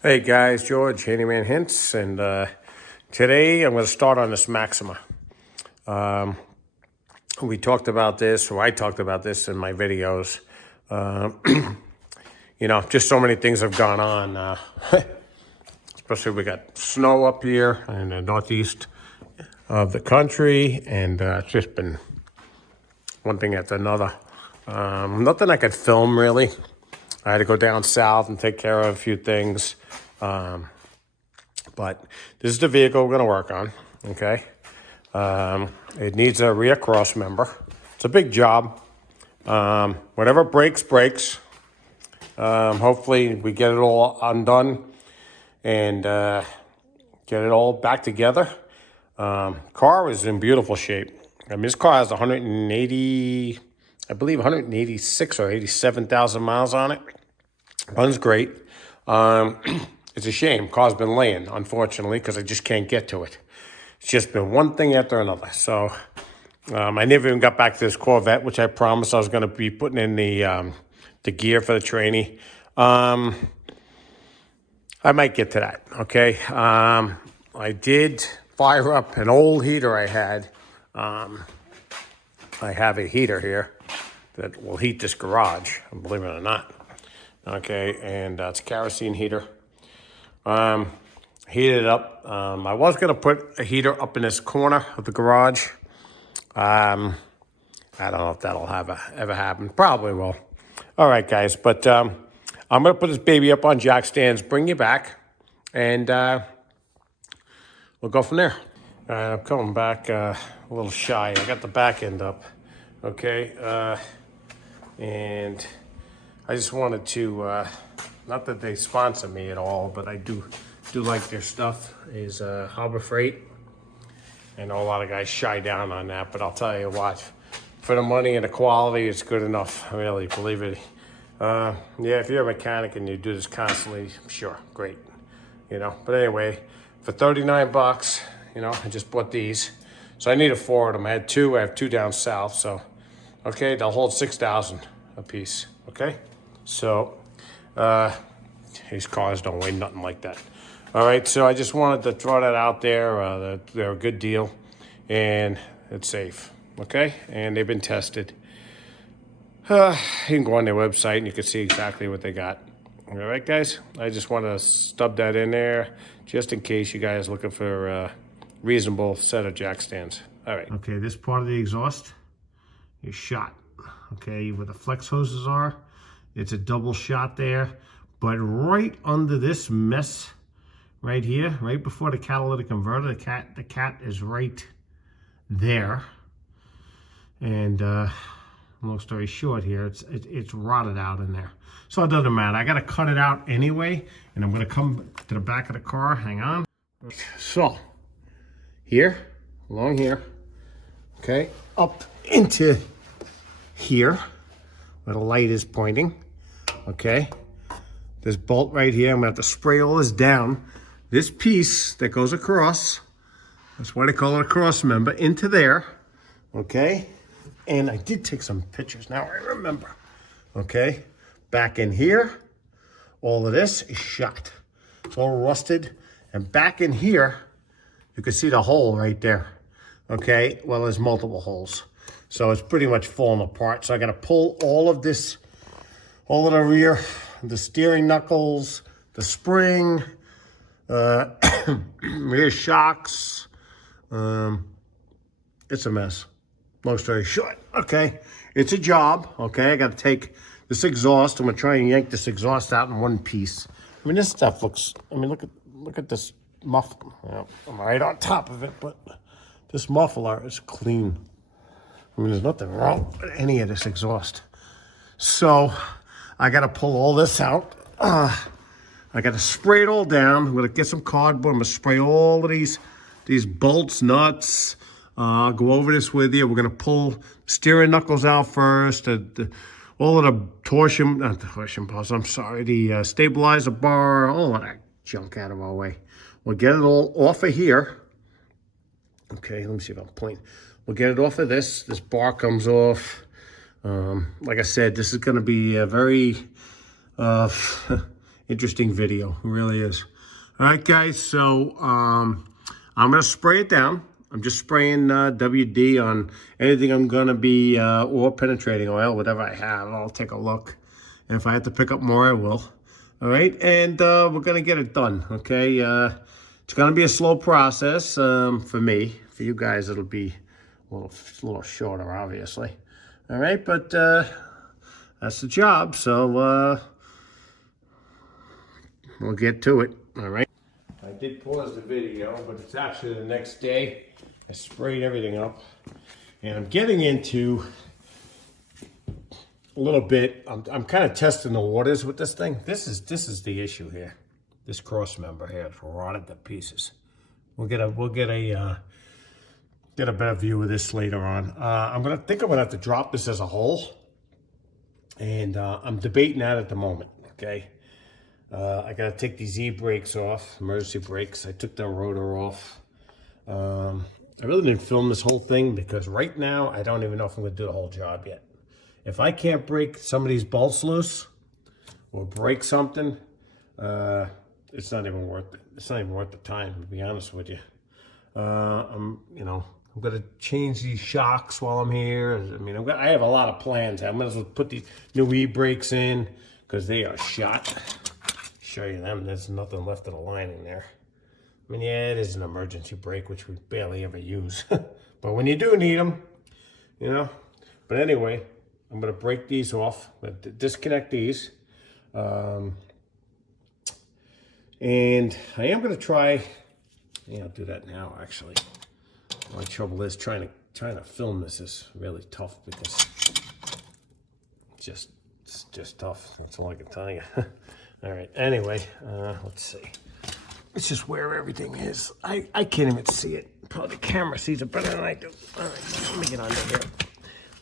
Hey guys, George, Handyman Hints, and today I'm going to start on this Maxima. We talked about this, or I talked about this in my videos. Uh, just so many things have gone on. Especially we got snow up here in the northeast of the country, and it's just been one thing after another. Nothing I could film really. I had to go down south and take care of a few things. But this is the vehicle we're going to work on, okay? It needs a rear cross member. It's a big job. Whatever breaks, breaks. Hopefully we get it all undone and get it all back together. Car is in beautiful shape. I mean, this car has 180, I believe 186 or 87,000 miles on it. Runs great. It's a shame. Car's been laying, unfortunately, because I just can't get to it. It's just been one thing after another. So I never even got back to this Corvette, which I promised I was going to be putting in the gear for the trainee. I might get to that, okay? I did fire up an old heater I had. I have a heater here that will heat this garage, believe it or not. Okay, and it's a kerosene heater. Heated it up. I was going to put a heater up in this corner of the garage. I don't know if that'll ever happen. Probably will. All right, guys. But I'm going to put this baby up on jack stands, bring you back, and we'll go from there. I'm coming back a little shy. I got the back end up. Okay. And I just wanted to, not that they sponsor me at all, but I do like their stuff, is Harbor Freight. I know a lot of guys shy down on that, but I'll tell you what, for the money and the quality, it's good enough, really, believe it. Yeah, if you're a mechanic and you do this constantly, sure, great, But anyway, for 39 bucks, I just bought these. So I needed 4 of them. I had 2, I have 2 down south, so, okay, they'll hold 6,000 a piece, okay? So, these cars don't weigh nothing like that. All right, so I just wanted to throw that out there. They're a good deal, and it's safe, okay? And they've been tested. You can go on their website, and you can see exactly what they got. All right, guys? I just want to stub that in there, just in case you guys are looking for a reasonable set of jack stands. All right. Okay, this part of the exhaust is shot. Okay, where the flex hoses are, it's a double shot there, but right under this mess right here, right before the catalytic converter, the cat is right there. And long story short here, it's rotted out in there. So it doesn't matter. I got to cut it out anyway, and I'm going to come to the back of the car. Hang on. So here, along here, okay, up into here where the light is pointing, okay? This bolt right here, I'm gonna have to spray all this down. This piece that goes across, that's why they call it a cross member, into there, okay? And I did take some pictures, now I remember, okay? Back in here, all of this is shot. It's all rusted. And back in here, you can see the hole right there, okay? Well, there's multiple holes. So it's pretty much falling apart. So I gotta pull all of this, all of the rear, the steering knuckles, the spring, rear shocks. It's a mess. Long story short, okay? It's a job, okay? I gotta take this exhaust. I'm gonna try and yank this exhaust out in one piece. I mean, this stuff looks, I mean, look at this muffler. I'm right on top of it, but this muffler is clean. I mean, there's nothing wrong with any of this exhaust. So I got to pull all this out. I got to spray it all down. I'm going to get some cardboard. I'm going to spray all of these bolts, nuts. I'll go over this with you. We're going to pull steering knuckles out first. All of the not the torsion bars, I'm sorry, the stabilizer bar, all of that junk out of our way. We'll get it all off of here. Okay, let me see if I'm pointing. We'll get it off of this. This bar comes off. Like I said, this is going to be a very interesting video. It really is. All right, guys. So I'm gonna spray it down. I'm just spraying WD on anything I'm gonna be or penetrating oil, whatever I have. I'll take a look, and if I have to pick up more, I will. All right, and we're gonna get it done. Okay, it's gonna be a slow process for me. For you guys, it'll be a little shorter, obviously. All right, but that's the job. So we'll get to it. All right. I did pause the video, but it's actually the next day. I sprayed everything up, and I'm getting into a little bit. I'm kind of testing the waters with this thing. This is the issue here. This Crossmember here, it's rotted to pieces. We'll get a better view of this later on. I'm gonna have to drop this as a whole, and I'm debating that at the moment. Okay, I gotta take these e-brakes off, emergency brakes. I took the rotor off. I really didn't film this whole thing because right now I don't even know if I'm gonna do the whole job yet. If I can't break some of these bolts loose or break something, it's not even worth it. It's not even worth the time, to be honest with you. I'm gonna change these shocks while I'm here. I mean, I have a lot of plans. I'm gonna put these new e-brakes in because they are shot. Show you them. There's nothing left of the lining there. I mean, yeah, it is an emergency brake, which we barely ever use. But when you do need them, you know. But anyway, I'm gonna break these off. I'm gonna disconnect these. And I am gonna try. Yeah, I'll do that now. Actually, my trouble is trying to film this is really tough because it's just tough. That's all I can tell you. All right. Anyway, let's see. It's just where everything is. I can't even see it. Probably the camera sees it better than I do. All right, let me get under here.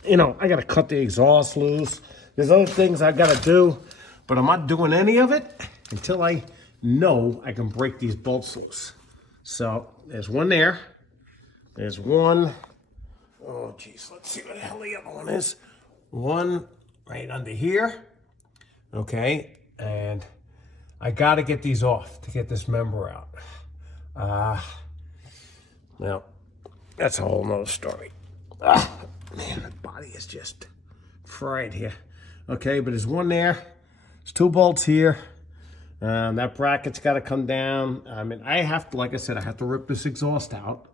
You know, I gotta cut the exhaust loose. There's other things I gotta do, but I'm not doing any of it until I know I can break these bolts loose. So there's one there. There's one. Oh, geez. Let's see what the hell the other one is. One right under here. Okay. And I got to get these off to get this member out. Now, that's a whole nother story. Man, the body is just fried here. Okay, but there's one there. There's two bolts here. That bracket's got to come down. I mean, I have to, like I said, I have to rip this exhaust out,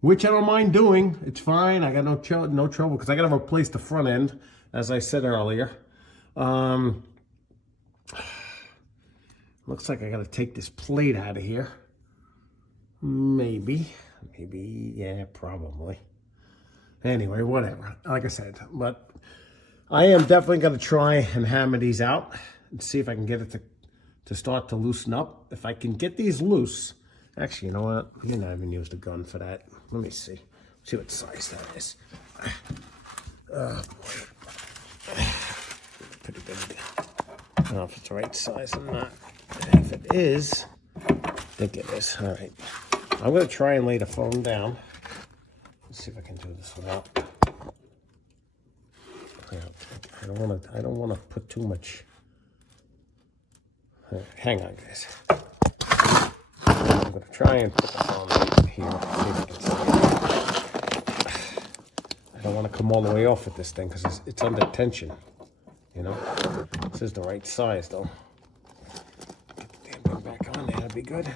which I don't mind doing. It's fine. I got no trouble because I got to replace the front end, as I said earlier. Looks like I got to take this plate out of here. Maybe, yeah, probably. Anyway, whatever. Like I said, but I am definitely going to try and hammer these out and see if I can get it to start to loosen up. If I can get these loose, actually, you know what? I may not even use the gun for that. Let me see. See what size that is. Oh, boy. Pretty big. I don't know if it's the right size or not. If it is, I think it is. All right. I'm going to try and lay the phone down. Let's see if I can do this without. I don't want to put too much. Hang on, guys. I'm going to try and put the phone here. See if I can see it. I don't want to come all the way off with this thing because it's under tension. You know, this is the right size though. Get the damn thing back on there, that'd be good.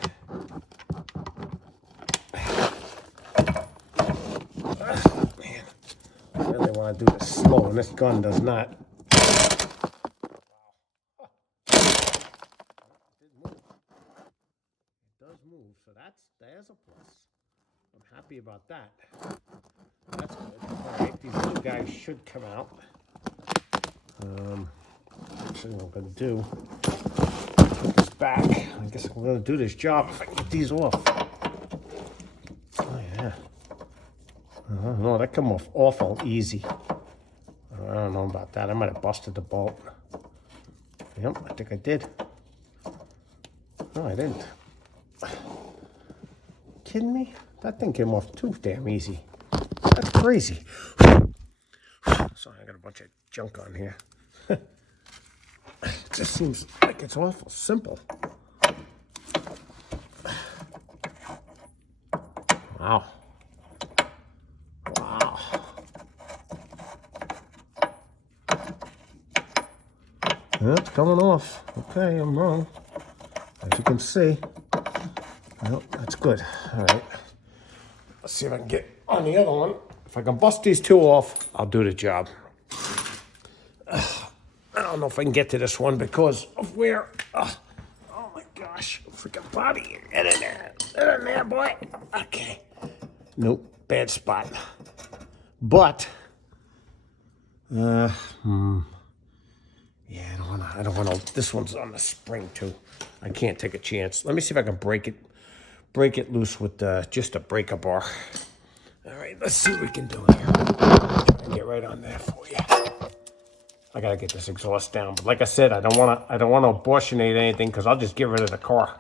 Man, I really want to do this slow, and this gun does not. It does move, so there's a plus. I'm happy about that. That's good. All right, these little guys should come out. Actually, what I'm going to do, put this back. I guess I'm going to do this job if I can get these off. Oh, yeah. No, that come off awful easy. I don't know about that. I might have busted the bolt. Yep, I think I did. No, I didn't. Kidding me? That thing came off too damn easy. That's crazy. Sorry, I got a bunch of junk on here. just seems like it's awful simple. Wow. Wow. Yeah, it's coming off. Okay, I'm wrong. As you can see. Well, that's good. All right. Let's see if I can get on the other one. If I can bust these two off, I'll do the job. I don't know if I can get to this one because of where... oh my gosh. Freaking body. Get in there. Get in there, boy. Okay. Nope. Bad spot. But... yeah, I don't wanna... This one's on the spring, too. I can't take a chance. Let me see if I can break it loose with just a breaker bar. All right, let's see what we can do here. Try and get right on there for you. I gotta get this exhaust down, but like I said, I don't want to abortionate anything because I'll just get rid of the car.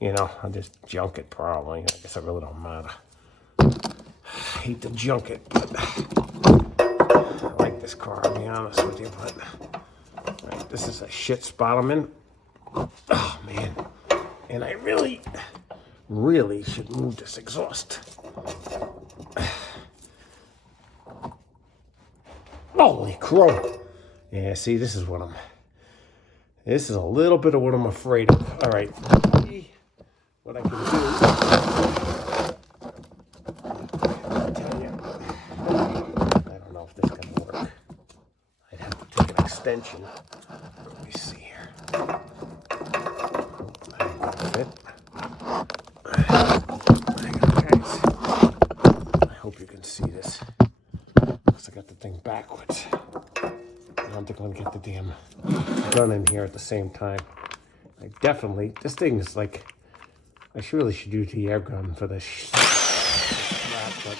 You know, I'll just junk it probably. I guess it really don't matter. I hate to junk it, but I like this car. I'll be honest with you, but right, this is a shit spot I'm in. Oh man, and I really should move this exhaust. Holy crow. Yeah, see, this is a little bit of what I'm afraid of. All right, what I can do, I'll tell you, I don't know if this is going to work. I'd have to take an extension. Let me see here. I ain't gonna fit. Hang on, guys. I hope you can see this. Because I got the thing backwards. I don't think I'm gonna get the damn gun in here at the same time. This thing is like, I really should use the air gun for this strap, but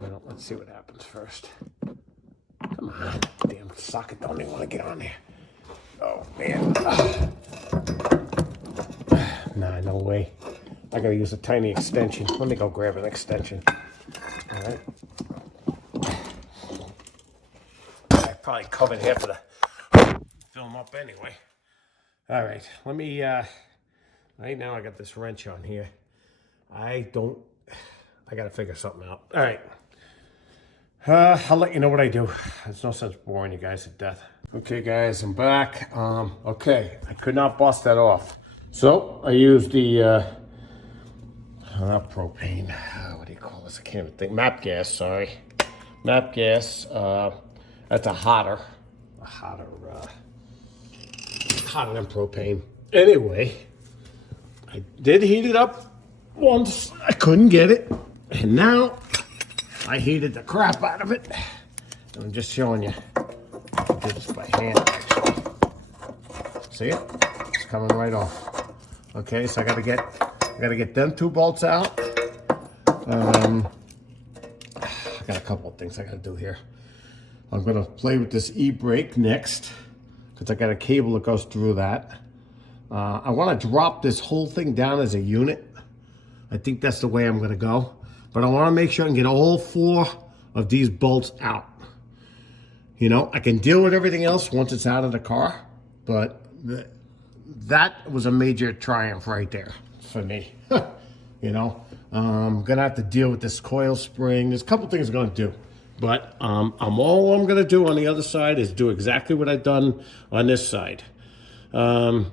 well, let's see what happens first. Come on, damn socket don't even want to get on there. Oh man. Nah, no way. I gotta use a tiny extension. Let me go grab an extension. All right. I probably covered half of the film up anyway. All right, let me, right now I got this wrench on here. I gotta figure something out. All right. I'll let you know what I do. There's no sense boring you guys to death. Okay, guys, I'm back. Okay, I could not bust that off. So I used the, not propane. What do you call this? I can't even think. MAP gas, sorry. MAP gas. That's hotter than propane. Anyway, I did heat it up once. I couldn't get it, and now I heated the crap out of it. I'm just showing you. I can do this by hand, actually. See it? It's coming right off. Okay, so I gotta get them two bolts out. I got a couple of things I gotta do here. I'm gonna play with this e-brake next, because I got a cable that goes through that. I wanna drop this whole thing down as a unit. I think that's the way I'm gonna go. But I want to make sure I can get all 4 of these bolts out. You know, I can deal with everything else once it's out of the car, but that was a major triumph right there for me. You know, I'm going to have to deal with this coil spring. There's a couple things I'm going to do, but all I'm going to do on the other side is do exactly what I've done on this side. I'm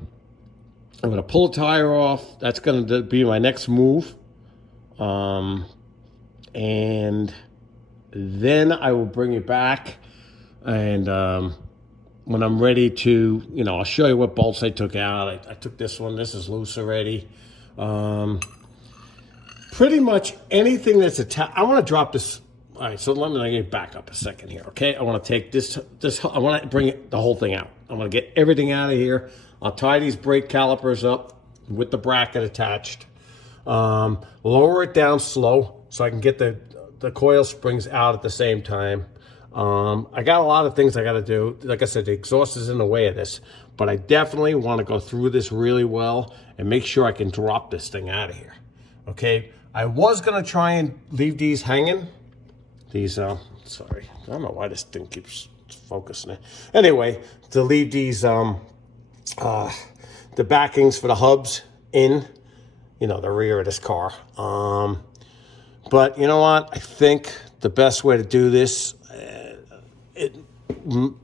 going to pull a tire off. That's going to be my next move. And then I will bring it back, and when I'm ready to, you know, I'll show you what bolts I took out. I took this one. This is loose already. Pretty much anything that's attached. I want to drop this. All right, so let me back up a second here, okay? I want to take this. I want to bring the whole thing out. I want to get everything out of here. I'll tie these brake calipers up with the bracket attached. Lower it down slow so I can get the coil springs out at the same time. I got a lot of things I got to do. Like I said, the exhaust is in the way of this, but I definitely want to go through this really well and make sure I can drop this thing out of here. Okay, I was going to try and leave these hanging. These, sorry, I don't know why this thing keeps It's focusing it. Anyway, to leave these the backings for the hubs in, you know, the rear of this car. But you know what? I think the best way to do this,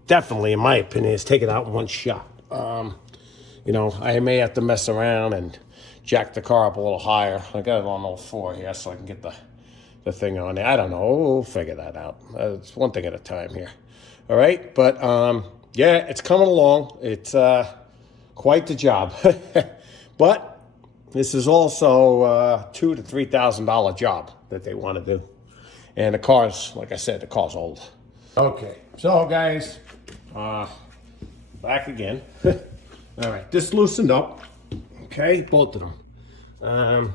definitely in my opinion, is take it out in one shot. You know, I may have to mess around and jack the car up a little higher. I got it on all four here so I can get the thing on there. I don't know. We'll figure that out. It's one thing at a time here. All right. But yeah, it's coming along. It's quite the job. But this is also a $2,000 to $3,000 job that they want to do. And the car's, like I said, the car's old. Okay. So guys, back again. All right, this loosened up, okay, both of them.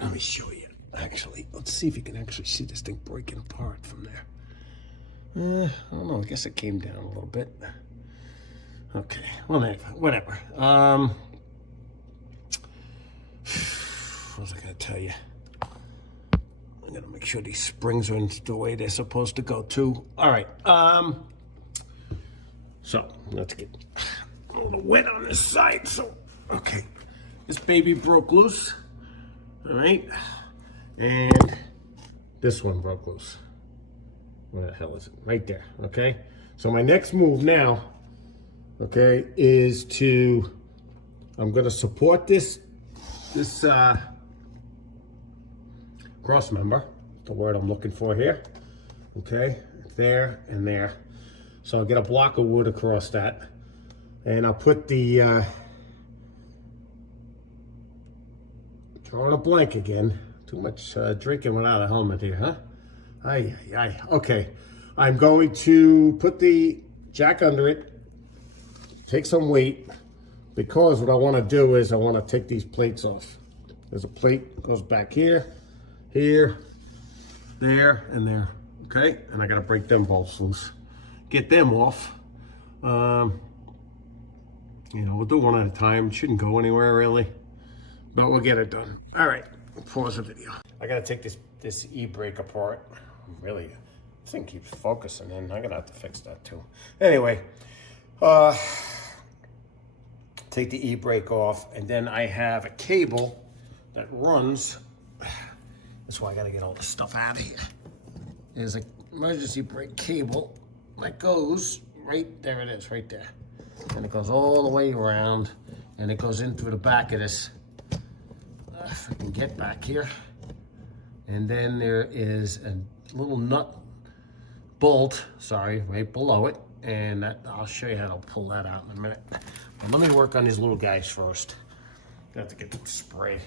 Let me show you, actually. Let's see if you can actually see this thing breaking apart from there. I don't know, I guess it came down a little bit. Okay, well, whatever. What was I gonna tell you? I'm gonna make sure these springs are in the way they're supposed to go too. All right, so let's get a little wet on this side. So, okay, this baby broke loose. All right, and this one broke loose. Where the hell is it? Right there. Okay, so my next move now, okay, is I'm gonna support this Crossmember, the word I'm looking for here. Okay, there and there. So I'll get a block of wood across that. And I'll put the, drawing a blank again. Too much drinking without a helmet here, huh? Aye, aye, aye. Okay, I'm going to put the jack under it, take some weight, because what I want to do is I want to take these plates off. There's a plate goes back here, here, there, and there. Okay, and I got to break them bolts loose. Get them off. You know, we'll do one at a time. Shouldn't go anywhere really, but we'll get it done. All right, pause the video. I gotta take this e-brake apart. Really, this thing keeps focusing in. I'm gonna have to fix that too. Anyway, take the e-brake off, and then I have a cable that runs. That's why I gotta get all this stuff out of here. There's an emergency brake cable that goes right there. It is right there. And it goes all the way around, and it goes in through the back of this. If I can get back here. And then there is a little nut bolt, sorry, right below it. And I'll show you how to pull that out in a minute. But let me work on these little guys first. I have to get the spray.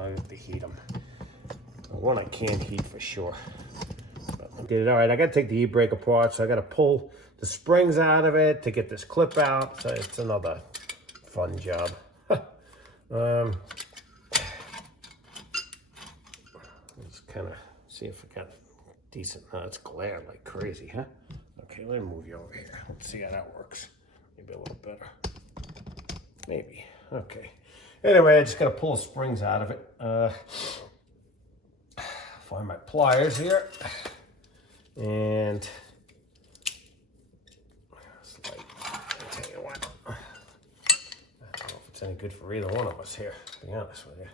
I have to heat them. One I can't heat for sure. But, all right, I got to take the e-brake apart, so I got to pull the springs out of it to get this clip out. So it's another fun job. Let's kind of see if I got decent. No, it's glare like crazy, huh? Okay, let me move you over here. Let's see how that works. Maybe a little better. Maybe. Okay. Anyway, I just got to pull the springs out of it. Find my pliers here. And I'll tell you what, I don't know if it's any good for either one of us here, to be honest with you.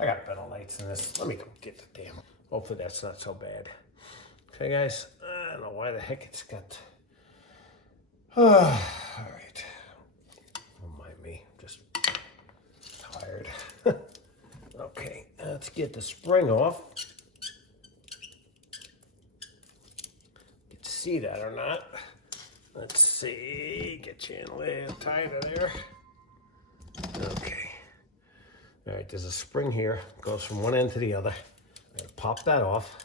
I got better lights than this. Let me go get the damn. Hopefully that's not so bad. Okay, guys, I don't know why the heck it's got. All right. Don't mind me, I'm just tired. Okay, let's get the spring off. Get to see that or not. Let's see, get you in a little tighter there. Okay. All right, there's a spring here, goes from one end to the other. I'm gonna pop that off.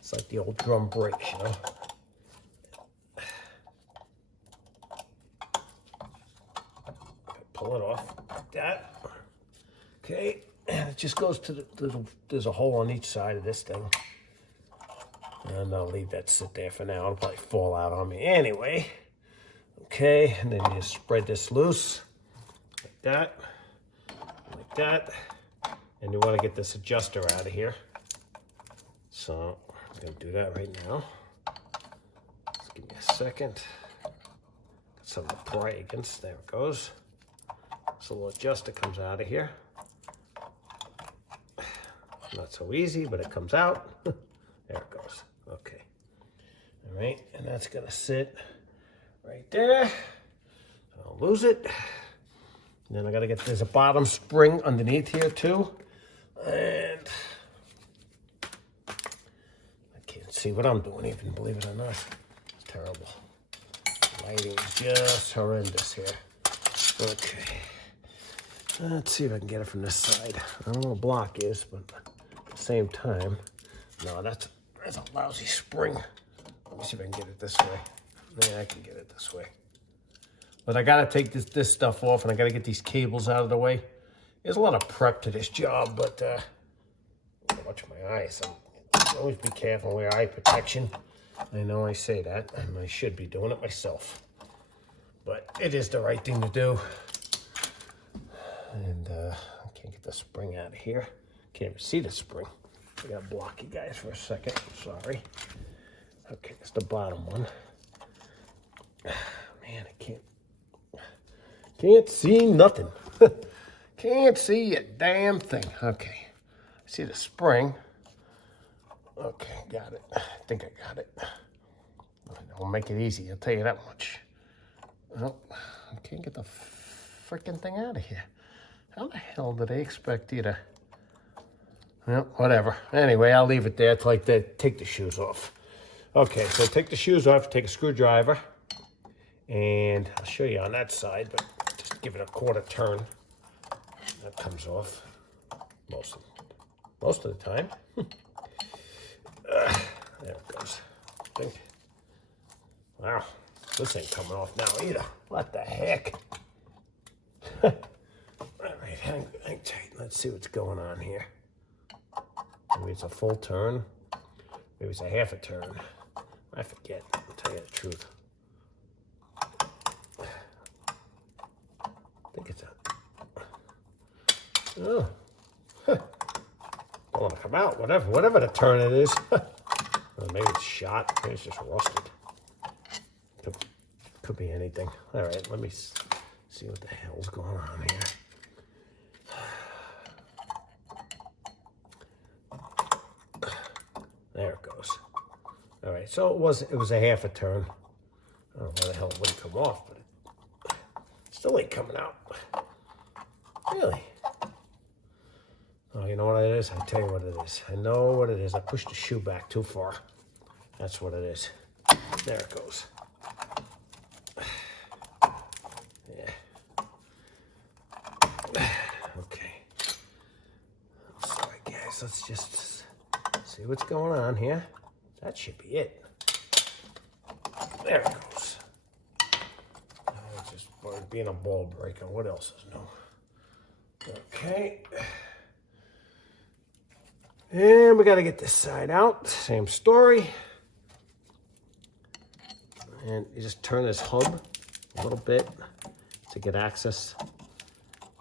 It's like the old drum brakes, you know. Pull it off like that. Okay, and it just goes to there's a hole on each side of this thing. And I'll leave that sit there for now. It'll probably fall out on me anyway. Okay, and then you spread this loose like that, like that. And you want to get this adjuster out of here. So I'm going to do that right now. So Give me a second. Got something to pry against. There it goes. So a little adjuster comes out of here. Not so easy, but it comes out. There it goes. Okay. All right, and that's gonna sit right there. I'll lose it. And then I gotta get, there's a bottom spring underneath here too. And I can't see what I'm doing even, believe it or not. It's terrible. Lighting is just horrendous here. Okay. Let's see if I can get it from this side. I don't know what a block is, but at the same time, no, that's a lousy spring. Let me see if I can get it this way. Yeah, I can get it this way. But I gotta take this stuff off, and I gotta get these cables out of the way. There's a lot of prep to this job, but watch my eyes. Always be careful, wear eye protection. I know I say that, and I should be doing it myself. But it is the right thing to do. And I can't get the spring out of here. Can't even see the spring. I gotta block you guys for a second. Sorry. Okay, that's the bottom one. Man, I can't see nothing. Can't see a damn thing. Okay, I see the spring. Okay, got it. I think I got it. I'll make it easy, I'll tell you that much. Oh, I can't get the freaking thing out of here. How the hell do they expect you to... Well, whatever. Anyway, I'll leave it there till I take the shoes off. Okay, so take the shoes off, take a screwdriver, and I'll show you on that side, but just give it a quarter turn. That comes off most of the time. There it goes. I think. Wow, this ain't coming off now either. What the heck? All right, hang tight. Let's see what's going on here. Maybe it's a full turn. Maybe it's a half a turn. I forget. I'll tell you the truth. I think it's a... Oh. Don't want to come out. Whatever the turn it is. Maybe it's shot. Maybe it's just rusted. Could be anything. All right, let me see what the hell's going on here. There it goes. All right, so it was a half a turn. I don't know why the hell it wouldn't come off, but it still ain't coming out. Really? Oh, you know what it is? I'll tell you what it is. I know what it is. I pushed the shoe back too far. That's what it is. There it goes. Yeah. Okay. Sorry, guys. Let's just see what's going on here. That should be it. There it goes. It's just being a ball breaker. What else is new? Okay. And we got to get this side out. Same story. And you just turn this hub a little bit to get access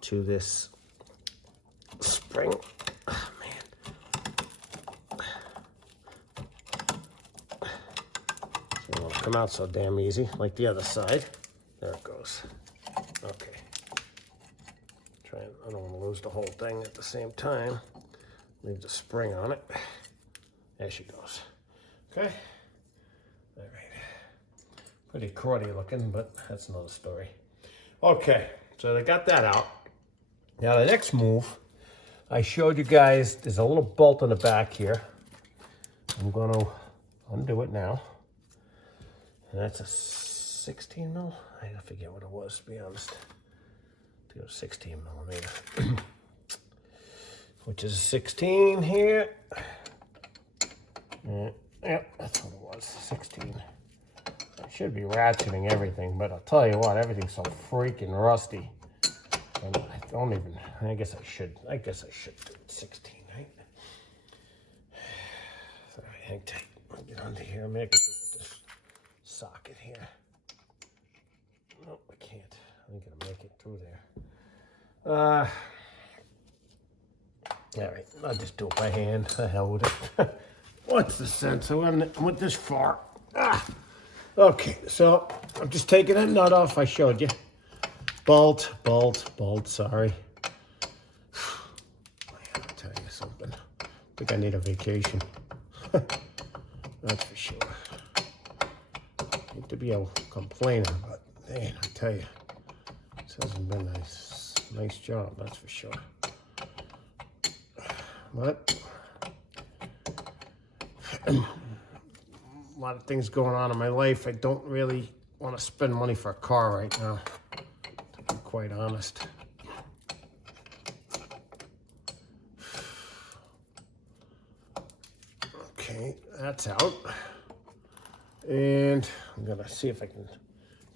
to this spring. Oh, man. So it won't come out so damn easy like the other side. There it goes. Okay. I don't want to lose the whole thing at the same time. Leave the spring on it. There she goes. Okay. All right. Pretty cruddy looking, but that's another story. Okay, so they got that out. Now the next move, I showed you guys, there's a little bolt on the back here. I'm gonna undo it now. And that's a 16 mil? I forget what it was, to be honest. I think it was 16 millimeter. Which is 16 here. Yep, that's what it was, 16. I should be ratcheting everything, but I'll tell you what, everything's so freaking rusty. And I don't even, I guess I should do it 16, right? All right, hang tight. I'll get under here. Maybe I can do it with this socket here. No, I can't. I ain't gonna make it through there. All right, I'll just do it by hand. The hell with it. What's the sense? I went this far. Okay, so I'm just taking that nut off I showed you. Bolt, sorry. I'll tell you something. I think I need a vacation. That's for sure. Hate to be a complainer, but man, I tell you, this hasn't been a nice job, that's for sure. But a lot of things going on in my life. I don't really want to spend money for a car right now, to be quite honest. Okay, that's out. And I'm gonna see if I can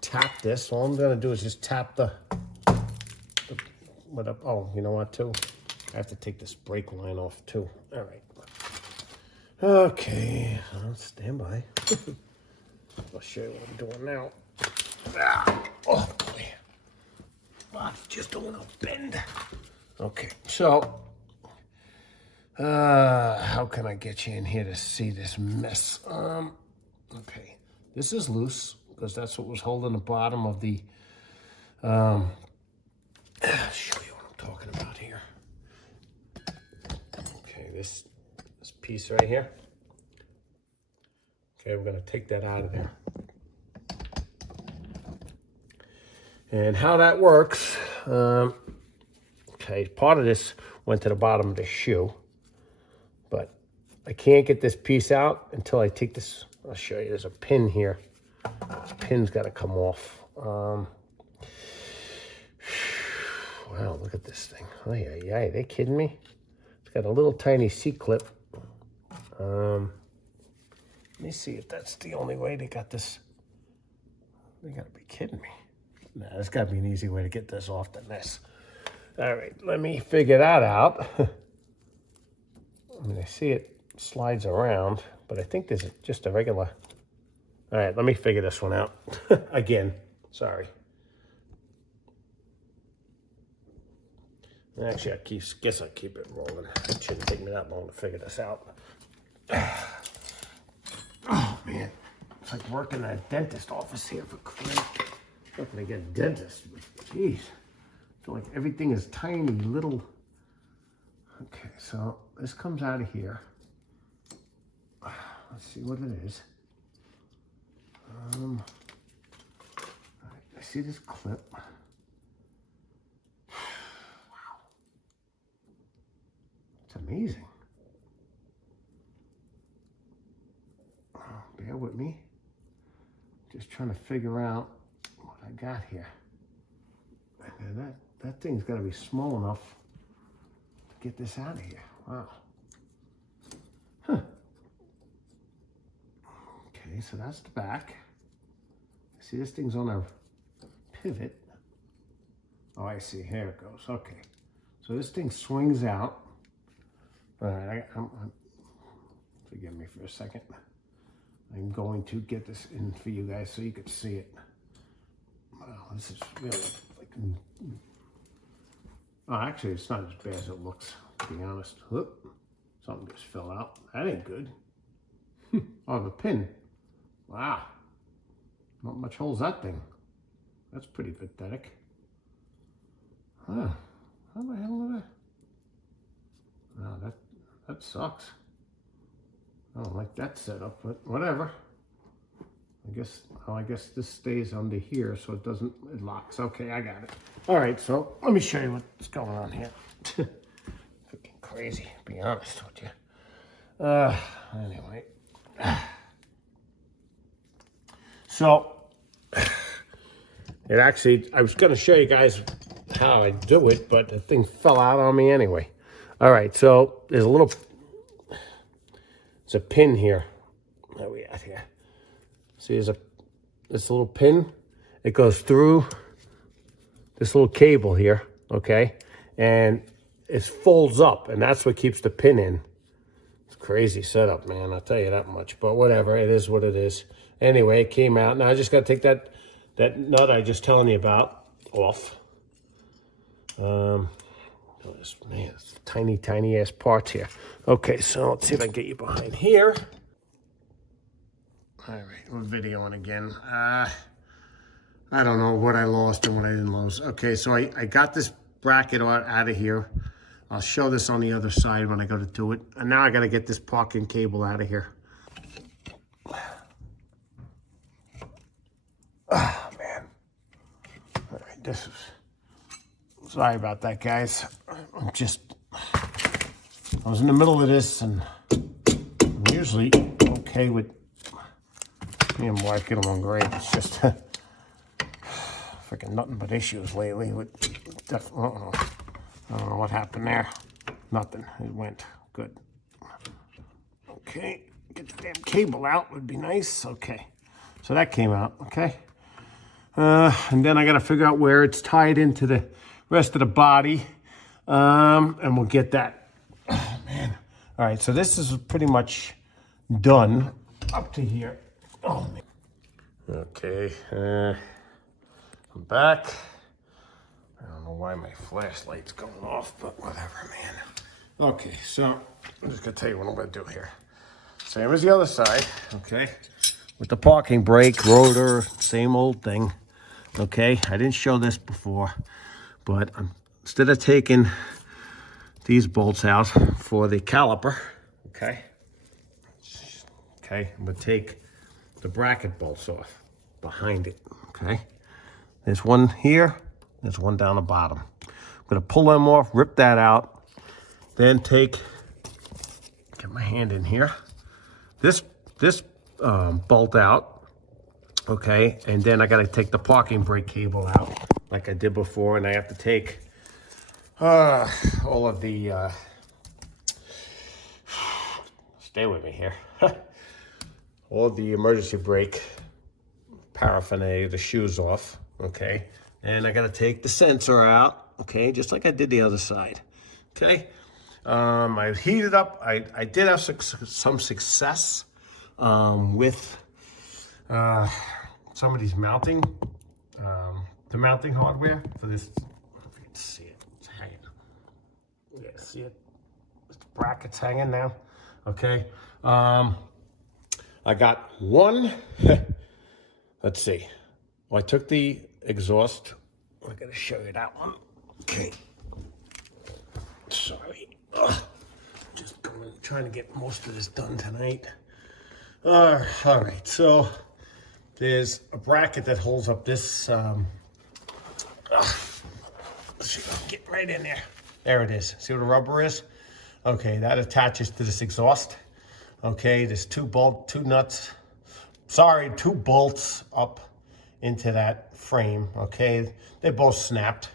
tap this. All I'm gonna do is just tap the what up? Oh, you know what too? I have to take this brake line off too. All right. Okay, stand by. I'll show you what I'm doing now. Oh boy, body's just doing a bend. Okay, so how can I get you in here to see this mess? Okay, this is loose because that's what was holding the bottom of the. I'll show you what I'm talking about here. Okay, this piece right here. Okay, we're gonna take that out of there. And how that works, okay, part of this went to the bottom of the shoe, but I can't get this piece out until I take this. I'll show you, there's a pin here. This pin's gotta come off. Wow, look at this thing. Oh, yeah, they kidding me? It's got a little tiny C-clip. Let me see if that's the only way they got this. They gotta be kidding me. Nah, there's gotta be an easy way to get this off the mess. All right, let me figure that out. I mean, I see it slides around, but I think there's just a regular. All right, let me figure this one out. Again, sorry. Actually, guess I'll keep it rolling. It shouldn't take me that long to figure this out. Oh man, it's like working in a dentist office here for Christ. Not gonna get a dentist, but geez, I feel like everything is tiny little. Okay, so this comes out of here. Let's see what it is. All right, I see this clip. Wow, it's amazing. Bear with me. Just trying to figure out what I got here. And that thing's got to be small enough to get this out of here. Wow. Huh. Okay, so that's the back. See, this thing's on a pivot. Oh, I see. Here it goes. Okay. So this thing swings out. All right, forgive me for a second. I'm going to get this in for you guys so you could see it. Wow, this is really like. Oh, actually, it's not as bad as it looks, to be honest. Whoop, something just fell out. That ain't good. Oh, the pin. Wow. Not much holes that thing. That's pretty pathetic. Huh. How the hell did I? Oh, that sucks. I don't like that setup, but whatever. I guess this stays under here so it locks. Okay, I got it. All right, so let me show you what's going on here. Freaking crazy, to be honest with you. Anyway. So, it actually, I was gonna show you guys how I do it, but the thing fell out on me anyway. All right, so there's a little, it's a pin here. What we at here? See, there's this little pin. It goes through this little cable here, okay? And it folds up, and that's what keeps the pin in. It's a crazy setup, man. I'll tell you that much. But whatever, it is what it is. Anyway, it came out. Now I just got to take that nut I was just telling you about off. Man, it's tiny, tiny ass parts here. Okay, so let's see if I can get you behind here. All right, we're videoing again. I don't know what I lost and what I didn't lose. Okay, so I got this bracket out of here. I'll show this on the other side when I go to do it. And now I got to get this parking cable out of here. Oh, man. All right, this is... Sorry about that, guys. I was in the middle of this, and I'm usually okay with me and wife get along great. It's just freaking nothing but issues lately with I don't know what happened there. Nothing. It went good. Okay. Get the damn cable out would be nice. Okay. So that came out. Okay. And then I got to figure out where it's tied into the rest of the body. And we'll get that. Oh, man. All right. So this is pretty much done up to here. Oh, man. Okay. I'm back. I don't know why my flashlight's going off, but whatever, man. Okay, so I'm just gonna tell you what I'm gonna do here. Same as the other side, okay? With the parking brake, rotor, same old thing, okay? I didn't show this before, but instead of taking these bolts out for the caliper, okay? Okay, I'm gonna take the bracket bolts off behind it, okay? There's one here. There's one down the bottom. I'm gonna pull them off, rip that out, then get my hand in here. This bolt out, okay? And then I gotta take the parking brake cable out like I did before, and I have to take all of the, stay with me here. All of the emergency brake paraphernalia, the shoes off, okay? And I gotta take the sensor out, okay, just like I did the other side, okay? I heated up. I did have some success with some of these mounting, the mounting hardware for this. I don't know if you can see it. It's hanging. Yeah, see it? The bracket's hanging now, okay? I got one. Let's see. Well, I took the exhaust. I'm gonna show you that one. Okay. Sorry. Just trying to get most of this done tonight. All right. So there's a bracket that holds up this. Get right in there. There it is. See what the rubber is? Okay, that attaches to this exhaust. Okay, there's two bolts up into that frame, okay? They both snapped.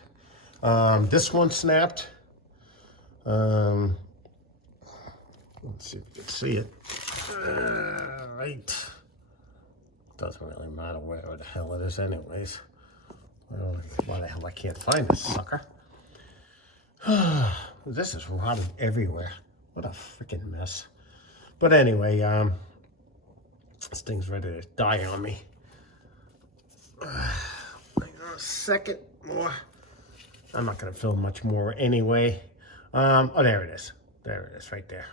This one snapped. Let's see if you can see it. Right. Doesn't really matter where the hell it is anyways. Why the hell I can't find this sucker? This is rotted everywhere. What a freaking mess. But anyway, this thing's ready to die on me. A second more. I'm not gonna film much more anyway. Oh, there it is. There it is, right there.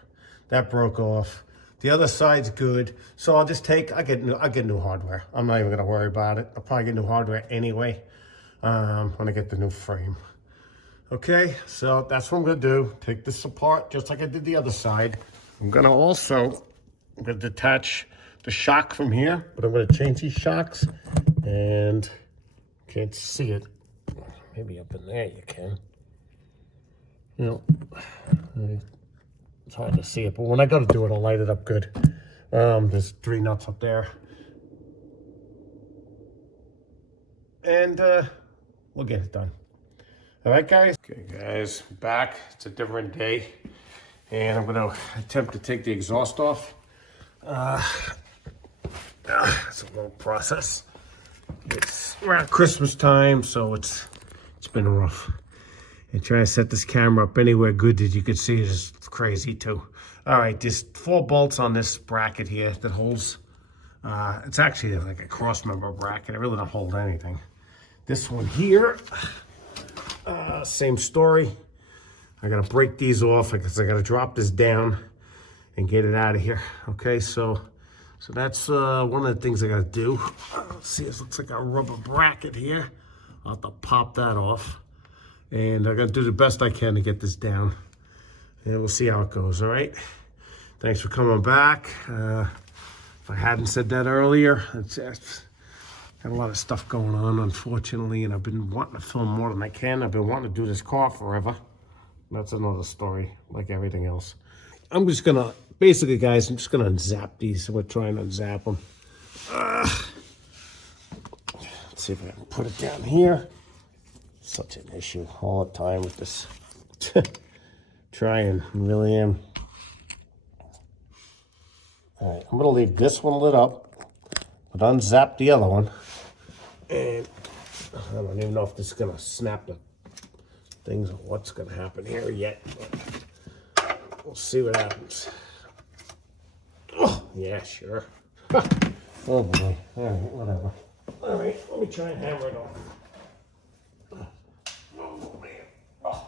That broke off. The other side's good. So I'll get new hardware. I'm not even gonna worry about it. I'll probably get new hardware anyway when I get the new frame. Okay, so that's what I'm gonna do. Take this apart just like I did the other side. I'm gonna detach the shock from here, but I'm gonna change these shocks, and can't see it. Maybe up in there you can. You know, it's hard to see it, but when I go to do it, I'll light it up good. There's 3 nuts up there. And we'll get it done. All right, guys? Okay, guys, back. It's a different day. And I'm gonna attempt to take the exhaust off. It's a little process. It's around Christmas time, so it's been rough. And trying to set this camera up anywhere good that you could see is crazy too. All right, there's 4 bolts on this bracket here that holds, it's actually like a Crossmember bracket. It really don't hold anything. This one here, same story. I gotta break these off because I gotta drop this down and get it out of here. Okay, so So that's one of the things I gotta do. Let's see, it looks like a rubber bracket here. I'll have to pop that off. And I'm gonna do the best I can to get this down. And we'll see how it goes, all right? Thanks for coming back. If I hadn't said that earlier, it's got a lot of stuff going on, unfortunately, and I've been wanting to film more than I can. I've been wanting to do this car forever. That's another story, like everything else. I'm just gonna, basically, guys, I'm just gonna unzap these. We're trying to unzap them. Let's see if I can put it down here. Such an issue all the time with this. Trying, really am. All right, I'm gonna leave this one lit up, but unzap the other one. And I don't even know if this is gonna snap the things or what's gonna happen here yet, but we'll see what happens. Oh, yeah, sure. Oh boy, all right, whatever. All right, let me try and hammer it off. Oh man, oh.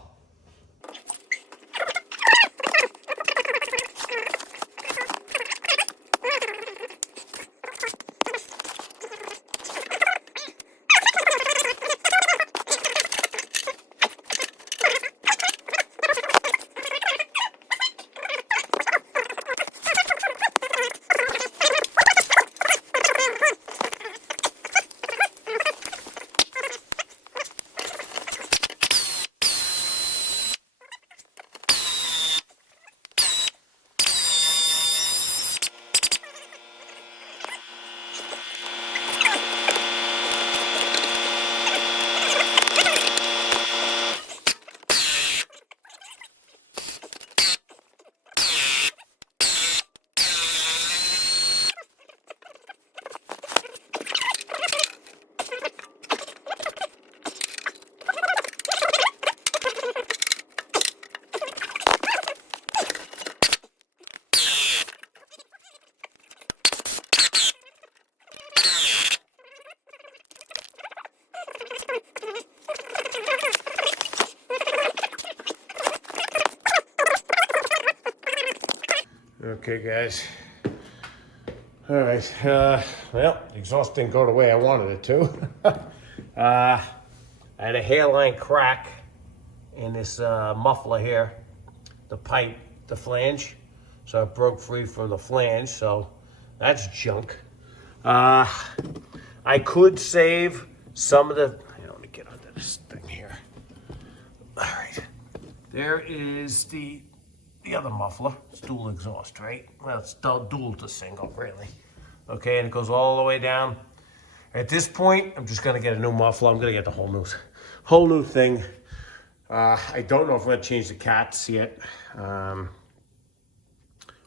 Okay, guys. All right. Well, the exhaust didn't go the way I wanted it to. I had a hairline crack in this muffler here, the pipe, the flange. So it broke free from the flange. So that's junk. I could save some of the. Let me get under this thing here. All right. There is the other muffler. It's dual exhaust, right? Well, it's dual to single, really. Okay, and it goes all the way down. At this point, I'm just gonna get a new muffler. I'm gonna get the whole new thing. I don't know if I'm gonna change the cats yet.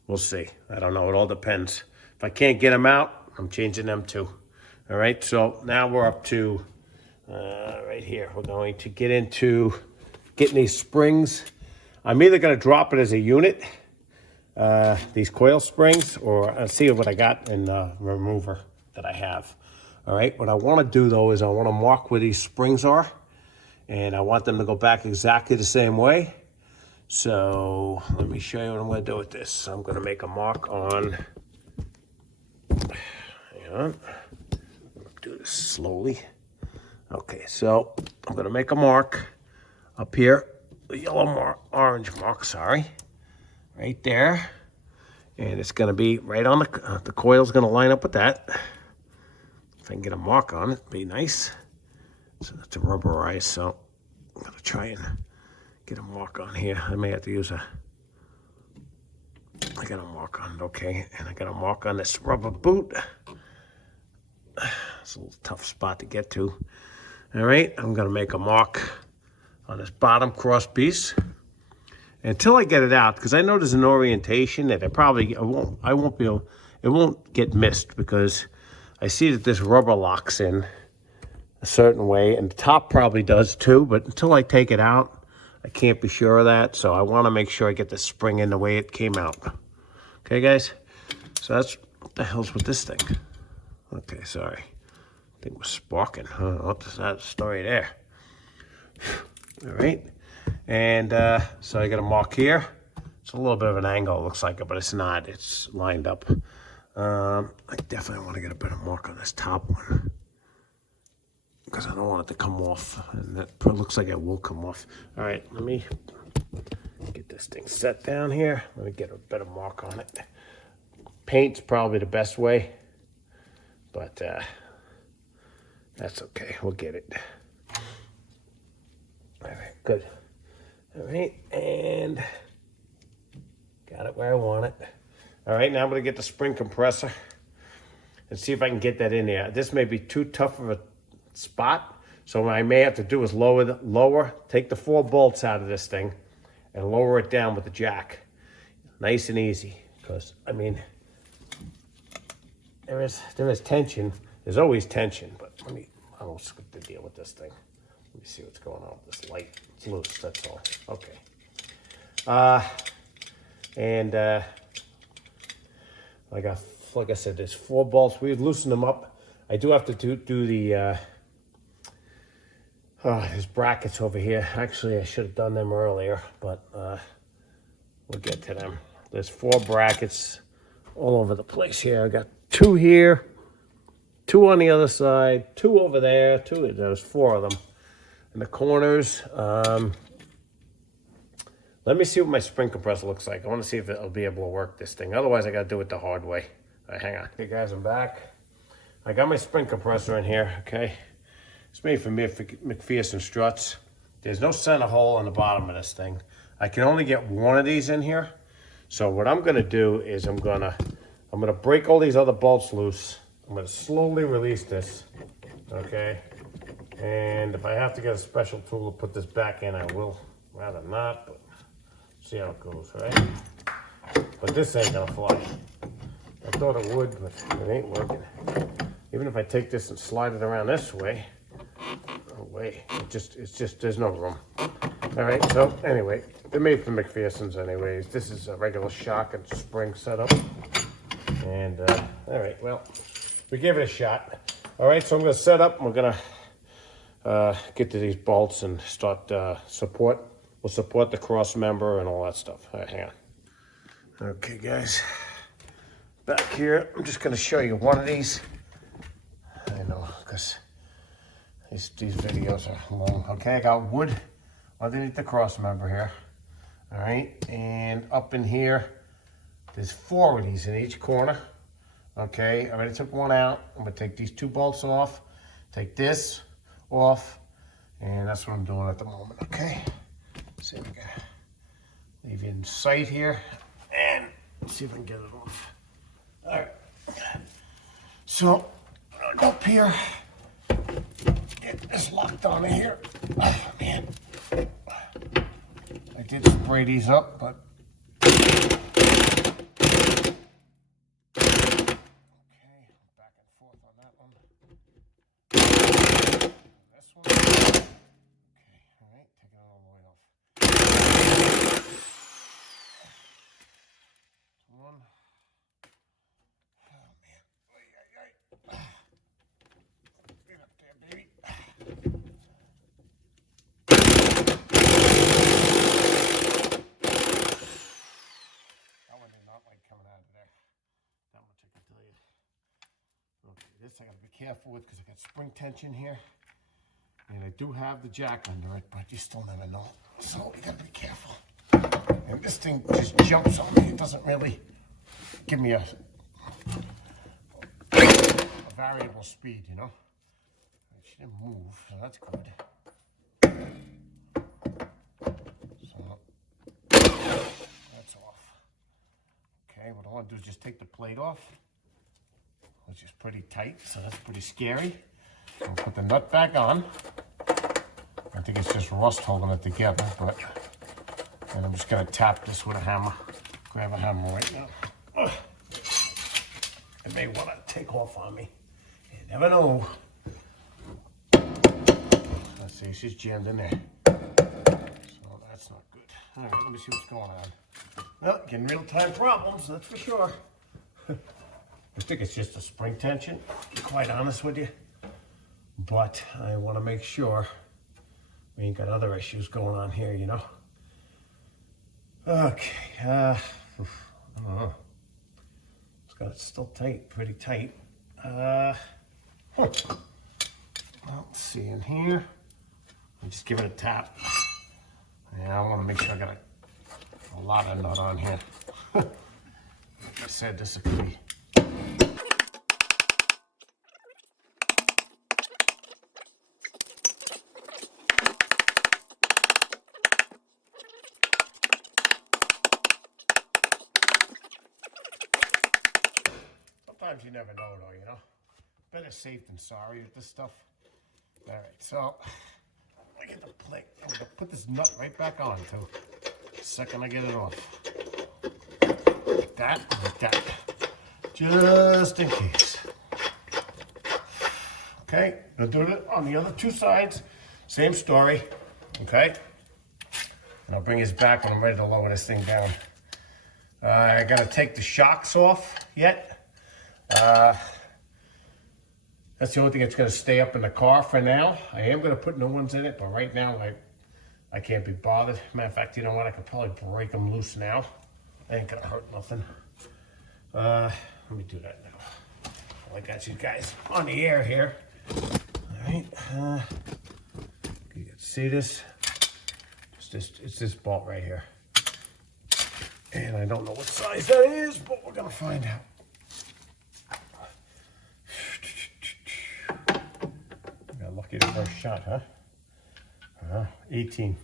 We'll see. I don't know. It all depends. If I can't get them out, I'm changing them too. All right. So now we're up to right here. We're going to get into getting these springs. I'm either going to drop it as a unit, these coil springs, or I'll see what I got in the remover that I have. All right, what I want to do though is I want to mark where these springs are, and I want them to go back exactly the same way. So let me show you what I'm going to do with this. I'm going to make a mark on, hang on, do this slowly. Okay, so I'm going to make a mark up here. The yellow mark, orange mark, sorry, right there. And it's gonna be right on the coil's gonna line up with that. If I can get a mark on it, it'd be nice. So that's a rubberized, so I'm gonna try and get a mark on here. I may have to use I got a mark on it, okay. And I got a mark on this rubber boot. It's a little tough spot to get to. All right, I'm gonna make a mark on this bottom cross piece until I get it out, because I know there's an orientation that I won't be able, it won't get missed, because I see that this rubber locks in a certain way, and the top probably does too, but until I take it out, I can't be sure of that. So I want to make sure I get the spring in the way it came out. Okay, guys? So that's, what the hell's with this thing? Okay, sorry. I think we're sparking. What's that story there? All right, and so I got a mark here. It's a little bit of an angle, it looks like it, but it's not. It's lined up. I definitely want to get a better mark on this top one because I don't want it to come off, and that looks like it will come off. All right, let me get this thing set down here. Let me get a better mark on it. Paint's probably the best way, but that's okay. We'll get it. All right, good. All right, and got it where I want it. All right, now I'm gonna get the spring compressor and see if I can get that in there. This may be too tough of a spot, so what I may have to do is lower, take the 4 bolts out of this thing and lower it down with the jack. Nice and easy, because I mean, there is tension. There's always tension, but I don't have to deal with this thing. Let me see what's going on with this light. It's loose, that's all. Okay. Like I said, there's 4 bolts. We've loosened them up. I do have to do the, there's brackets over here. Actually, I should have done them earlier, but we'll get to them. There's 4 brackets all over the place here. I got 2 here, 2 on the other side, 2 over there, 2, there's 4 of them. In the corners, let me see what my spring compressor looks like. I want to see if it'll be able to work this thing. Otherwise, I got to do it the hard way. All right, hang on. Okay, guys, I'm back. I got my spring compressor in here, okay? It's made for McPherson struts. There's no center hole in the bottom of this thing. I can only get 1 of these in here. So what I'm going to do is I'm going to break all these other bolts loose. I'm going to slowly release this, okay? And if I have to get a special tool to put this back in, I will. Rather not, but see how it goes, right? But this ain't gonna fly. I thought it would, but it ain't working. Even if I take this and slide it around this way, no way. It's just, there's no room. All right, so anyway, they're made for McPherson's anyways. This is a regular shock and spring setup. And, all right, well, we gave it a shot. All right, so I'm gonna set up, and we're gonna get to these bolts and start support. We'll support the cross member and all that stuff. All right, hang on. Okay, guys, back here. I'm just gonna show you one of these. I know, because these videos are long. Okay, I got wood underneath the cross member here. All right, and up in here, there's 4 of these in each corner. Okay, I already took 1 out. I'm gonna take these 2 bolts off, take this off, and that's what I'm doing at the moment. Okay, see if we can leave you in sight here and see if I can get it off. All right, so I'll go up here, get this locked on here. Oh man, I did spray these up, but this I gotta be careful with because I got spring tension here. And I do have the jack under it, but you still never know. So you gotta be careful. And this thing just jumps on me. It doesn't really give me a variable speed, you know? She didn't move, so that's good. So that's off. Okay, what I want to do is just take the plate off, which is pretty tight, so that's pretty scary. I'll put the nut back on. I think it's just rust holding it together, but and I'm just gonna tap this with a hammer. Grab a hammer right now. Ugh. It may want to take off on me. You never know. Let's see, she's jammed in there. So that's not good. All right, let me see what's going on. Well, getting real-time problems, that's for sure. I think it's just a spring tension, to be quite honest with you. But I want to make sure we ain't got other issues going on here, you know. Okay, I don't know. but it's still tight, pretty tight. Let's see in here. I'll just give it a tap. Yeah, I want to make sure I got a lot of nut on here. Like I said, this is pretty. Sometimes you never know, though, you know. Better safe than sorry with this stuff. All right, so I get the plate. I'm gonna put this nut right back on too. The second I get it off. Like that. Just in case. Okay, I'll do it on the other two sides. Same story. Okay. And I'll bring his back when I'm ready to lower this thing down. I gotta take the shocks off yet. That's the only thing that's going to stay up in the car for now. I am going to put new ones in it, but right now I can't be bothered. Matter of fact, you know what? I could probably break them loose now. I ain't going to hurt nothing. Let me do that now. Well, I got you guys on the air here. All right. You can see this. It's this bolt right here. And I don't know what size that is, but we're going to find out. Lucky the first shot, huh? 18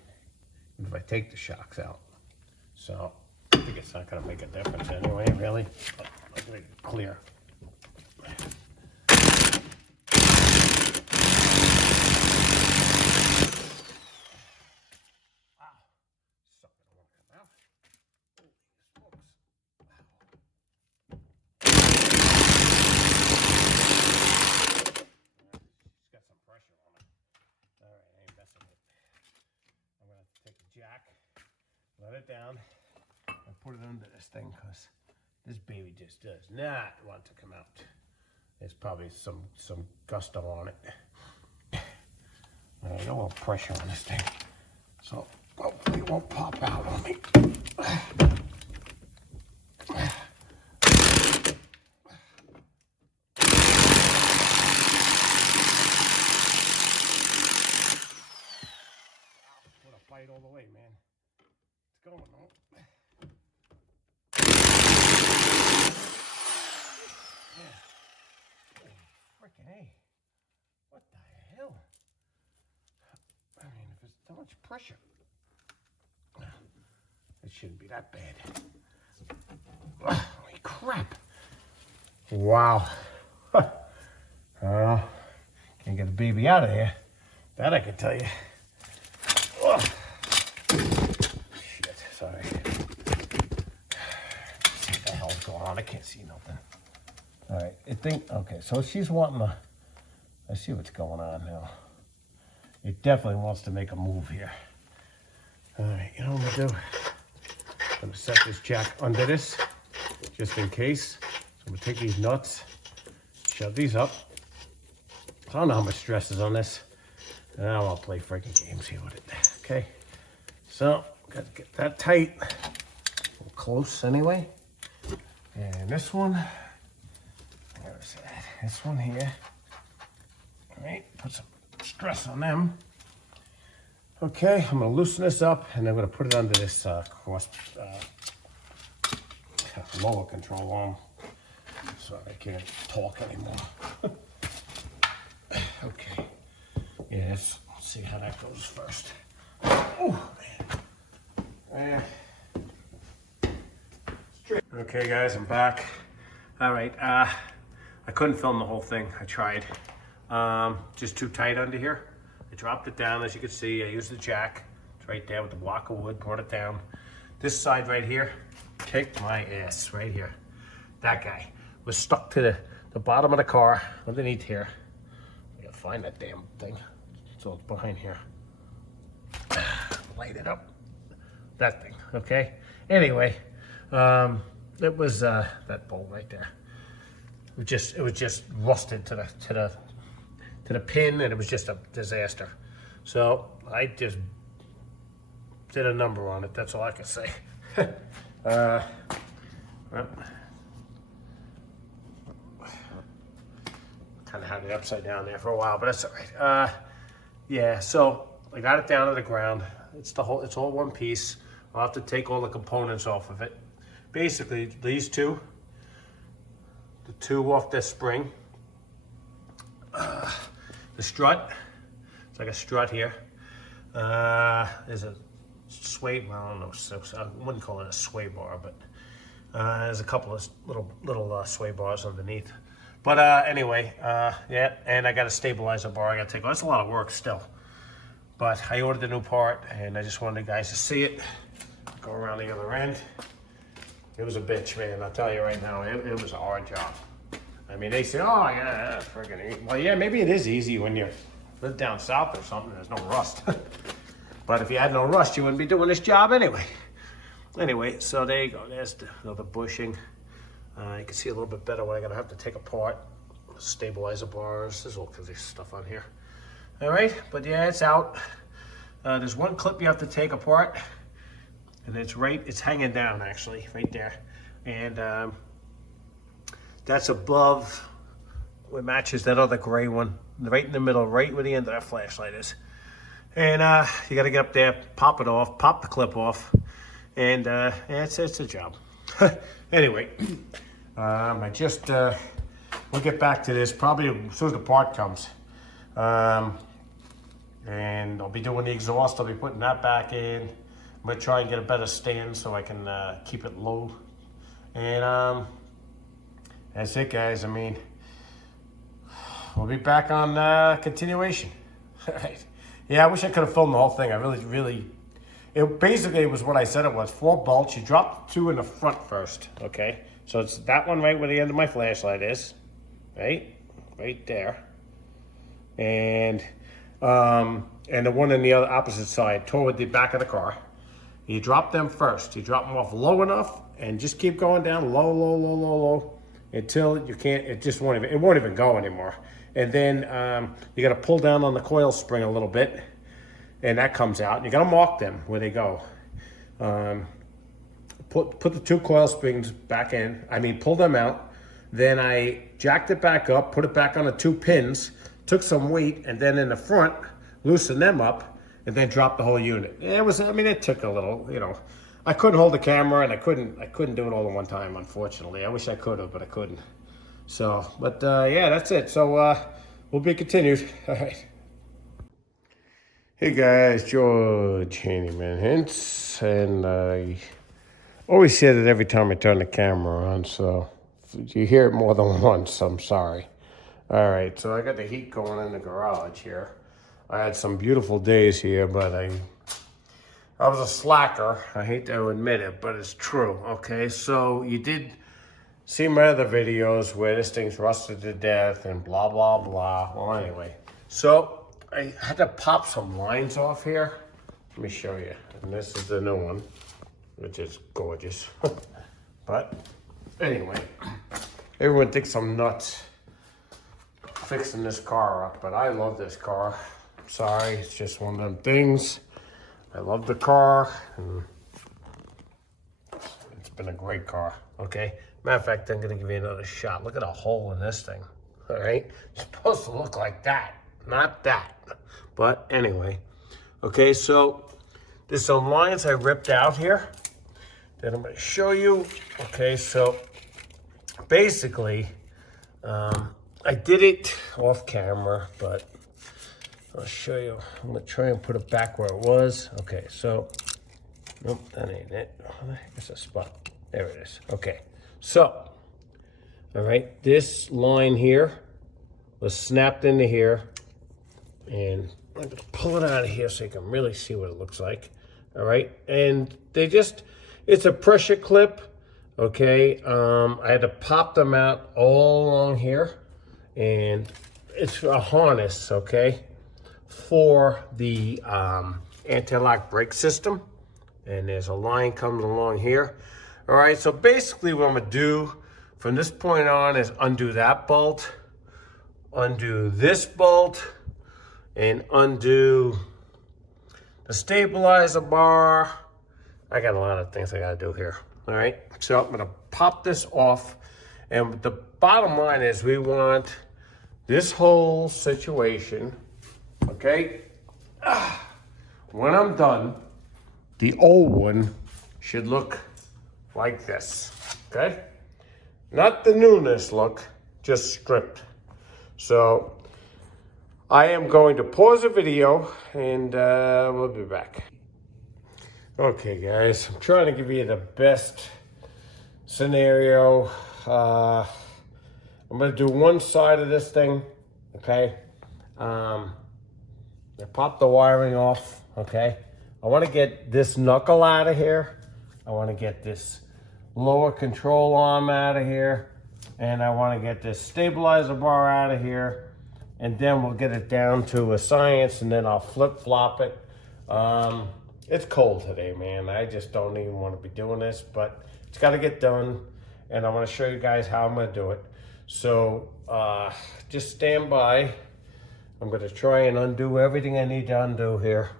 if I take the shocks out. So I think it's not going to make a difference anyway, really. But I'm going to make it clear. Wow. Something wrong with that. Holy smokes. Jack, let it down, and put it under this thing because this baby just does not want to come out. There's probably some gusto on it. I got a little pressure on this thing, so hopefully it won't pop out on me. Fight all the way, man. It's going on. Yeah. Frickin' hey. What the hell? I mean, if it's so much pressure, it shouldn't be that bad. Holy crap. Wow. Can't get the baby out of here. That I can tell you. Shit, sorry. What the hell's going on? I can't see nothing. All right, okay, so she's wanting to, I see what's going on now. It definitely wants to make a move here. All right, you know what I'm gonna do? I'm gonna set this jack under this, just in case. So I'm gonna take these nuts, shove these up. I don't know how much stress is on this. Now I'll play freaking games here with it, okay? So, got to get that tight, a little close anyway. And this one, where's that? This one here. All right, put some stress on them. Okay, I'm gonna loosen this up and I'm gonna put it under this lower control arm. So I can't talk anymore. Okay, yes, let's see how that goes first. Oh, man. Okay, guys, I'm back. All right, I couldn't film the whole thing. I tried. Just too tight under here. I dropped it down, as you can see. I used the jack. It's right there with the block of wood. Brought it down. This side right here kicked my ass right here. That guy was stuck to the bottom of the car underneath here. I gotta find that damn thing. So it's behind here. Light it up. That thing, okay? Anyway, it was that bolt right there. It was just rusted to the pin, and it was just a disaster. So I just did a number on it. That's all I can say. Well, Kind of had it upside down there for a while, but that's all right. Yeah, so I got it down to the ground. It's all one piece. I'll have to take all the components off of it. Basically, these two, the two off this spring, the strut, it's like a strut here. There's a sway, well, I don't know, I wouldn't call it a sway bar, but there's a couple of little sway bars underneath. But anyway, yeah, and I got a stabilizer bar I got to take off. That's a lot of work still. But I ordered the new part, and I just wanted you guys to see it. Go around the other end. It was a bitch, man. I'll tell you right now, it was a hard job. I mean, they say, oh, yeah, freaking easy. Well, yeah, maybe it is easy when you live down south or something. There's no rust. But if you had no rust, you wouldn't be doing this job anyway. Anyway, so there you go. There's the bushing. You can see a little bit better what I'm going to have to take apart. Stabilizer bars. There's all kinds of stuff on here. All right, but yeah, it's out. There's one clip you have to take apart. And it's hanging down actually, right there. And that's above, it matches that other gray one, right in the middle, right where the end of that flashlight is. And you gotta get up there, pop it off, pop the clip off, and yeah, it's a job. Anyway, we'll get back to this probably as soon as the part comes. And I'll be doing the exhaust, I'll be putting that back in. I'm gonna try and get a better stand so I can keep it low. And that's it, guys. I mean, we'll be back on continuation. Right. Yeah, I wish I could have filmed the whole thing. I really, it basically was what I said it was. 4 bolts. You drop 2 in the front first, okay? So it's that one right where the end of my flashlight is, right there. And the one on the other opposite side toward the back of the car. You drop them first. You drop them off low enough and just keep going down low until you can't, it won't even go anymore. And then you got to pull down on the coil spring a little bit and that comes out. You got to mark them where they go. Put the 2 coil springs back in. Pull them out. Then I jacked it back up, put it back on the 2 pins, took some weight, and then in the front, loosened them up, and then dropped the whole unit. It took a little, I couldn't hold the camera, and I couldn't do it all at one time, unfortunately. I wish I could have, but I couldn't. So, but yeah, that's it. So we'll be continued. All right. Hey guys, George Handyman Hints, and I always say it every time I turn the camera on, so if you hear it more than once, I'm sorry. All right, so I got the heat going in the garage here. I had some beautiful days here, but I was a slacker. I hate to admit it, but it's true, okay? So you did see my other videos where this thing's rusted to death and blah, blah, blah. Well, anyway, so I had to pop some lines off here. Let me show you. And this is the new one, which is gorgeous. But anyway, everyone thinks I'm nuts fixing this car up, but I love this car. Sorry, it's just one of them things. I love the car, and it's been a great car, okay? Matter of fact, I'm gonna give you another shot. Look at a hole in this thing, all right? It's supposed to look like that, not that. But anyway, okay, so there's some lines I ripped out here that I'm gonna show you. Okay, so basically, I did it off camera, but I'll show you. I'm gonna try and put it back where it was. Okay, so, nope, that ain't it. Where the heck is that spot? There it is. Okay, so, all right, this line here was snapped into here, and I'm gonna pull it out of here so you can really see what it looks like. All right, and it's a pressure clip. Okay, I had to pop them out all along here, and it's a harness, okay, for the anti-lock brake system. And there's a line coming along here. All right, so basically what I'm gonna do from this point on is undo that bolt, undo this bolt, and undo the stabilizer bar. I got a lot of things I gotta do here. All right, so I'm gonna pop this off, and the bottom line is we want this whole situation, okay, when I'm done, the old one should look like this, okay? Not the newness look, just script. So I am going to pause the video and we'll be back. Okay guys, I'm trying to give you the best scenario. I'm gonna do one side of this thing, okay? I popped the wiring off, okay? I wanna get this knuckle out of here. I wanna get this lower control arm out of here. And I wanna get this stabilizer bar out of here. And then we'll get it down to a science and then I'll flip flop it. It's cold today, man. I just don't even wanna be doing this, but it's gotta get done. And I wanna show you guys how I'm gonna do it. So just stand by. I'm gonna try and undo everything I need to undo here.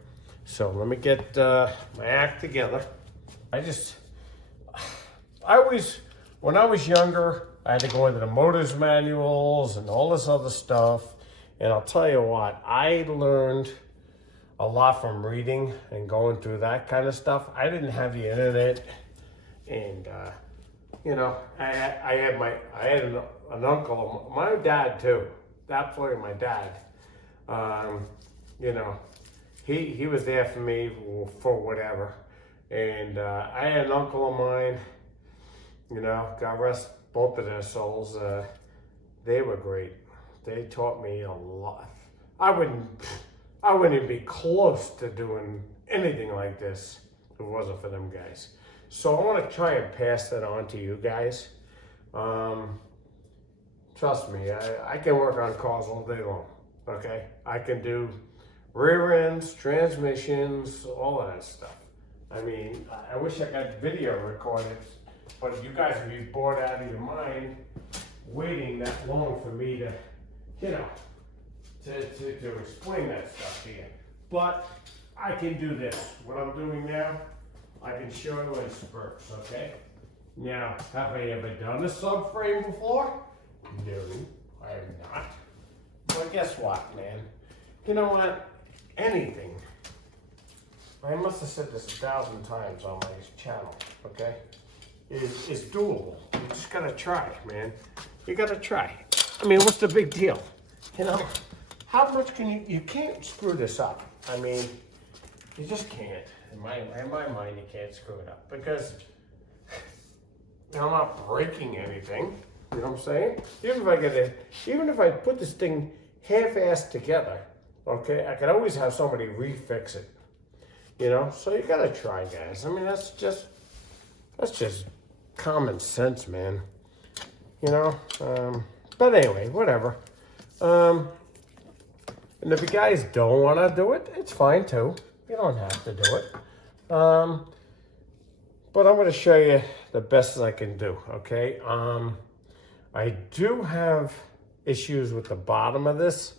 So let me get my act together. When I was younger, I had to go into the motors manuals and all this other stuff. And I'll tell you what, I learned a lot from reading and going through that kind of stuff. I didn't have the internet, and you know, I had an uncle, my dad too, absolutely my dad. You know, he was there for me for whatever. And I had an uncle of mine, you know, God rest both of their souls. They were great. They taught me a lot. I wouldn't even be close to doing anything like this if it wasn't for them guys. So I want to try and pass that on to you guys. Trust me, I can work on cars all day long, okay? I can do rear ends, transmissions, all of that stuff. I mean, I wish I got video recorded, but you guys would be bored out of your mind waiting that long for me to, you know, to explain that stuff to you. But I can do this. What I'm doing now, I can show you in spurts, okay? Now, have I ever done a subframe before? No, I have not. But guess what, man? You know what? Anything. I must have said this 1,000 times on my channel, okay? Is doable. You just gotta try, man. You gotta try. I mean, what's the big deal? You know, how much can you can't screw this up. I mean, you just can't. In my mind, you can't screw it up because I'm not breaking anything. You know what I'm saying? Even if I put this thing half-assed together, okay, I could always have somebody refix it. You know, so you gotta try, guys. I mean, that's just common sense, man. You know, but anyway, whatever. And if you guys don't want to do it, it's fine too. You don't have to do it. But I'm going to show you the best I can do, okay? I do have issues with the bottom of this.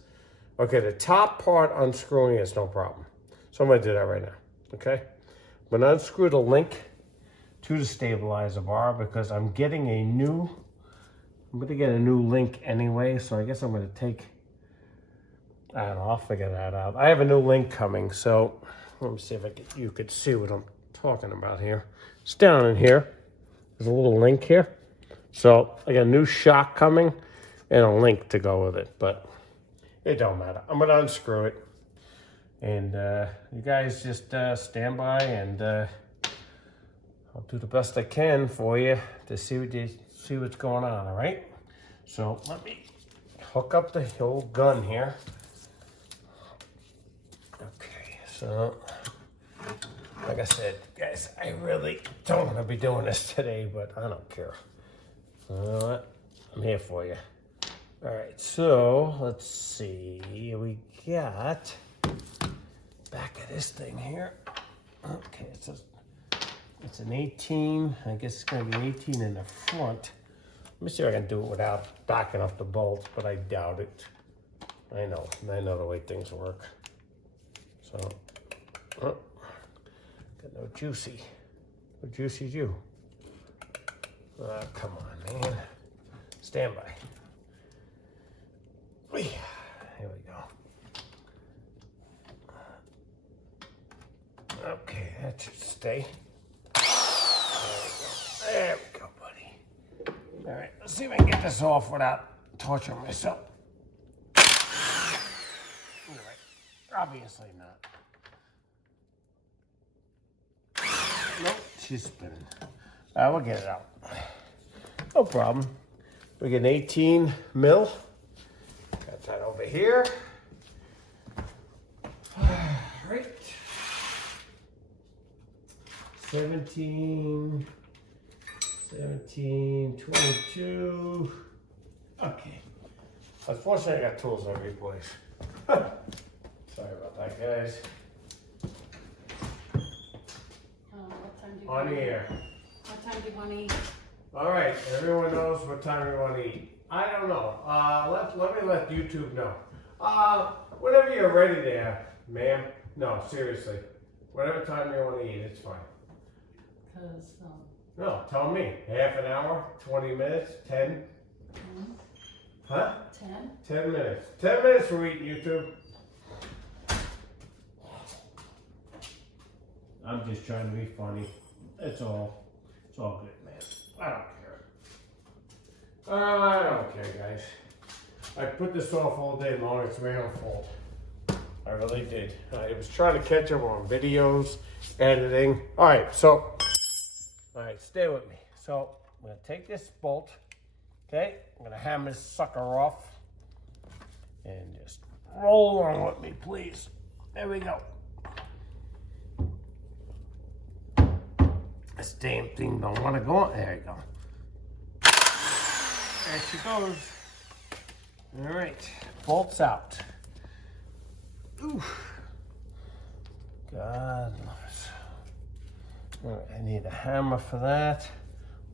Okay, the top part unscrewing is no problem. So I'm going to do that right now, okay? I'm going to unscrew the link to the stabilizer bar because I'm going to get a new link anyway, so I guess I'm going to take, I don't know, I'll figure that out. I have a new link coming, so let me see if you could see what I'm talking about here. It's down in here. There's a little link here. So I got a new shock coming and a link to go with it, but it don't matter. I'm going to unscrew it. And you guys just stand by and I'll do the best I can for you to see what's going on, all right? So let me hook up the old gun here. Okay, so like I said, guys, I really don't want to be doing this today, but I don't care. You know what? I'm here for you. All right, so let's see. We got back of this thing here. Okay, it's an 18. I guess it's going to be 18 in the front. Let me see if I can do it without backing up the bolts, but I doubt it. I know the way things work. So, got no juicy. No juicy Jew. Come on, man. Stand by. Okay, that should stay. There we go, buddy. All right, let's see if I can get this off without torturing myself. All right, obviously not. Nope, she's spinning. We'll get it out. No problem. We get an 18 mil. Got that over here. All right. 17, 22. Okay. Unfortunately, I got tools every place. Sorry about that, guys. What time do you On the air. What time do you want to eat? All right, everyone knows what time we want to eat. I don't know. Let me let YouTube know. Whenever you're ready there, ma'am. No, seriously. Whatever time you want to eat, it's fine. Because, No, tell me. Half an hour, 20 minutes, 10? Huh? 10? 10 minutes. 10 minutes for eating, YouTube. I'm just trying to be funny. It's all good, man. I don't care. I don't care, guys. I put this off all day long. It's my own fault. I really did. I was trying to catch up on videos, editing. All right, stay with me. So I'm gonna take this bolt, okay? I'm gonna hammer this sucker off and just roll on with me, please. There we go. This damn thing don't want to go on. There you go. There she goes. All right, bolts out. Ooh. God knows. All right, I need a hammer for that.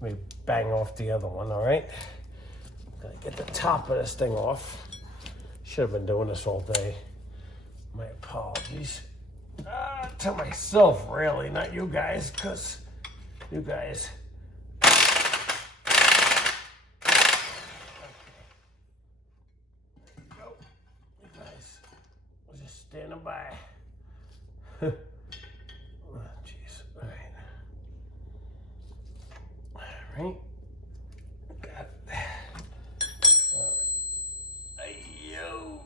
Let me bang off the other one, all right? Gotta get the top of this thing off. Should have been doing this all day. My apologies. To myself, really, not you guys, because you guys. Go. You guys was just standing by. Oh, jeez. All right. All right. Got it. All right. Ay-yo.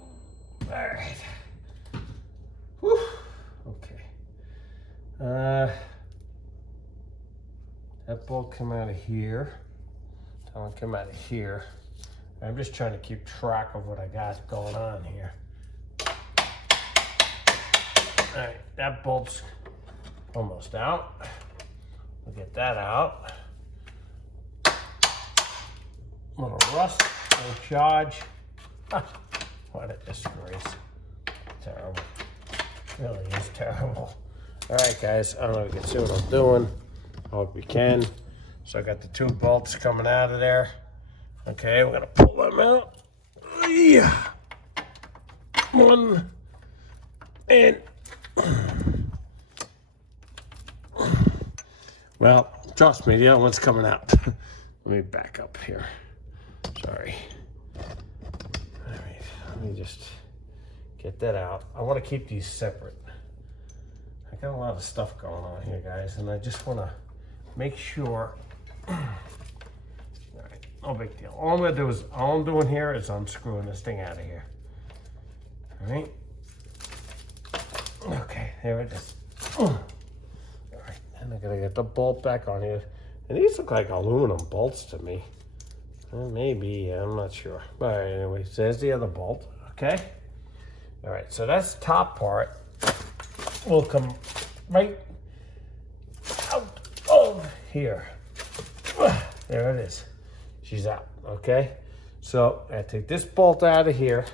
All right. Whew. Okay. That bolt came out of here. That one came out of here. I'm just trying to keep track of what I got going on here. All right, that bolt's almost out. We'll get that out. A little rust, no charge. What a disgrace. Terrible. Really is terrible. All right, guys, I don't know if you can see what I'm doing. I hope you can. So I got the two bolts coming out of there. Okay, we're gonna pull them out. Yeah. One and well, trust me, the other one's coming out. Let me back up here. Sorry. All right, let me just get that out. I want to keep these separate. I got a lot of stuff going on here, guys, and I just want to make sure. All right, no big deal. All I'm doing here is unscrewing this thing out of here. All right. Okay, there it is. All right, and I gotta get the bolt back on here. And these look like aluminum bolts to me. Maybe, I'm not sure. All right, anyways, there's the other bolt. Okay. All right, so that's the top part. Will come right out of here. There it is. She's out, okay? So I take this bolt out of here.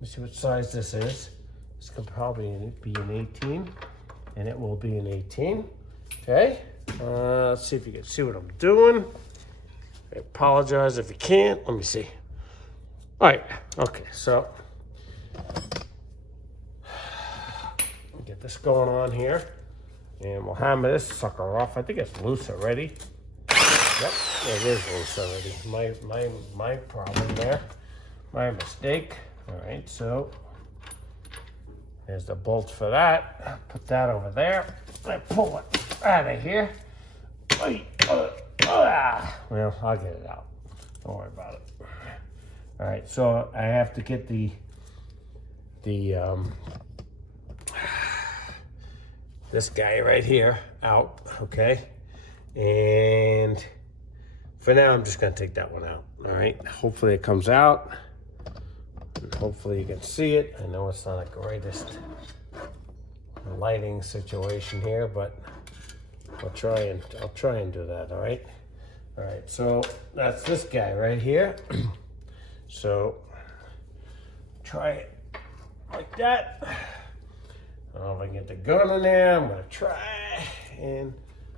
Let's see what size this is. This could probably be an 18, and it will be an 18, okay? Let's see if you can see what I'm doing. I apologize if you can't. Let me see. All right, okay, so get this going on here, and we'll hammer this sucker off. I think it's loose already. Yep, it is loose already. My problem there. My mistake. All right, so There's the bolt for that. Put that over there. I pull it out of here. Well, I'll get it out. Don't worry about it. All right, so I have to get the this guy right here out, okay? And for now, I'm just gonna take that one out, all right? Hopefully it comes out, and hopefully you can see it. I know it's not the greatest lighting situation here, but I'll try and do that, all right? All right, so that's this guy right here. So try it like that. I don't know if I can get the gun in there. I'm gonna try, and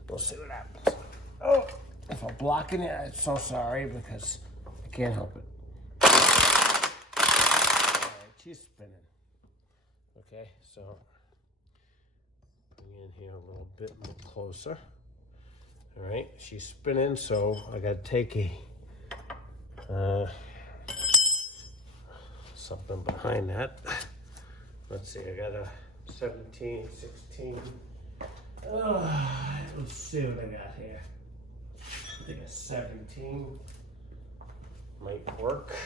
we'll see what happens. Oh, if I'm blocking it, I'm so sorry because I can't help it. All right, she's spinning. Okay, so bring in here a little bit more closer. All right, she's spinning, so I gotta take a something behind that. Let's see, I got a 17, 16. Let's see what I got here. I think a 17 might work.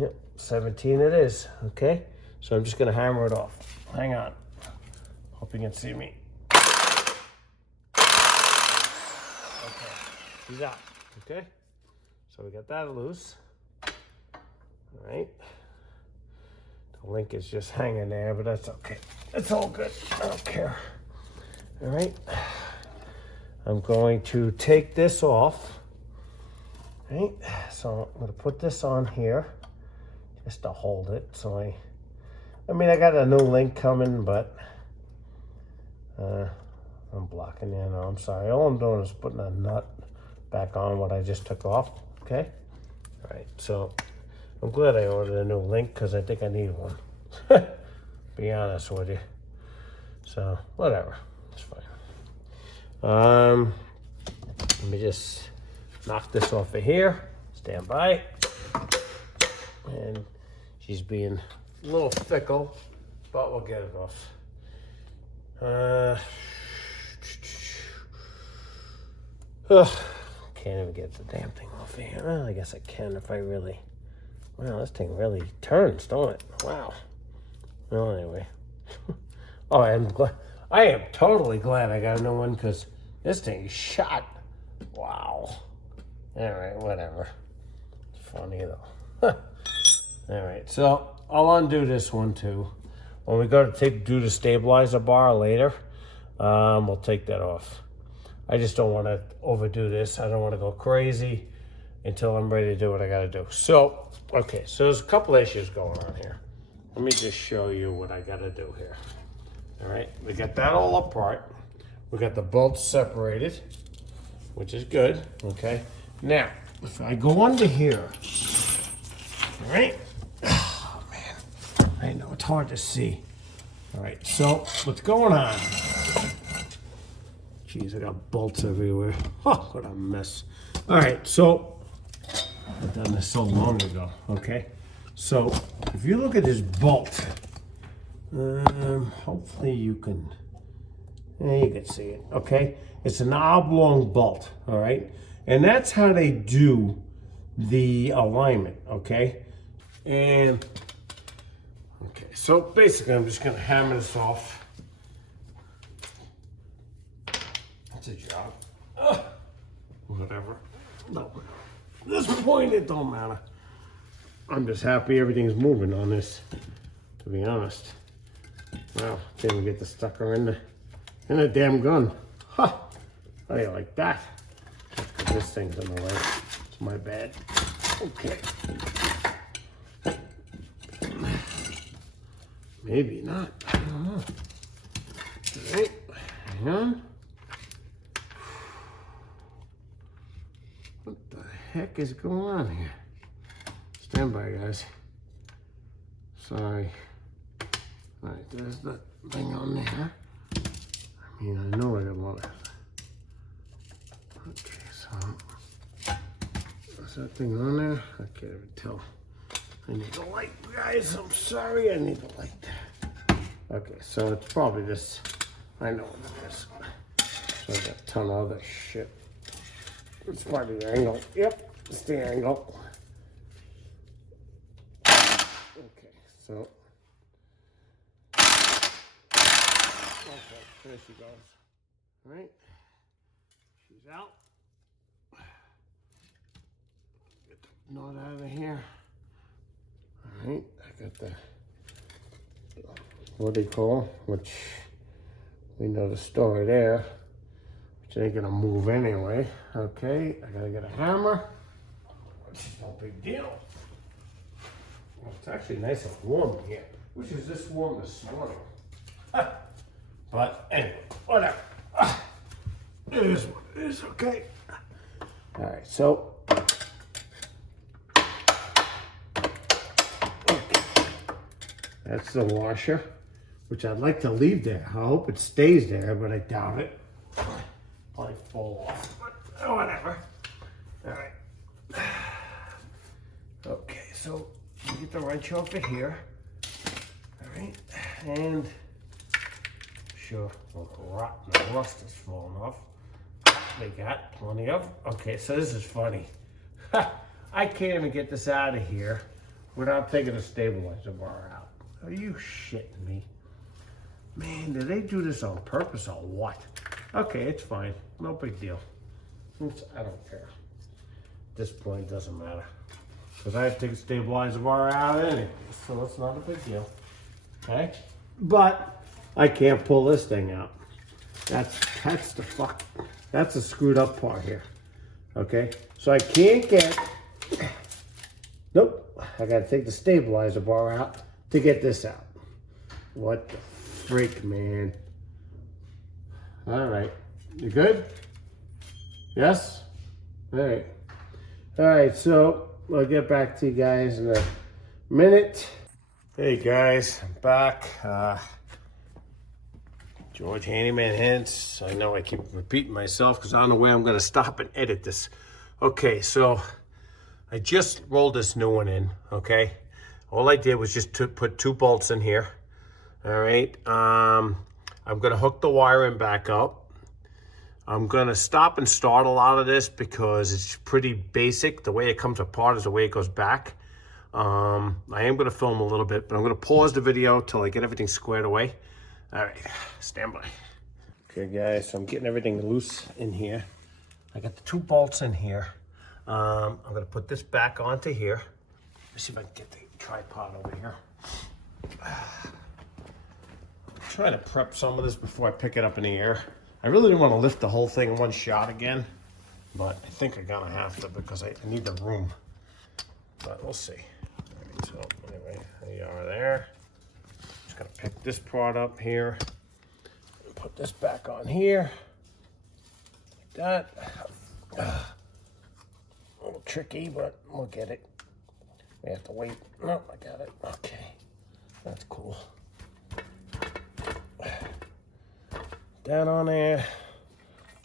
Yep, 17 it is, okay? So I'm just gonna hammer it off. Hang on. Hope you can see me. Okay, he's out, okay? So we got that loose. All right. The link is just hanging there, but that's okay. It's all good. I don't care. All right. I'm going to take this off. All right. So I'm going to put this on here just to hold it. So I mean, I got a new link coming, but I'm blocking in. I'm sorry. All I'm doing is putting a nut back on what I just took off. Okay. All right. So I'm glad I ordered a new link because I think I need one. Be honest with you. So whatever, it's fine. Let me just knock this off of here. Stand by. And she's being a little fickle, but we'll get it off. Can't even get the damn thing off of here. Well, I guess I can if I really. Wow, this thing really turns, don't it? Wow. Well, anyway. Oh, I am totally glad I got a new one because this thing is shot. Wow. All right, whatever. It's funny though. All right, so I'll undo this one too. When we go to do the stabilizer bar later, we'll take that off. I just don't want to overdo this. I don't want to go crazy until I'm ready to do what I got to do. So, okay, so there's a couple issues going on here. Let me just show you what I got to do here. All right, we got that all apart. We got the bolts separated, which is good, okay? Now, if I go under here, all right? Oh, man, I know, it's hard to see. All right, so what's going on? Jeez, I got bolts everywhere. Oh, what a mess. All right, so I've done this so long ago, okay? So if you look at this bolt, hopefully you can see it, okay? It's an oblong bolt, all right? And that's how they do the alignment, okay? And, okay, so basically I'm just gonna hammer this off. That's a job. Whatever. No, at this point it don't matter. I'm just happy everything's moving on this, to be honest. Wow, didn't even get the sucker in the damn gun. Ha! How do you like that? That's 'cause this thing's in the way. It's my bad. Okay. Maybe not. I don't know. All right, hang on. What the heck is going on here? Stand by, guys. Sorry. All right, there's that thing on there. I mean, I know I got one. Okay, so is that thing on there? I can't even tell. I need a light, guys. I'm sorry, I need a light. Okay, so it's probably this. I know what it is. So I got a ton of other shit. It's probably the angle. Yep, it's the angle. Okay, so. Okay, there she goes. All right, she's out. Get the knot out of here. All right, I got the, what do you call, which we know the story there, which ain't gonna move anyway. Okay, I gotta get a hammer, which is no big deal. Well, it's actually nice and warm in here, which is this warm this morning. But anyway, whatever. It is what it is, okay? All right, so. That's the washer, which I'd like to leave there. I hope it stays there, but I doubt it. Probably fall off, but whatever. All right. Okay, so you get the wrench off of here. All right, and sure, well, the rust is falling off. They got plenty of. Okay, so this is funny. I can't even get this out of here without taking the stabilizer bar out. Are you shitting me? Man, did they do this on purpose or what? Okay, it's fine. No big deal. I don't care. At this point, it doesn't matter. Because I have to take the stabilizer bar out anyway, so it's not a big deal. Okay? But I can't pull this thing out. That's the fuck. That's the screwed up part here. Okay? So I can't get. Nope. I gotta take the stabilizer bar out to get this out. What the freak, man? All right, you good? Yes? All right. All right, so I'll get back to you guys in a minute. Hey guys, I'm back. George Handyman Hints. I know I keep repeating myself because I don't know where I'm gonna stop and edit this. Okay, so I just rolled this new one in, okay? All I did was just to put 2 bolts in here. All right. I'm gonna hook the wiring back up. I'm gonna stop and start a lot of this because it's pretty basic. The way it comes apart is the way it goes back. I am gonna film a little bit, but I'm gonna pause the video till I get everything squared away. All right, stand by. Okay guys, so I'm getting everything loose in here. I got the 2 bolts in here. I'm gonna put this back onto here. Let's see if I can get the tripod over here. I'm trying to prep some of this before I pick it up in the air. I really didn't want to lift the whole thing in one shot again, but I think I'm gonna have to because I need the room. But we'll see. All right, so anyway, there you are there. Just gonna pick this part up here and put this back on here. Like that. A little tricky, but we'll get it. We have to wait. No, I got it. Okay. That's cool. Down on there.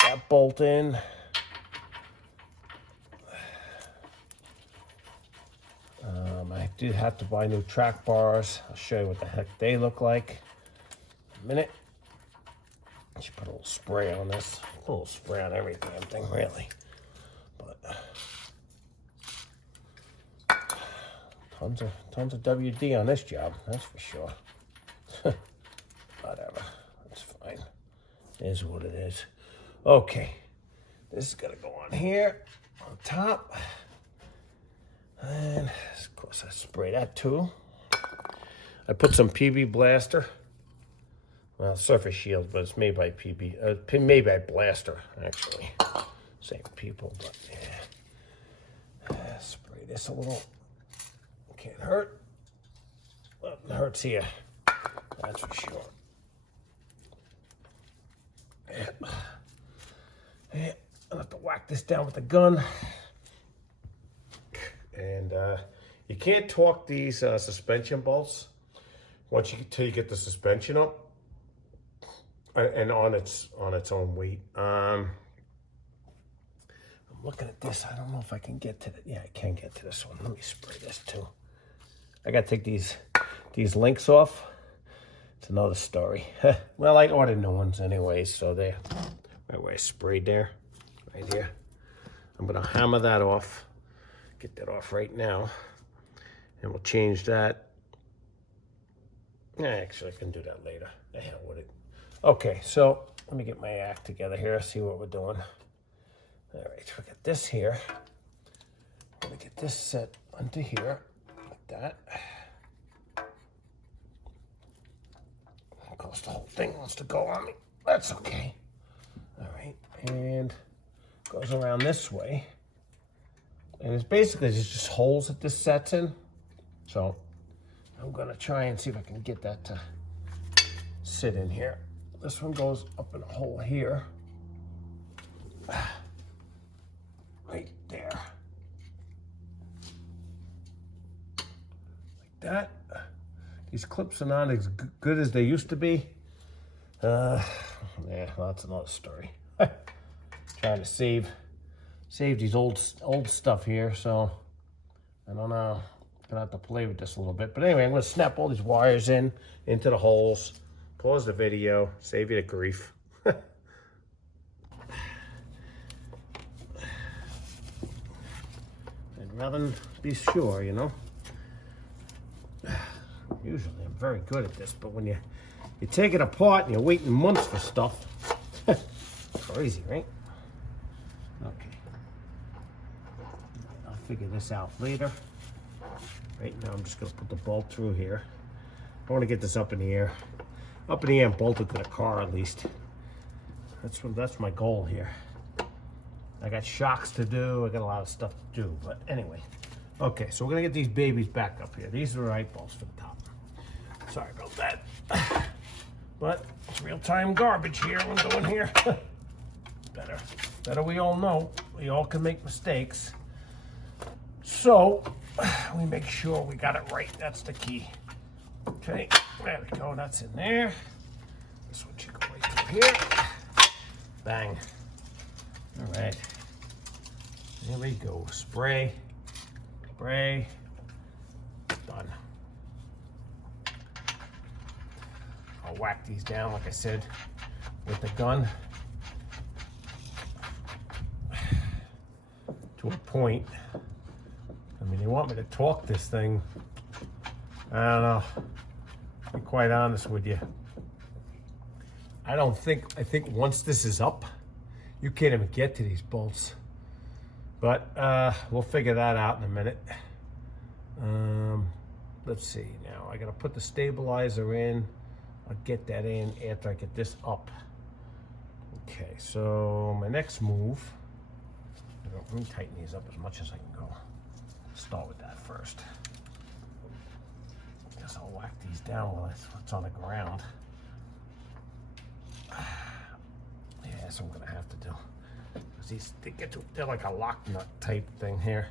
That bolt in. I did have to buy new track bars. I'll show you what the heck they look like in a minute. I should put a little spray on this. Put a little spray on every damn thing, really. But tons of WD on this job, that's for sure. Whatever, that's fine. It is what it is. Okay, this is gonna go on here, on top. And of course I spray that too. I put some PB Blaster. Well, Surface Shield, but it's made by made by Blaster, actually. Same people, but yeah. Spray this a little. Can't hurt. Nothing hurts here. That's for sure. Yeah. I'll have to whack this down with the gun. And you can't torque these suspension bolts till you get the suspension up and on its own weight. I'm looking at this. I don't know if I can get to it. Yeah, I can get to this one. Let me spray this too. I gotta take these links off. It's another story. Well, I ordered new ones anyways, so they're right where I sprayed there, right here. I'm gonna hammer that off, get that off right now, and we'll change that. Actually, I can do that later. The hell with it. Okay, so let me get my act together here, see what we're doing. All right, we got this here. I'm gonna get this set onto here, like that. Of course, the whole thing wants to go on me. That's okay. All right, and goes around this way. And it's basically just holes that this sets in. So I'm gonna try and see if I can get that to sit in here. This one goes up in a hole here. Right there. Like that. These clips are not as good as they used to be. Yeah, well, that's another story. Trying to save these old stuff here, so I don't know. Gonna have to play with this a little bit. But anyway, I'm gonna snap all these wires into the holes, pause the video, save you the grief. I'd rather be sure, you know. Usually I'm very good at this, but when you take it apart and you're waiting months for stuff, crazy, right? Okay. I'll figure this out later. Right now I'm just gonna put the bolt through here. I want to get this up in the air. Up in the air and bolt it to the car at least. That's my goal here. I got shocks to do, I got a lot of stuff to do, but anyway. Okay, so we're gonna get these babies back up here. These are the right bolts for the top. Sorry about that. But it's real-time garbage here we're doing here. Better we all know. We all can make mistakes. So we make sure we got it right. That's the key. Okay, there we go. That's in there. This one should go right through here. Bang. All right. There we go. Spray. Spray. Done. I'll whack these down, like I said, with the gun to a point. I mean, they want me to torque this thing. I don't know. To be quite honest with you. I think once this is up, you can't even get to these bolts. But we'll figure that out in a minute. Let's see now. I gotta put the stabilizer in. I'll get that in after I get this up. Okay, so my next move, let me tighten these up as much as I can go. Start with that first. Guess I'll whack these down while it's on the ground. Yeah, that's what I'm gonna have to do. They're like a lock nut type thing here.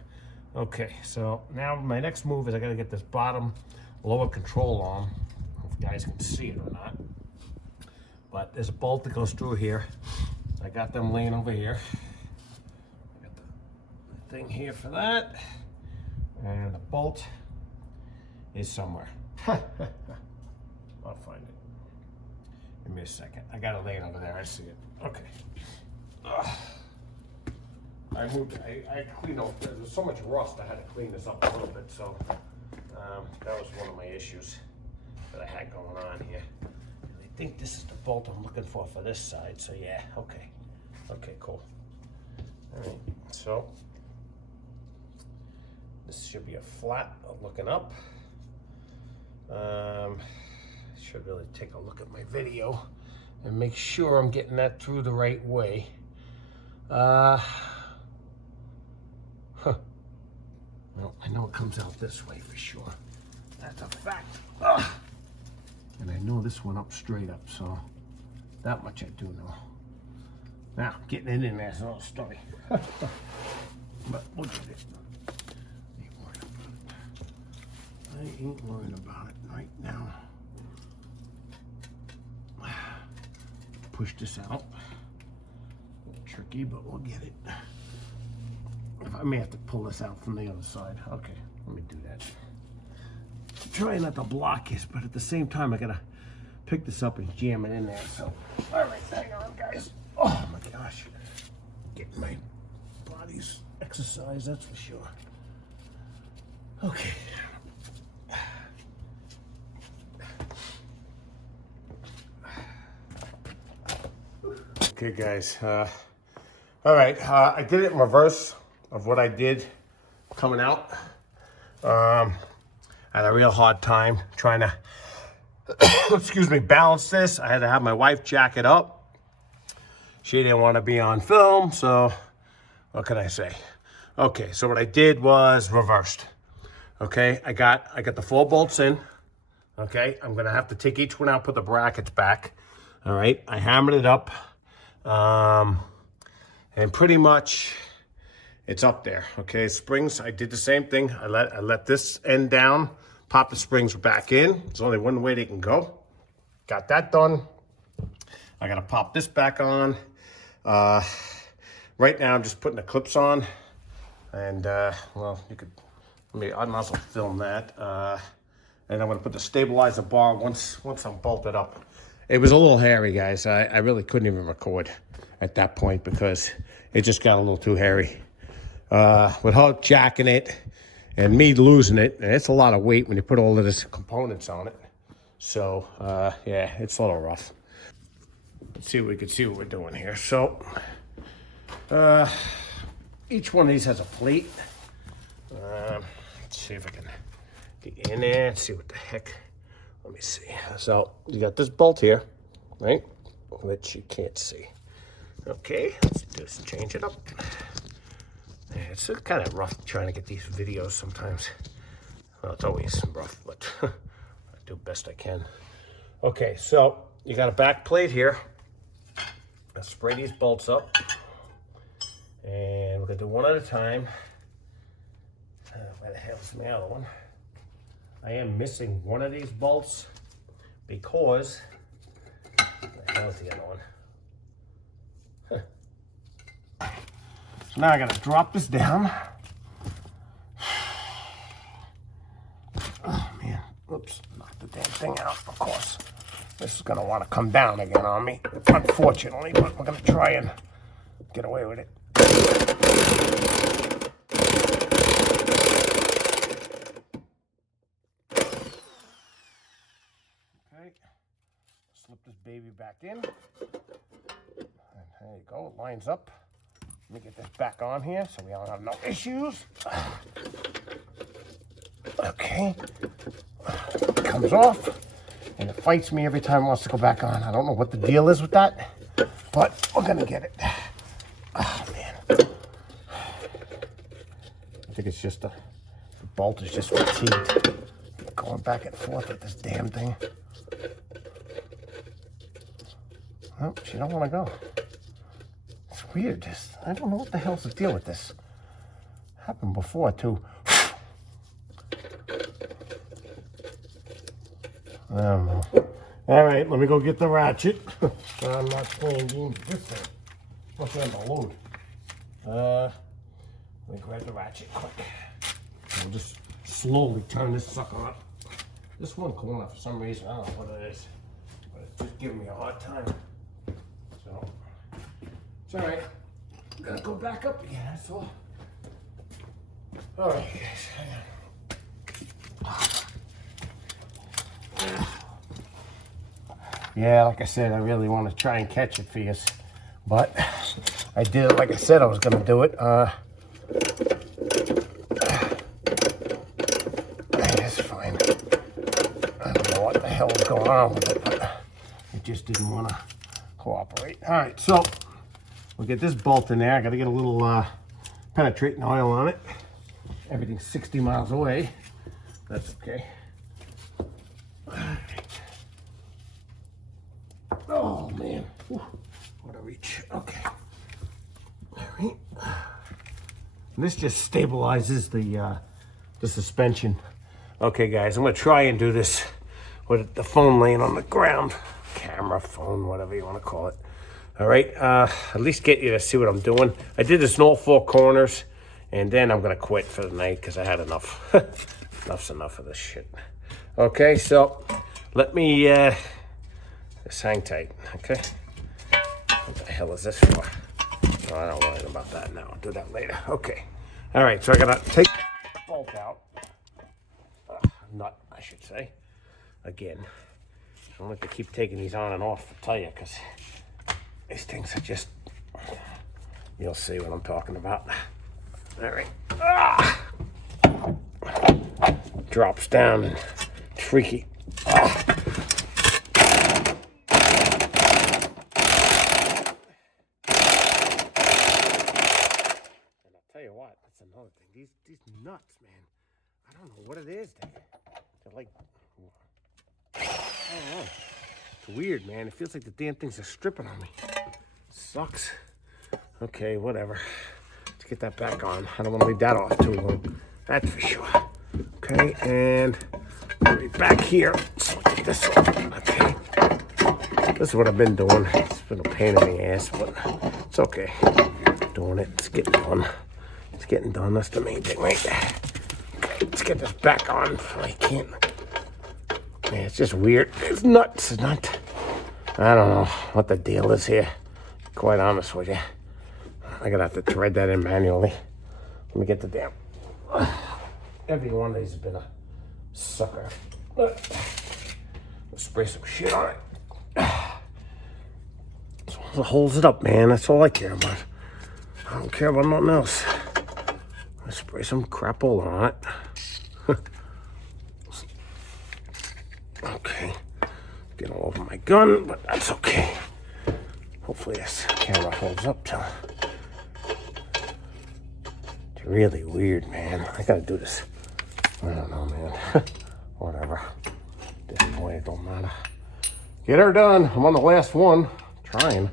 Okay, so now my next move is I gotta get this bottom lower control arm. I don't know if you guys can see it or not. But there's a bolt that goes through here. I got them laying over here. I got the thing here for that. And the bolt is somewhere. I'll find it. Give me a second. I got it laying over there. I see it. Okay. I moved it. I cleaned up. There's so much rust. I had to clean this up a little bit. So that was one of my issues that I had going on here. I think this is the bolt I'm looking for this side. So yeah. Okay. Okay. Cool. All right. So this should be a flat looking up. Should really take a look at my video and make sure I'm getting that through the right way. Well, I know it comes out this way for sure. That's a fact. And I know this went up straight up, so that much I do know. Now, getting it in there is another story. But we'll get it. I ain't worried about it right now. Push this out. A little tricky, but we'll get it. I may have to pull this out from the other side. Okay, let me do that. trying not to block this, but at the same time, I gotta pick this up and jam it in there. So, all right, hang on, guys. Oh my gosh, getting my body's exercise, that's for sure. Okay. Okay, guys. All right, I did it in reverse of what I did coming out. I had a real hard time trying to, excuse me, balance this. I had to have my wife jack it up. She didn't want to be on film, so what can I say? Okay, so what I did was reversed. Okay, I got the 4 bolts in. Okay, I'm gonna have to take each one out, put the brackets back. All right, I hammered it up. And pretty much it's up there. Okay, springs, I did the same thing. I let this end down, pop the springs back in. There's only one way they can go. Got that done. I gotta pop this back on. Right now I'm just putting the clips on, and well, you could, I might as well film that. And I'm gonna put the stabilizer bar once I'm bolted up. It was a little hairy, guys. I really couldn't even record at that point because it just got a little too hairy. With her jacking it and me losing it, and it's a lot of weight when you put all of this components on it. So, yeah, it's a little rough. Let's see if we can see what we're doing here. So, each one of these has a plate. Let's see if I can get in there and see what the heck. Let me see. So you got this bolt here, right? Which you can't see. Okay, let's just change it up. Yeah, it's kind of rough trying to get these videos sometimes. Well, it's always rough, but I do best I can. Okay, so you got a back plate here. I'll spray these bolts up. And we're gonna do one at a time. Where the hell's my other one? I am missing one of these bolts because, where the hell's the other one? Huh. So now I gotta drop this down. Oh man, oops, knocked the damn thing out, of course. This is gonna wanna come down again on me, unfortunately, but we're gonna try and get away with it. Slip this baby back in. And there you go, it lines up. Let me get this back on here so we don't have no issues. Okay. It comes off and it fights me every time it wants to go back on. I don't know what the deal is with that, but we're gonna get it. Oh man. I think it's just the bolt is just fatigued. Going back and forth with this damn thing. Oh, she don't want to go. It's weird. I don't know what the hell's the deal with this. Happened before too. I don't know. All right, let me go get the ratchet. I'm not playing games with this thing. Especially on the load. Let me grab the ratchet quick. We'll just slowly turn this sucker up. This one corner, for some reason, I don't know what it is, but it's just giving me a hard time. So, it's all right. I'm gonna go back up again, that's all. All right, guys, hang on. Yeah, like I said, I really want to try and catch it for you, but I did it like I said I was gonna do it. It's fine. I don't know what the hell was going on with it, but it just didn't want to cooperate. All right, so we'll get this bolt in there. I got to get a little penetrating oil on it. Everything's 60 miles away. That's okay. All right. Oh man, whew. What a reach. Okay. All right. And this just stabilizes the suspension. Okay, guys, I'm gonna try and do this with the phone laying on the ground. Camera, phone, whatever you want to call it. All right, at least get you to see what I'm doing. I did this in all 4 corners, and then I'm gonna quit for the night because I had enough. Enough's enough of this shit. Okay, so let me just hang tight, okay? What the hell is this for? Oh, I don't worry about that now. I'll do that later. Okay. All right, so I gotta take the bolt out. Nut, I should say. Again, I don't like to keep taking these on and off, I'll tell you, because these things are just, you'll see what I'm talking about. All right. Drops down and it's freaky. Tell you what, that's another thing. These nuts, man. I don't know what it is. They're like, I don't know. It's weird, man. It feels like the damn things are stripping on me. Sucks. Okay, whatever. Let's get that back on. I don't want to leave that off too long. That's for sure. Okay, and right back here. So get this off. Okay. This is what I've been doing. It's been a pain in the ass, but it's okay. Doing it. It's getting done. It's getting done. That's the main thing right there. Okay, let's get this back on. I can't. Man, it's just weird. It's nuts. It's not. I don't know what the deal is here. Quite honest with you. I'm gonna have to thread that in manually. Let me get the damn. Every one of these has been a sucker. Let's spray some shit on it. As long as it holds it up, man. That's all I care about. I don't care about nothing else. I spray some crapola on it. Okay. Getting all over my gun, but that's okay. Hopefully this camera holds up till. It's really weird, man. I gotta do this. I don't know, man. Whatever. At this point, it don't matter. Get her done. I'm on the last one. Trying.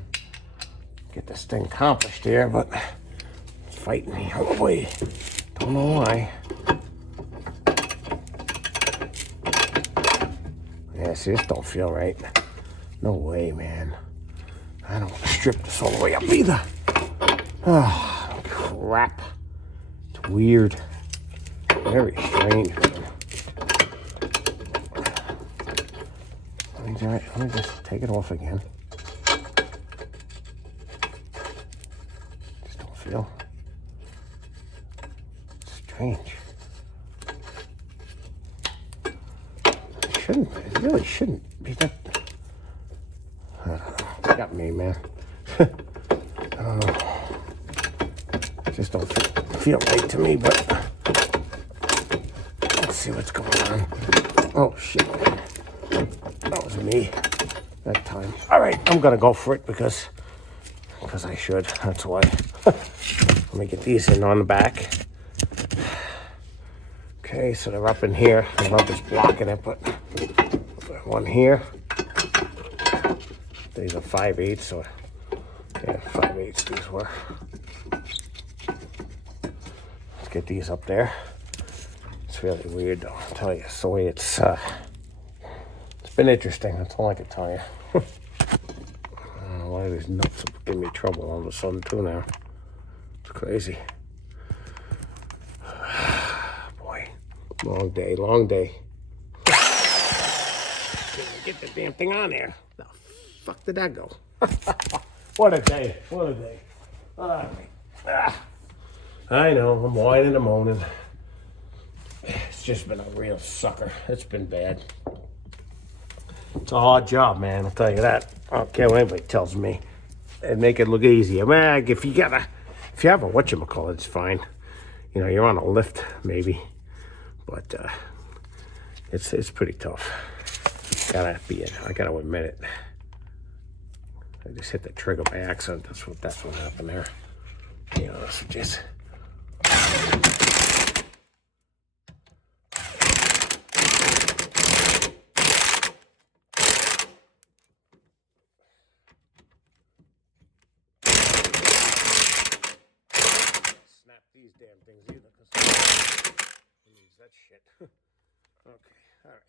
Get this thing accomplished here, but it's fighting me all the way. Don't know why. Yeah, see, this don't feel right. No way, man. I don't want to strip this all the way up either. Oh, crap. It's weird. Very strange. Let me just take it off again. Just don't feel strange. It really shouldn't be that. I don't know. Got me, man. I don't know. Just don't feel right to me, but let's see what's going on. Oh, shit. That was me that time. All right, I'm gonna go for it because I should. That's why. Let me get these in on the back. Okay, so they're up in here. The rubber's blocking it, but one here. These are 5/8, so yeah, 5/8 these were. Let's get these up there. It's really weird though, I'll tell you. It's the way it's been interesting, that's all I can tell you. I don't know why these nuts are giving me trouble all of a sudden too now. It's crazy. Boy, long day, long day. Get the damn thing on there. The fuck did that go? What a day, what a day. All right. I know, I'm whining and moaning. It's just been a real sucker. It's been bad. It's a hard job, man, I'll tell you that. I don't care what anybody tells me. And make it look easier. Man, if you have a whatchamacallit, it's fine. You know, you're on a lift, maybe. But it's pretty tough. I gotta admit it. I just hit the trigger by accident. That's what happened there. You know, it's just. Snap these damn things either, because who needs that shit? Okay, all right.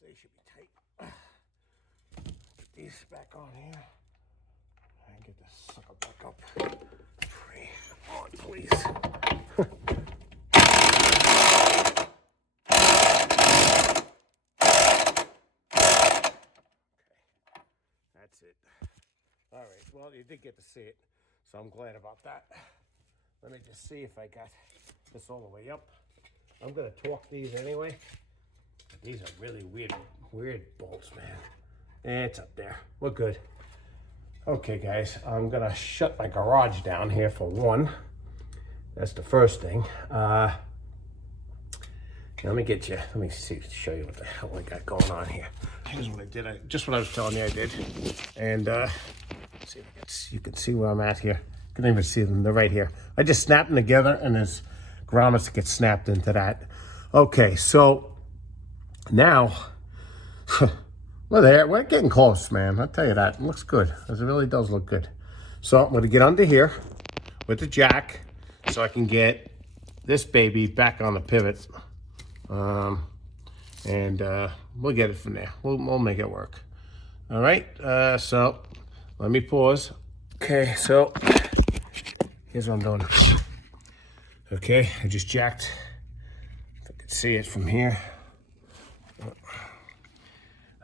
So they should be tight. Put these back on here. And get this sucker back up. Free. Come on, please. that's it. All right, well, you did get to see it, so I'm glad about that. Let me just see if I got this all the way up. I'm gonna torque these anyway. These are really weird bolts, man. It's up there. We're good. Okay, guys, I'm gonna shut my garage down here for one. That's the first thing. Let me get you. Let me see. Show you what the hell I got going on here. Here's what I did. Just what I was telling you I did. And see if you can see where I'm at here. You can even see them. They're right here. I just snapped them together, and there's grommets that get snapped into that. Okay, so now we're getting close, man. I'll tell you that. It looks good. It really does look good. So I'm going to get under here with the jack so I can get this baby back on the pivot. And we'll get it from there. We'll make it work. All right. So let me pause. Okay. So here's what I'm doing. Okay. I just jacked. If I can see it from here.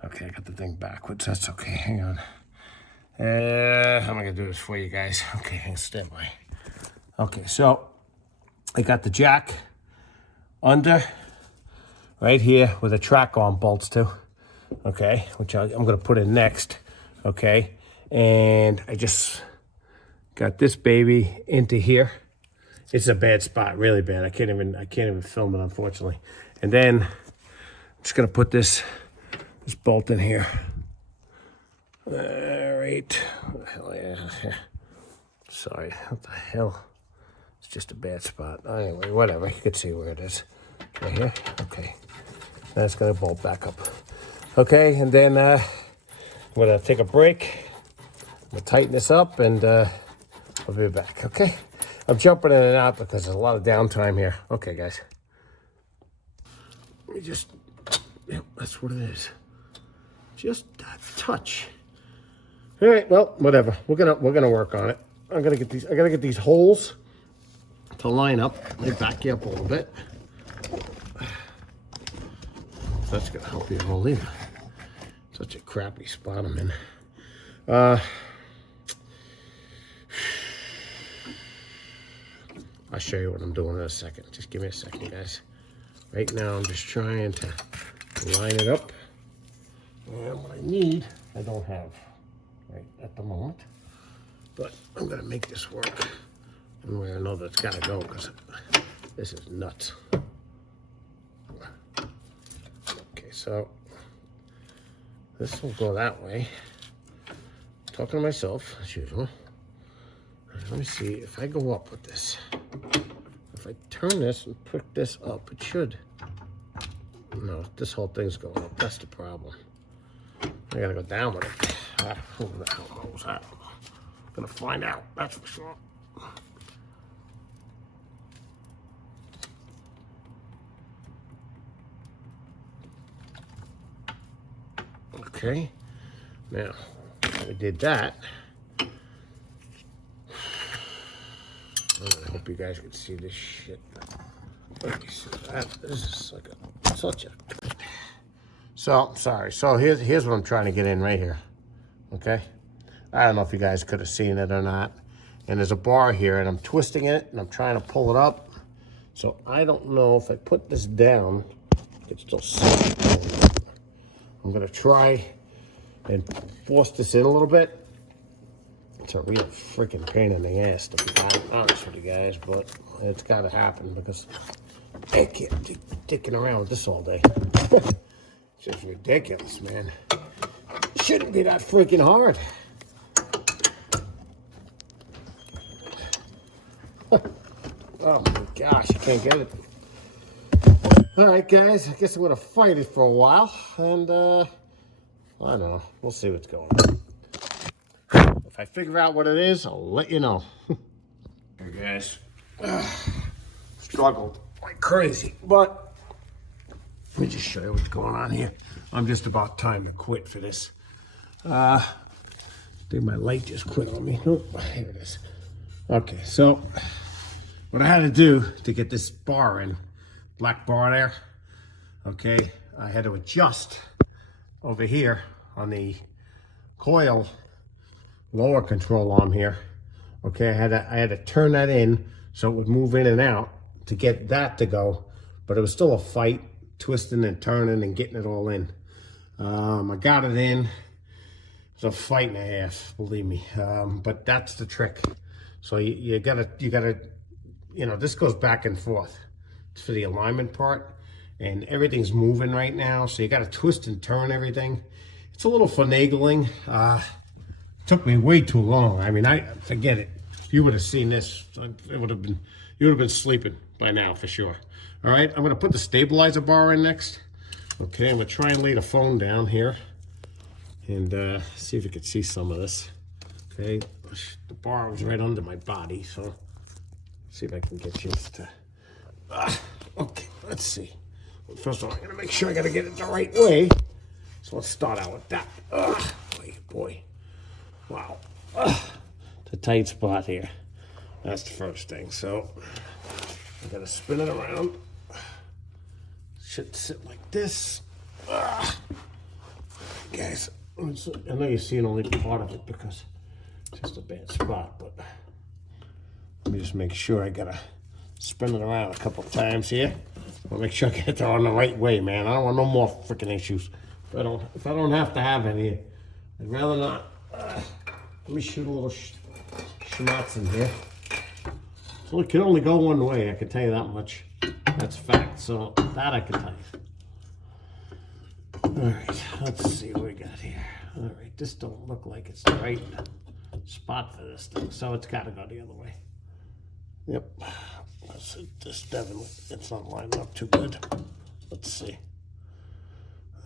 Okay. I got the thing backwards. That's okay. Hang on. How am I going to do this for you guys? Okay. Hang stand by. Okay. So I got the jack under right here with a track arm bolts too, okay, which I'm going to put in next, okay, and I just got this baby into here. It's a bad spot, really bad. I can't even film it, unfortunately. And then I'm just going to put this bolt in here. All right. What the hell, yeah. Sorry, what the hell? It's just a bad spot. Anyway, whatever. You can see where it is. Right here. Okay. That's gonna bolt back up. Okay, and then I'm gonna take a break. I'm gonna tighten this up, and I'll be back. Okay. I'm jumping in and out because there's a lot of downtime here. Okay, guys. Let me just. Yeah, that's what it is. Just a touch. All right. Well, whatever. We're gonna work on it. I gotta get these holes to line up. Let me back you up a little bit. That's gonna help you all in. Such a crappy spot I'm in. I'll show you what I'm doing in a second. Just give me a second, guys. Right now, I'm just trying to line it up. And what I need, I don't have right at the moment. But I'm gonna make this work one way or another. It's gotta go because this is nuts. Okay, so this will go that way. Talking to myself as usual. Let me see if I go up with this. If I turn this and pick this up, it should. No, this whole thing's going up. That's the problem. I gotta go down with it. Who the hell knows that? Gonna find out, that's for sure. Okay, now we did that. I hope you guys can see this shit. This is like such a. So sorry. So here's what I'm trying to get in right here. Okay, I don't know if you guys could have seen it or not. And there's a bar here, and I'm twisting it, and I'm trying to pull it up. So I don't know if I put this down, it's still set. I'm gonna try and force this in a little bit. It's a real freaking pain in the ass, to be honest with you guys, but it's gotta happen because I can't be dicking around with this all day. It's just ridiculous, man. It shouldn't be that freaking hard. Oh my gosh, I can't get it. All right, guys, I guess I'm gonna fight it for a while, and I don't know. We'll see what's going on. If I figure out what it is, I'll let you know. Here, guys, struggled like crazy, but let me just show you what's going on here. I'm just about time to quit for this. I think my light just quit on me. Oh, here it is. Okay, so what I had to do to get this bar in, black bar there, okay, I had to adjust over here on the coil lower control arm here. Okay, I had to turn that in so it would move in and out to get that to go, but it was still a fight, twisting and turning and getting it all in. I got it in. It was a fight and a half, believe me. But that's the trick. So you gotta, you know, this goes back and forth. It's for the alignment part, and everything's moving right now. So you gotta twist and turn everything. It's a little finagling. It took me way too long. I mean, I forget it. If you would have seen this, it would have been, you would have been sleeping by now for sure. All right, I'm gonna put the stabilizer bar in next. Okay, I'm gonna try and lay the phone down here and see if you can see some of this. Okay, the bar was right under my body, so see if I can get used to. Okay, let's see. Well, first of all, I'm gonna make sure I gotta get it the right way. So let's start out with that. Boy, wow, it's a tight spot here. That's the first thing. So I gotta spin it around. Should sit like this. Guys, I know you're seeing only part of it because it's just a bad spot, but let me just make sure I gotta spin it around a couple times here. I'll make sure I get it on the right way, man. I don't want no more freaking issues. If I don't have to have any, I'd rather not. Let me shoot a little schmatz in here. So it can only go one way, I can tell you that much. That's fact, so that I can tell you. All right, let's see what we got here. All right, this don't look like it's the right spot for this thing, so it's gotta go the other way. Yep, this definitely, it's not lining up too good. Let's see.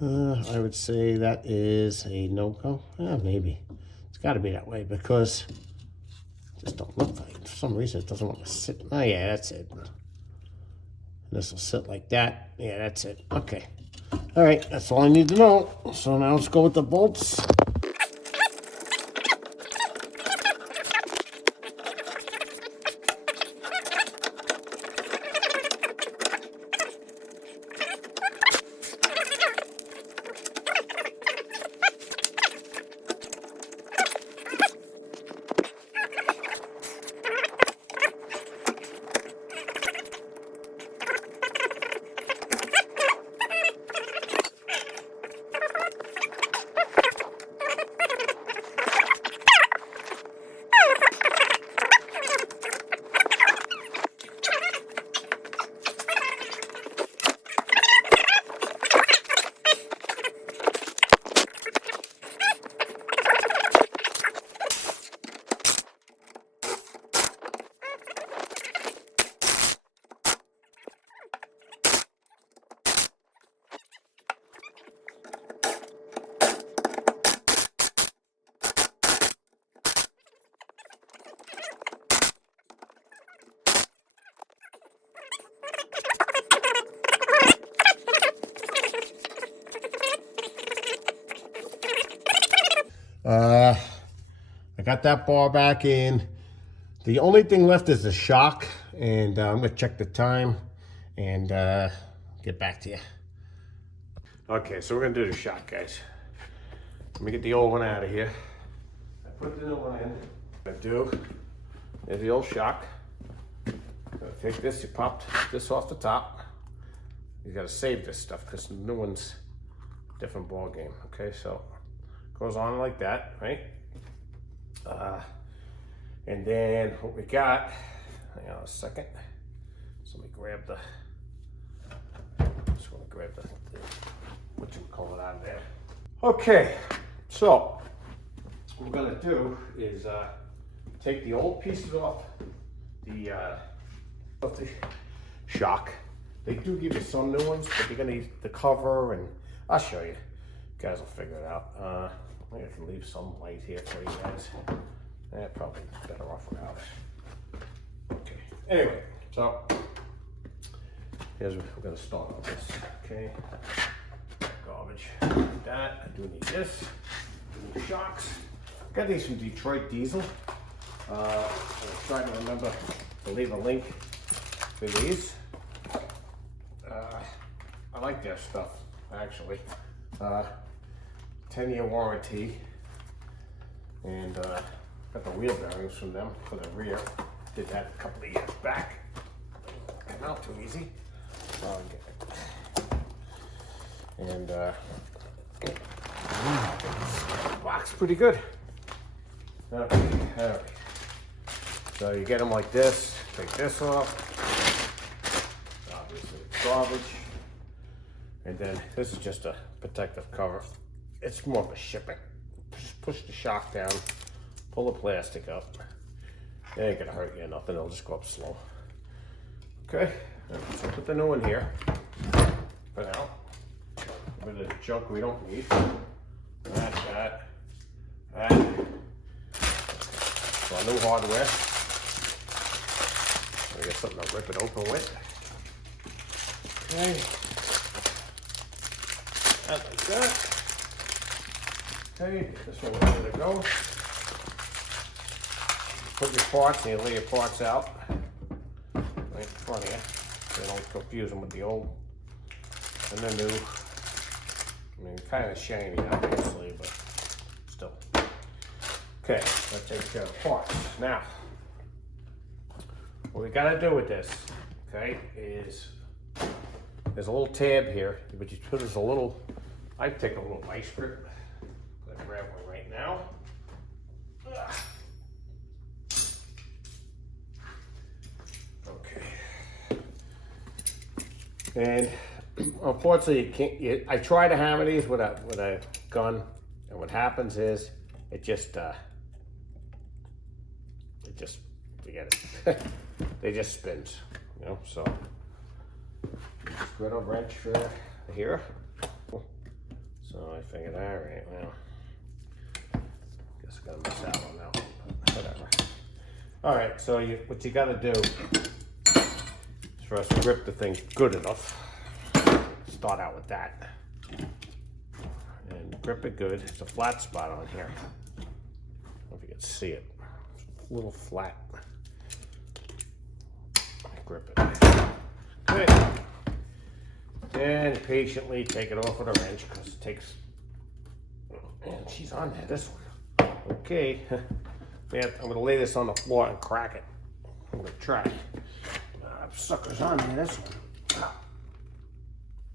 I would say that is a no-go. Maybe. It's gotta be that way because it just don't look like, for some reason it doesn't want to sit. Oh yeah, that's it. This will sit like that. Yeah, that's it. Okay. All right, that's all I need to know. So now let's go with the bolts. I got that bar back in. The only thing left is the shock, and I'm gonna check the time and get back to you. Okay, so we're gonna do the shock, guys. Let me get the old one out of here. I put the new one in. What I do is the old shock. I'm gonna take this, you popped this off the top. You gotta save this stuff because the new one's a different ball game. Okay, so goes on like that, right? And then what we got, hang on a second. So let me grab the, just want to grab the what you call it out of there. Okay, so what we're gonna do is take the old pieces off the shock. They do give you some new ones, but you're gonna need the cover, and I'll show you. You guys will figure it out. I think I can leave some light here for you guys. Probably better off without it. Okay. Anyway, so here's what we're gonna start on this. Okay. Garbage. That I do need this. I need shocks. Got these from Detroit Diesel. I'm trying to remember to leave a link for these. I like their stuff actually. 10-year warranty. And got the wheel bearings from them for the rear. Did that a couple of years back. Came out too easy. I'll get it. And box pretty good. Okay, all right. So you get them like this, take this off. Obviously it's garbage. And then this is just a protective cover. It's more of a shipping. Just push the shock down, pull the plastic up. It ain't gonna hurt you or nothing, it'll just go up slow. Okay, so put the new one here for now. A bit of junk we don't need. That. So our new hardware. I get something to rip it open with. Okay. That like that. Okay, this one ready to go. Put your parts and you lay your parts out right in front of you. So you don't confuse them with the old and the new. I mean, kind of shiny, obviously, but still. Okay, that takes care of parts. Now, what we gotta do with this, okay, is there's a little tab here, but you put this a little, I take a little vice grip. I'm gonna grab one right now. Okay. And unfortunately, you can't. I try to hammer these with a gun, and what happens is it just forget it. They just spins, you know. So square wrench for here. So I figured, all right, well, guess I gotta miss that one out, but whatever. All right, so what you gotta do is for us to grip the thing good enough. Start out with that and grip it good. It's a flat spot on here. I don't know if you can see it. It's a little flat. Grip it. Okay. And patiently take it off with a wrench because it takes. And she's on there. This one. Okay. Man, I'm gonna lay this on the floor and crack it. I'm gonna try. Sucker's on there. This one.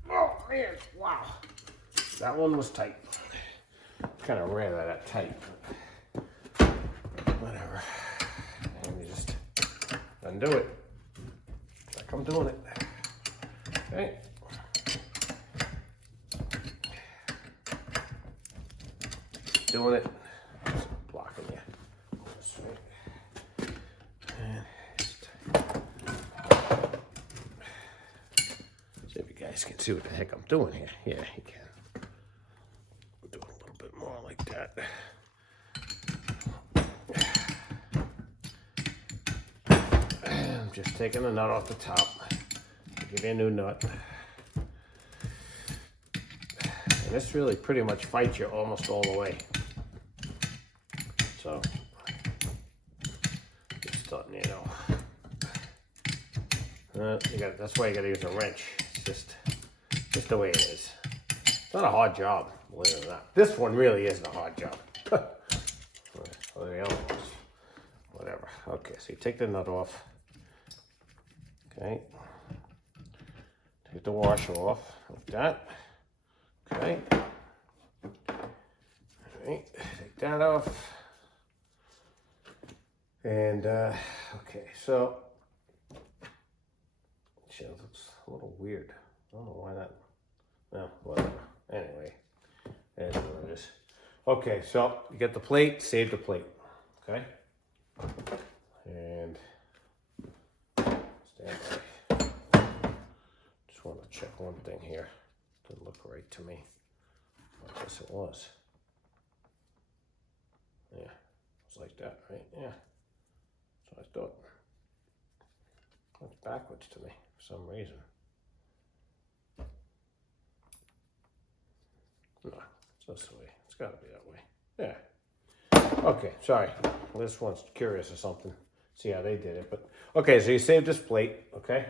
Oh man, wow. That one was tight. Kind of rare that tight. Whatever. Let me just undo it. Like I'm doing it. Okay. Doing it. Just blocking you. This way. And just see if you guys can see what the heck I'm doing here. Yeah, you can. Do it a little bit more like that. I'm just taking the nut off the top. Give you a new nut. And this really pretty much fights you almost all the way. So, just letting you know. That's why you gotta use a wrench. It's just the way it is. It's not a hard job, believe it or not. This one really isn't a hard job. Well, the other ones, whatever. Okay, so you take the nut off. Okay. Take the washer off like that. Okay. Alright, take that off. And okay, so it looks a little weird. I don't know why that. No, whatever. Anyway, that's what it is. Okay, so you get the plate, save the plate. Okay? And stand by. Just want to check one thing here. Didn't look right to me. I guess it was. Yeah, it's like that, right? Yeah. So I thought. It's backwards to me for some reason. No, it's this way. It's got to be that way. Yeah. Okay, sorry. This one's curious or something. See how they did it, but okay. So you save this plate. Okay.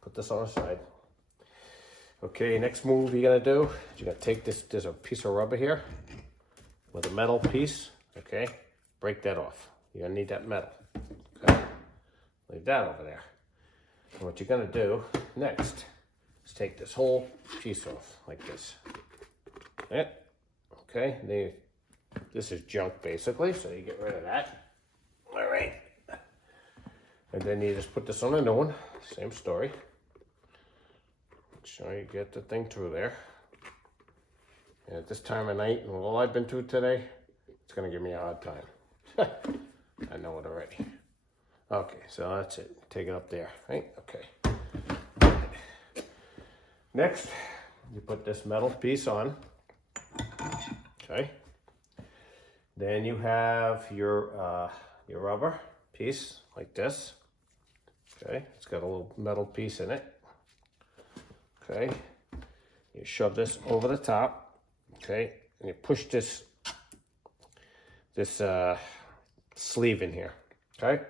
Put this on the side. Okay. Next move you're gonna do is you're gonna take this. There's a piece of rubber here. with a metal piece, okay? Break that off. You're gonna need that metal, okay? Leave that over there. And what you're gonna do next is take this whole piece off like this. Okay, this is junk basically, so you get rid of that. All right. And then you just put this on a new one, same story. Make sure you get the thing through there. And at this time of night, and all I've been through today, it's gonna give me a hard time. I know it already. Okay, so that's it. Take it up there, right? Okay. Next, you put this metal piece on. Okay. Then you have your rubber piece like this. Okay, it's got a little metal piece in it. Okay, you shove this over the top. Okay, and you push this sleeve in here. Okay.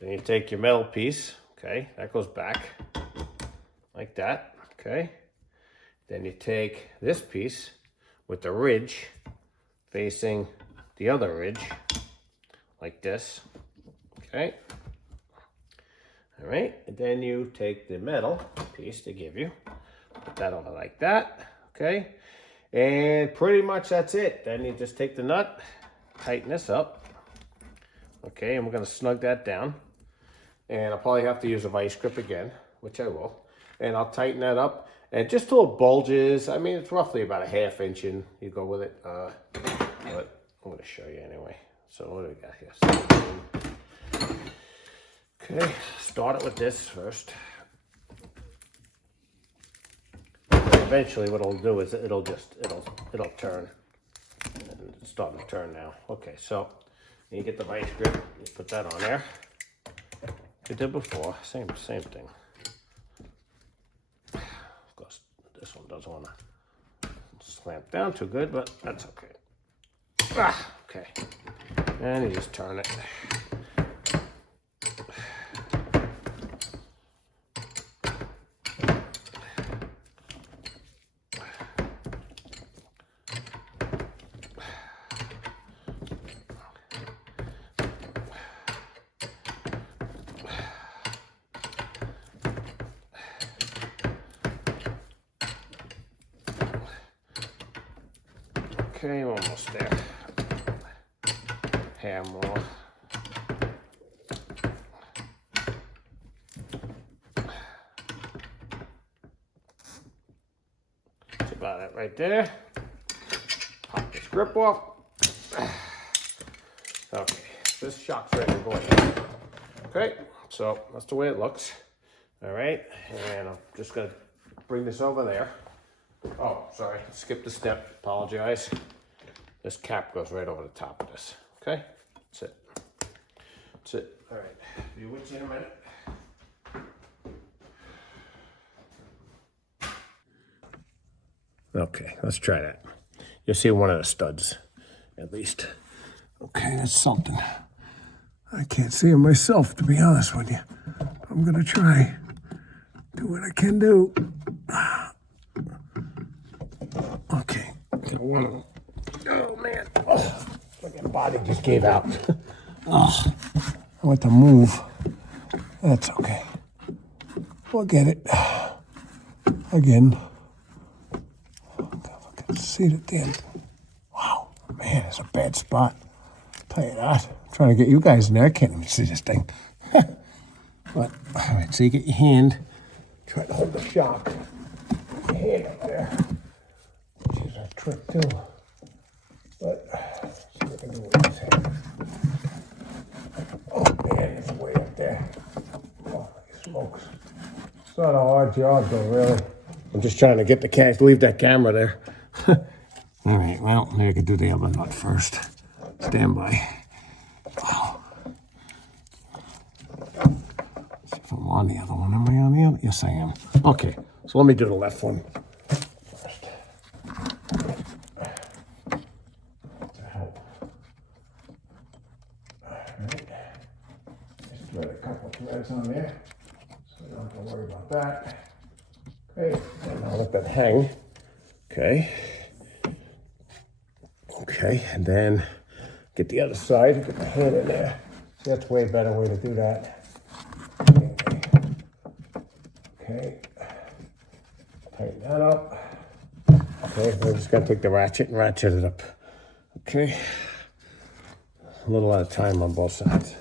Then you take your metal piece. Okay, that goes back like that. Okay. Then you take this piece with the ridge facing the other ridge like this. Okay. All right, and then you take the metal piece to give you, put that over like that, okay? And pretty much that's it. Then you just take the nut, tighten this up, okay? And we're gonna snug that down. And I'll probably have to use a vice grip again, which I will. And I'll tighten that up. And just till it bulges, I mean, it's roughly about a 1/2 inch in, you go with it. But I'm gonna show you anyway. So what do we got here? Okay, start it with this first. And eventually what it'll do is it'll turn. And it's starting to turn now. Okay, so you get the vice grip, you put that on there. You did before, same thing. Of course, this one doesn't want to slam down too good, but that's okay. Okay, and you just turn it. Okay, almost there. Hair more. That's about it right there. Pop this grip off. Okay, this shock's ready to go in. Okay, so that's the way it looks. All right, and I'm just gonna bring this over there. Oh, sorry, skipped a step, apologize. This cap goes right over the top of this, okay? That's it. That's it. All right, be with you in a minute. Okay, let's try that. You'll see one of the studs, at least. Okay, that's something. I can't see it myself, to be honest with you. I'm gonna try. Do what I can do. Okay, got one of them. Oh man, oh, look at the body just gave out. Oh, I went to move. That's okay. We'll get it. Again. I can see it at the end. Wow, man, it's a bad spot. I'll tell you that. I'm trying to get you guys in there. I can't even see this thing. But, all right, so you get your hand. Try to hold the shock. Your hand up there. Which is a trick too. But, let's see what I can do with this hand. Oh man, it's way up there. Oh, smokes. It's not a hard job though, really. I'm just trying to get the cash, leave that camera there. All right, well, maybe I could do the other nut first. Stand by. Oh. See if I'm on the other one. Am I on the other? Yes, I am. Okay, so let me do the left one first. To help. All right. Just thread a couple of threads on there, so you don't have to worry about that. Okay, and I'll let that hang. Okay. Okay, and then get the other side, get my hand in there. See, that's a way better way to do that. Okay, tighten that up. Okay, we're just gonna take the ratchet and ratchet it up. Okay, a little at a time on both sides.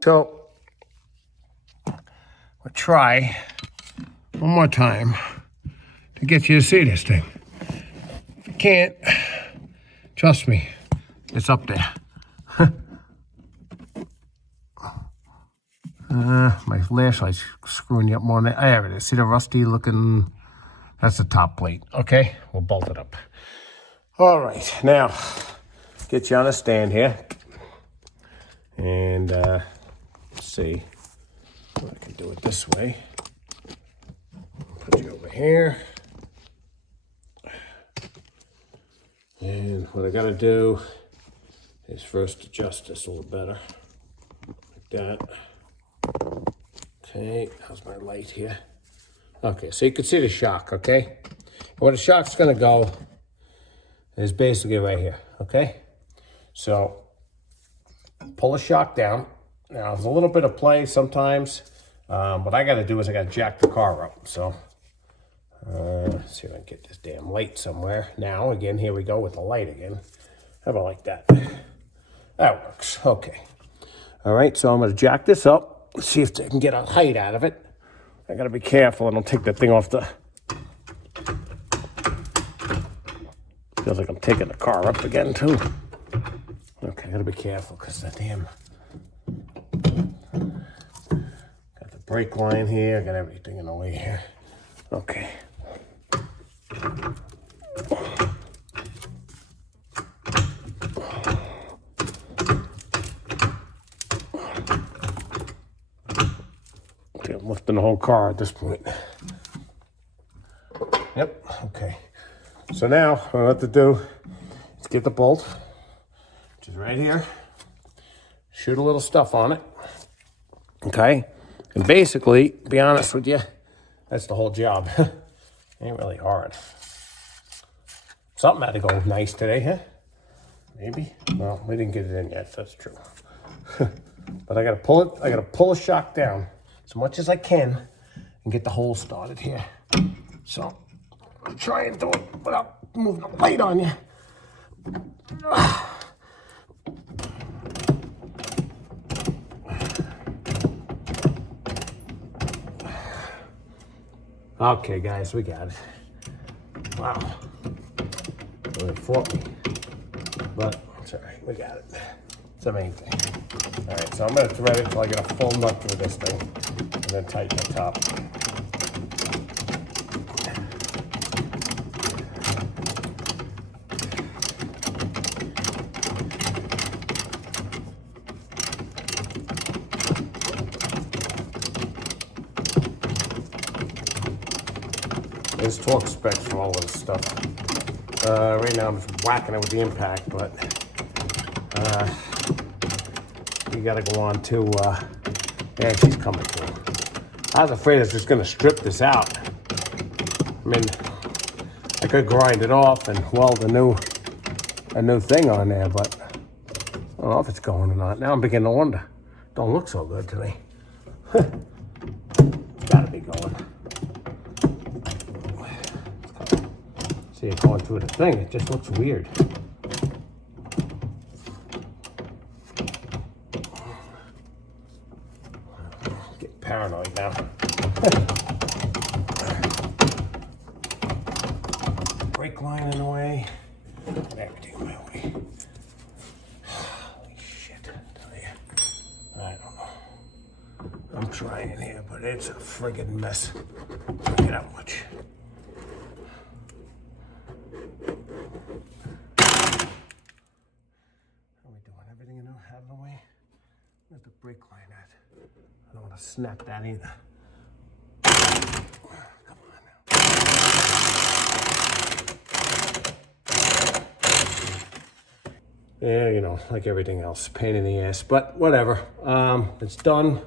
So, we'll try one more time to get you to see this thing. If you can't, trust me, it's up there. My flashlight's screwing you up more than that. There it is. See the rusty looking, that's the top plate. Okay, we'll bolt it up. All right, now, get you on a stand here. And, see if I can do it this way. Put you over here. And what I gotta do is first adjust this a little better. Like that. Okay, how's my light here? Okay, so you can see the shock, okay? Where the shock's gonna go is basically right here, okay? So, pull the shock down. Now, there's a little bit of play sometimes. What I got to do is I got to jack the car up. So, let's see if I can get this damn light somewhere. Now, again, here we go with the light again. How about like that? That works. Okay. All right, so I'm going to jack this up. Let's see if I can get a height out of it. I got to be careful. I don't take that thing off the... Feels like I'm taking the car up again, too. Okay, I got to be careful because the damn... Got the brake line here, got everything in the way here. Okay. Okay, I'm lifting the whole car at this point. Yep, okay. So now, what I have to do is get the bolt, which is right here. Shoot a little stuff on it, okay? And basically, to be honest with you, that's the whole job. Ain't really hard. Something had to go nice today, huh? Maybe? Well, we didn't get it in yet, that's true. But I gotta pull the shock down as much as I can and get the hole started here. So, I'll try and do it without moving the light on you. Okay, guys, we got it. Wow. Really fought me. But it's all right, we got it. It's the main thing. All right, so I'm gonna thread it until I get a full nut through this thing, and then tighten the top. There's torque specs for all of this stuff. Right now I'm just whacking it with the impact, but you gotta go on to, yeah, she's coming through. I was afraid I was just gonna strip this out. I mean, I could grind it off and weld a new thing on there, but I don't know if it's going or not. Now I'm beginning to wonder. Don't look so good to me. It's gotta be going. See it going through the thing, it just looks weird. Get paranoid now. Brake line in the way, and everything in my way. Holy shit, I tell you. I don't know. I'm trying here, but it It's a friggin' mess. Look at that much. How are we doing? Everything out of the way? Where's the brake line at? I don't want to snap that either. Come on now. Yeah, you know, like everything else, pain in the ass, but whatever. It's done.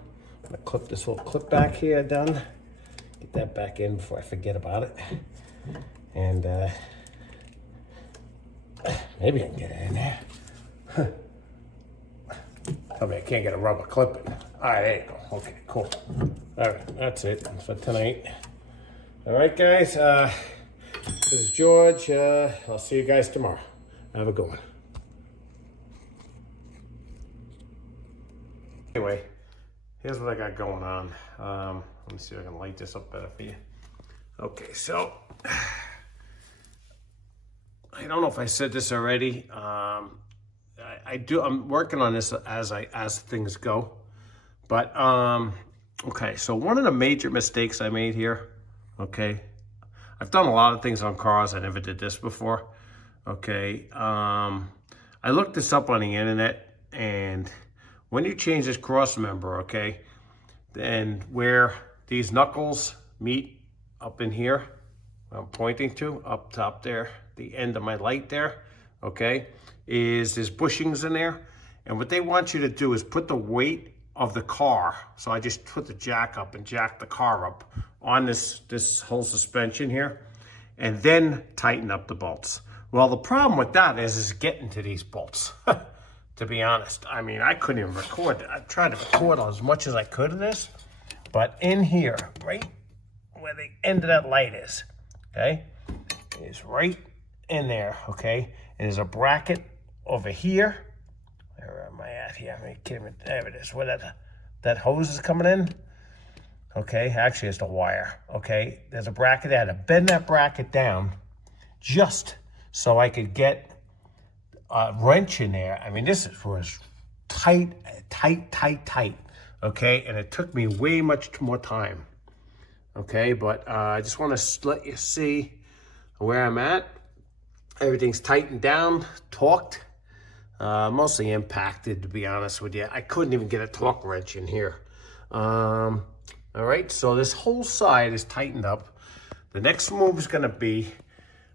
I'm gonna clip this little clip back here done. Get that back in before I forget about it. And maybe I can get it in there. I mean, I can't get a rubber clip in. All right, there you go. Okay, cool. All right, that's it for tonight. All right, guys. This is George. I'll see you guys tomorrow. Have a good one. Anyway, here's what I got going on. Let me see if I can light this up better for you. Okay, so I don't know if I said this already. I'm working on this as things go. But okay, so one of the major mistakes I made here, okay, I've done a lot of things on cars. I never did this before. Okay, I looked this up on the internet, and when you change this Crossmember, okay, then where these knuckles meet up in here, I'm pointing to, up top there, the end of my light there, okay, there's bushings in there. And what they want you to do is put the weight of the car. So I just put the jack up and jack the car up on this whole suspension here, and then tighten up the bolts. Well, the problem with that is getting to these bolts. To be honest, I mean, I couldn't even record it. I tried to record as much as I could of this, but in here, right where the end of that light is, okay, is right in there, okay? And there's a bracket over here. Where am I at here? I mean, there it is. Where that hose is coming in. Okay, actually it's the wire. Okay, there's a bracket there. I had to bend that bracket down just so I could get a wrench in there. I mean, this was tight. Okay, and it took me way much more time. Okay, but I just want to let you see where I'm at. Everything's tightened down, torqued, mostly impacted, to be honest with you. I couldn't even get a torque wrench in here. All right, so this whole side is tightened up. The next move is gonna be,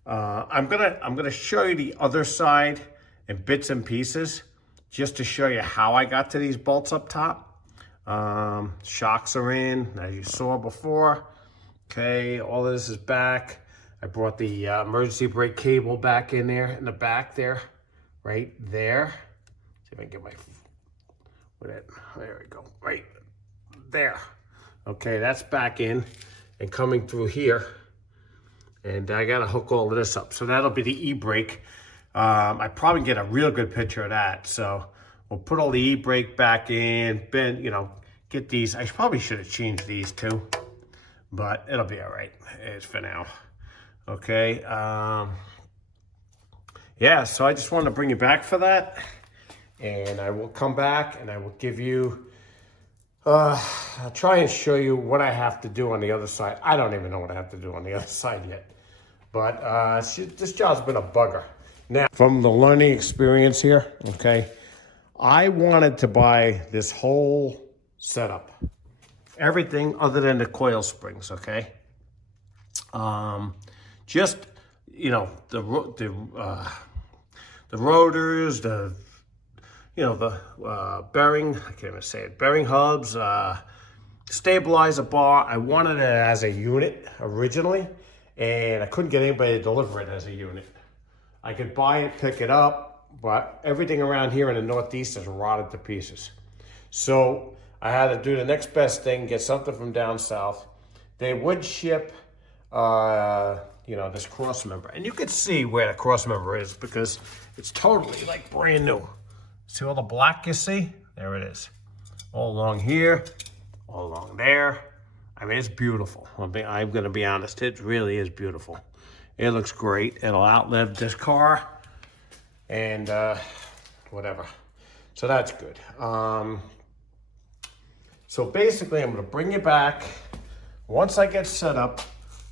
I'm gonna show you the other side in bits and pieces, just to show you how I got to these bolts up top. Shocks are in, as you saw before. Okay, all of this is back. I brought the emergency brake cable back in there, in the back there, right there. See if I can get my, there we go, right there. Okay, that's back in and coming through here. And I gotta hook all of this up. So that'll be the e-brake. I probably get a real good picture of that. So we'll put all the e-brake back in, bend, you know, get these. I probably should have changed these too, but it'll be all right. It's for now. Okay. Yeah, so I just wanted to bring you back for that. And I will come back and I will give you, I'll try and show you what I have to do on the other side. I don't even know what I have to do on the other side yet. But this job's been a bugger. Now, from the learning experience here, okay, I wanted to buy this whole setup. Everything other than the coil springs, okay? Just, you know, the rotors, bearing, I can't even say it, bearing hubs, stabilizer bar. I wanted it as a unit originally, and I couldn't get anybody to deliver it as a unit. I could buy it, pick it up, but everything around here in the Northeast is rotted to pieces. So I had to do the next best thing, get something from down south. They would ship, this Crossmember. And you could see where the Crossmember is because it's totally like brand new. See all the black you see? There it is. All along here, all along there. I mean, it's beautiful. I'm gonna be honest, it really is beautiful. It looks great. It'll outlive this car and whatever. So that's good. So basically, I'm gonna bring you back once I get set up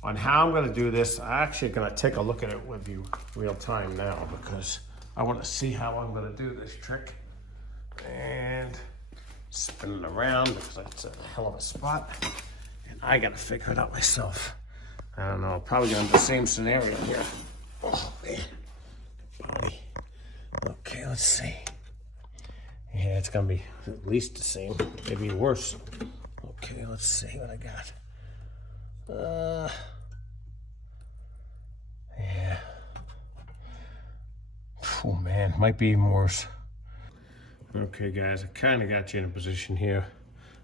on how I'm gonna do this. I'm actually gonna take a look at it with you real time now because I wanna see how I'm gonna do this trick. And spin it around because that's a hell of a spot. And I gotta figure it out myself. I don't know, probably gonna have the same scenario here. Oh man, body. Okay, let's see. Yeah, it's gonna be at least the same, maybe worse. Okay, let's see what I got. Yeah. Oh man, might be even worse. Okay guys, I kind of got you in a position here.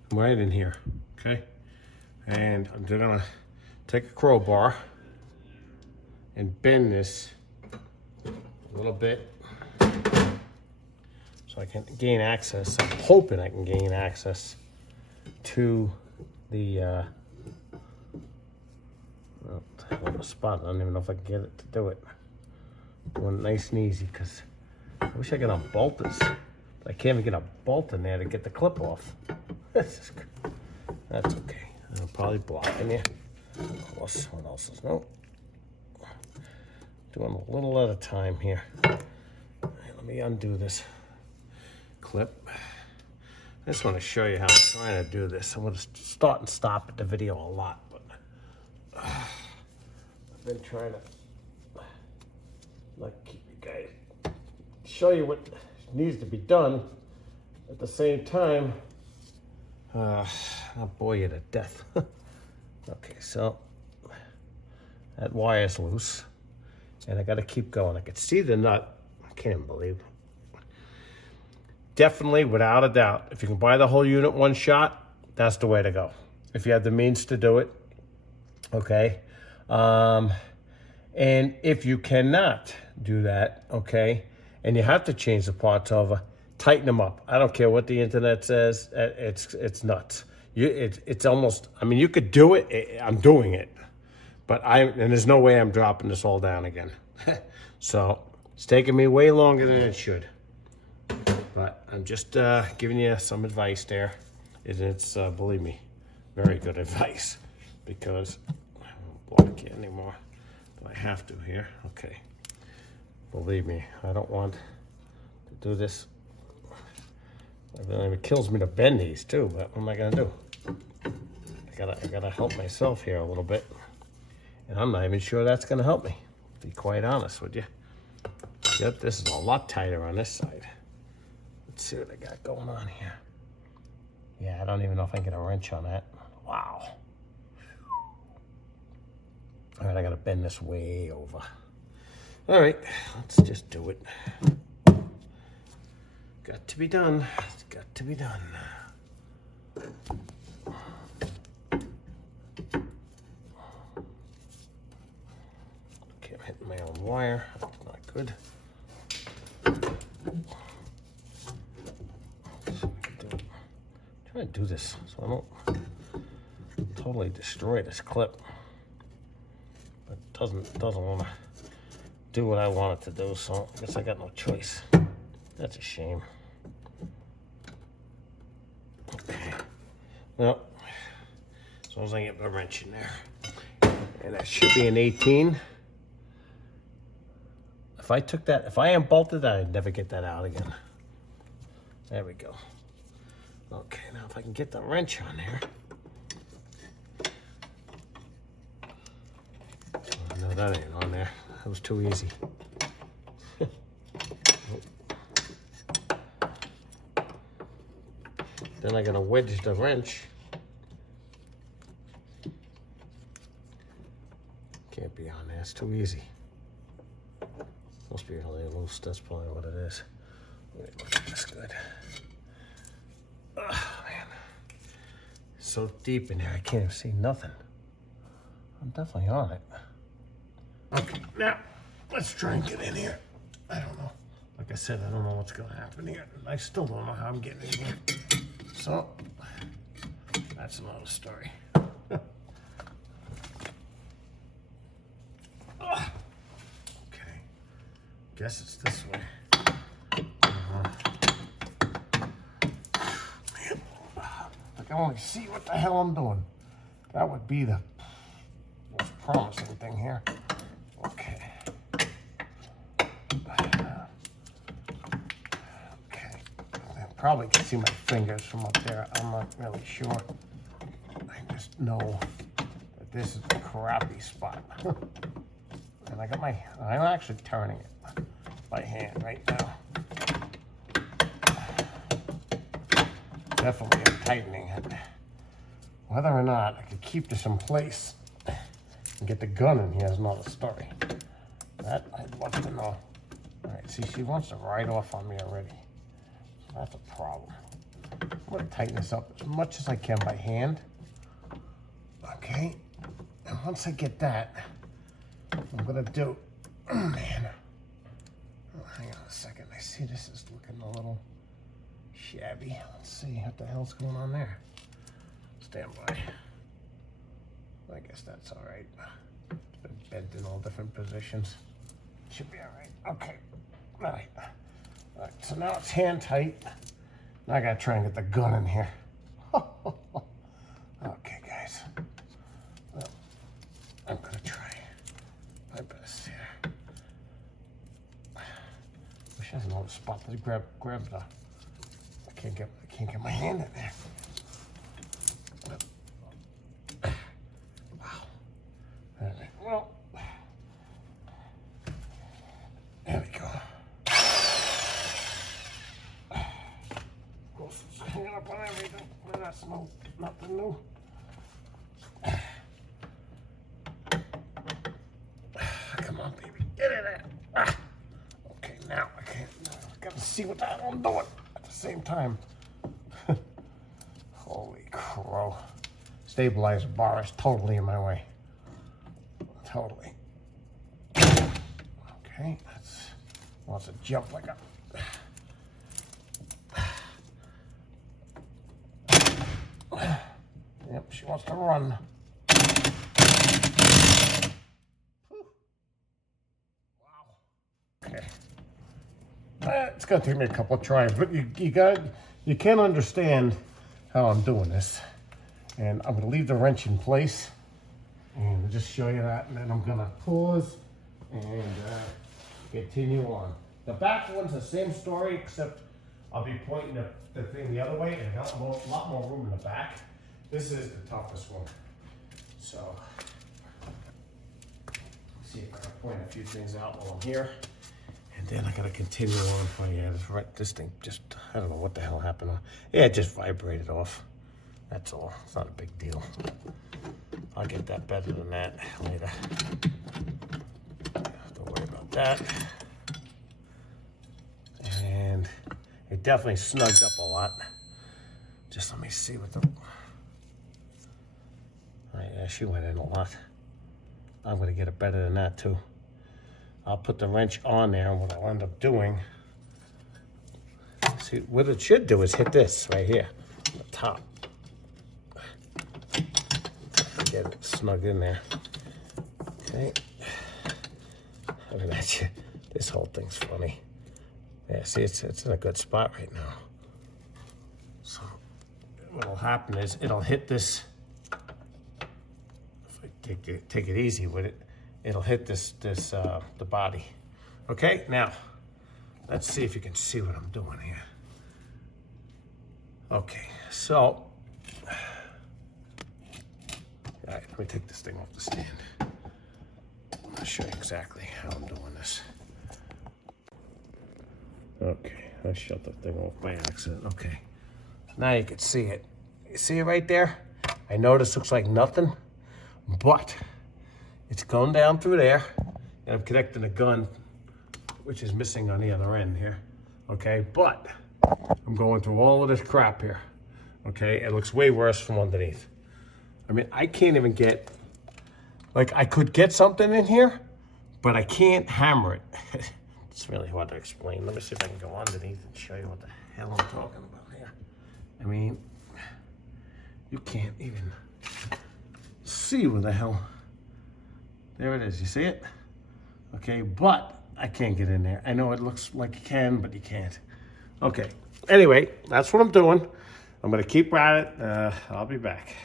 I'm right in here, okay? And I'm gonna take a crowbar and bend this a little bit so I can gain access. I'm hoping I can gain access to the spot. I don't even know if I can get it to do it. Doing it nice and easy because I wish I could unbolt this. I can't even get a bolt in there to get the clip off. That's okay. I'm probably blocking you. Of course, what else is no? Doing a little at a time here. Let me undo this clip. I just want to show you how I'm trying to do this. I'm going to start and stop at the video a lot, but I've been trying to not keep you guys, show you what needs to be done at the same time. I'll bore you to death. Okay, so that wire's loose and I got to keep going. I can see the nut. I can't even believe it. Definitely, without a doubt, if you can buy the whole unit one shot, that's the way to go. If you have the means to do it, okay? And if you cannot do that, okay, and you have to change the parts over, tighten them up. I don't care what the internet says. It's nuts. It's almost, I mean, you could do it. I'm doing it. But and there's no way I'm dropping this all down again. So it's taking me way longer than it should. But I'm just giving you some advice there. It's believe me, very good advice. Because I won't block you anymore. But I have to here. Okay. Believe me, I don't want to do this. It kills me to bend these too, but what am I gonna do? I gotta help myself here a little bit. And I'm not even sure that's gonna help me, to be quite honest with you. Yep, this is a lot tighter on this side. Let's see what I got going on here. Yeah, I don't even know if I can get a wrench on that. Wow. All right, I gotta bend this way over. All right, let's just do it. Got to be done. It's got to be done. Okay, I'm hitting my own wire. That's not good. I'm trying to do this so I don't totally destroy this clip. But it doesn't want to do what I want it to do, so I guess I got no choice. That's a shame. Okay. Well, as long as I get the wrench in there. And that should be an 18. If I unbolted that, I'd never get that out again. There we go. Okay, now if I can get the wrench on there. Oh, no, that ain't on there. That was too easy. Then I gotta wedge the wrench. Can't be on there, it's too easy. Must be really loose, that's probably what it is. Wait, that's good. Oh man. So deep in there, I can't even see nothing. I'm definitely on it. Okay, now, let's try and get in here. I don't know. Like I said, I don't know what's gonna happen here. I still don't know how I'm getting in here. So, that's another story. Okay, guess it's this way. Man, I can only see what the hell I'm doing. That would be the most promising thing here. Okay. Okay. I probably can see my fingers from up there. I'm not really sure. I just know that this is a crappy spot. And I'm actually turning it by hand right now. Definitely am tightening it. Whether or not I could keep this in place and get the gun in here is another story. That I'd love to know. All right, see, she wants to ride off on me already. So that's a problem. I'm gonna tighten this up as much as I can by hand. Okay, and once I get that, I'm gonna do, oh man. Oh, hang on a second, I see this is looking a little shabby. Let's see what the hell's going on there. Stand by. I guess that's all right. It's been bent in all different positions. Should be all right. Okay. All right. All right. So now it's hand tight. Now I gotta try and get the gun in here. Okay, guys. Well, I'm gonna try my best here. Wish I had another spot to grab the. I can't get my hand in there. Wow. All right, well, there we go. Of course, it's hanging up on everything, but that's nothing new. Come on, baby, get in there. Okay, now I gotta see what the hell I'm doing at the same time. Holy crow. Stabilizer bar is totally in my way. Totally. Okay, that's wants to jump like a. Yep, she wants to run. Whew. Wow. Okay. It's gonna take me a couple of tries, but you can understand how I'm doing this. And I'm gonna leave the wrench in place and just show you that, and then I'm gonna pause and continue on. The back one's the same story, except I'll be pointing the thing the other way and got a lot more room in the back. This is the toughest one. So, let's see if I can point a few things out while I'm here. And then I gotta continue on. Oh yeah, this thing just, I don't know what the hell happened. Yeah, it just vibrated off. That's all. It's not a big deal. I'll get that better than that later. Don't worry about that. And it definitely snugged up a lot. Just let me see what the... Oh yeah, she went in a lot. I'm gonna get it better than that too. I'll put the wrench on there, and what I'll end up doing, see, what it should do is hit this right here, the top. Get it snug in there. Okay. I mean, this whole thing's funny. Yeah, see, it's in a good spot right now. So what'll happen is it'll hit this. If I take it easy with it, it'll hit the body. Okay, now let's see if you can see what I'm doing here. Okay, so all right, let me take this thing off the stand. I'll show you exactly how I'm doing this. Okay, I shut the thing off by accident. Okay, now you can see it. You see it right there? I know this looks like nothing, but it's going down through there, and I'm connecting a gun, which is missing on the other end here. Okay, but I'm going through all of this crap here. Okay, it looks way worse from underneath. I mean, I can't even get, like, I could get something in here, but I can't hammer it. It's really hard to explain. Let me see if I can go underneath and show you what the hell I'm talking about here. I mean, you can't even see what the hell. There it is, you see it? Okay, but I can't get in there. I know it looks like you can, but you can't. Okay, anyway, that's what I'm doing. I'm gonna keep at it. I'll be back.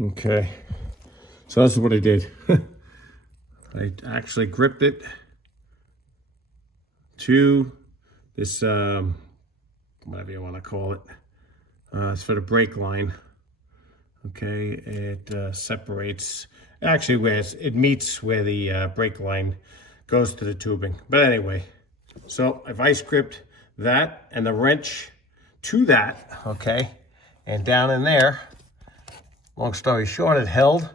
Okay, so that's what I did. I actually gripped it to this, whatever you want to call it. It's for the brake line. Okay, it separates, actually where it meets where the brake line goes to the tubing. But anyway, so I vice gripped that and the wrench to that, okay, and down in there, long story short, it held.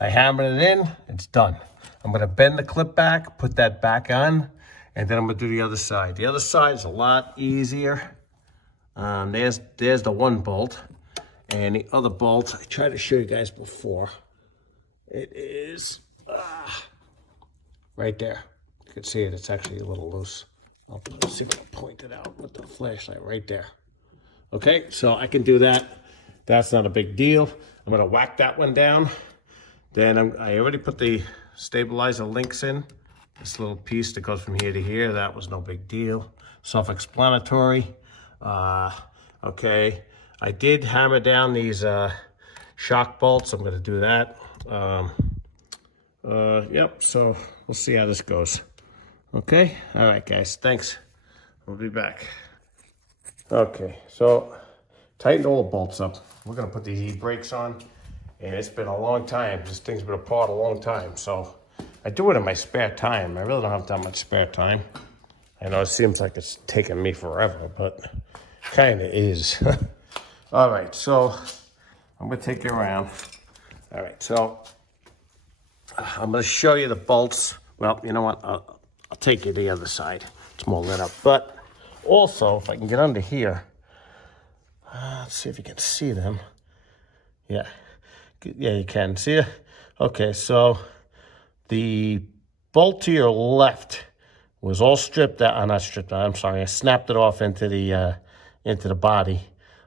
I hammered it in, it's done. I'm gonna bend the clip back, put that back on, and then I'm gonna do the other side. The other side is a lot easier. There's the one bolt, and the other bolt, I tried to show you guys before. It is right there. You can see it, it's actually a little loose. I'll see if I can point it out with the flashlight right there. Okay, so I can do that. That's not a big deal. I'm gonna whack that one down. Then I already put the stabilizer links in. This little piece that goes from here to here, that was no big deal. Self-explanatory. Okay, I did hammer down these shock bolts. I'm gonna do that. Yep, so we'll see how this goes. Okay, all right guys, thanks. We'll be back. Okay, so tightened all the bolts up. We're gonna put these e-brakes on, and it's been a long time. This thing's been apart a long time, so I do it in my spare time. I really don't have that much spare time. I know it seems like it's taking me forever, but kind of is. All right, so I'm gonna take you around. All right, so I'm gonna show you the bolts. Well, you know what? I'll take you to the other side. It's more lit up. But also, if I can get under here, let's see if you can see them. Yeah, you can see it. Okay, so the bolt to your left was all stripped out. Not stripped out. I'm sorry. I snapped it off into the body.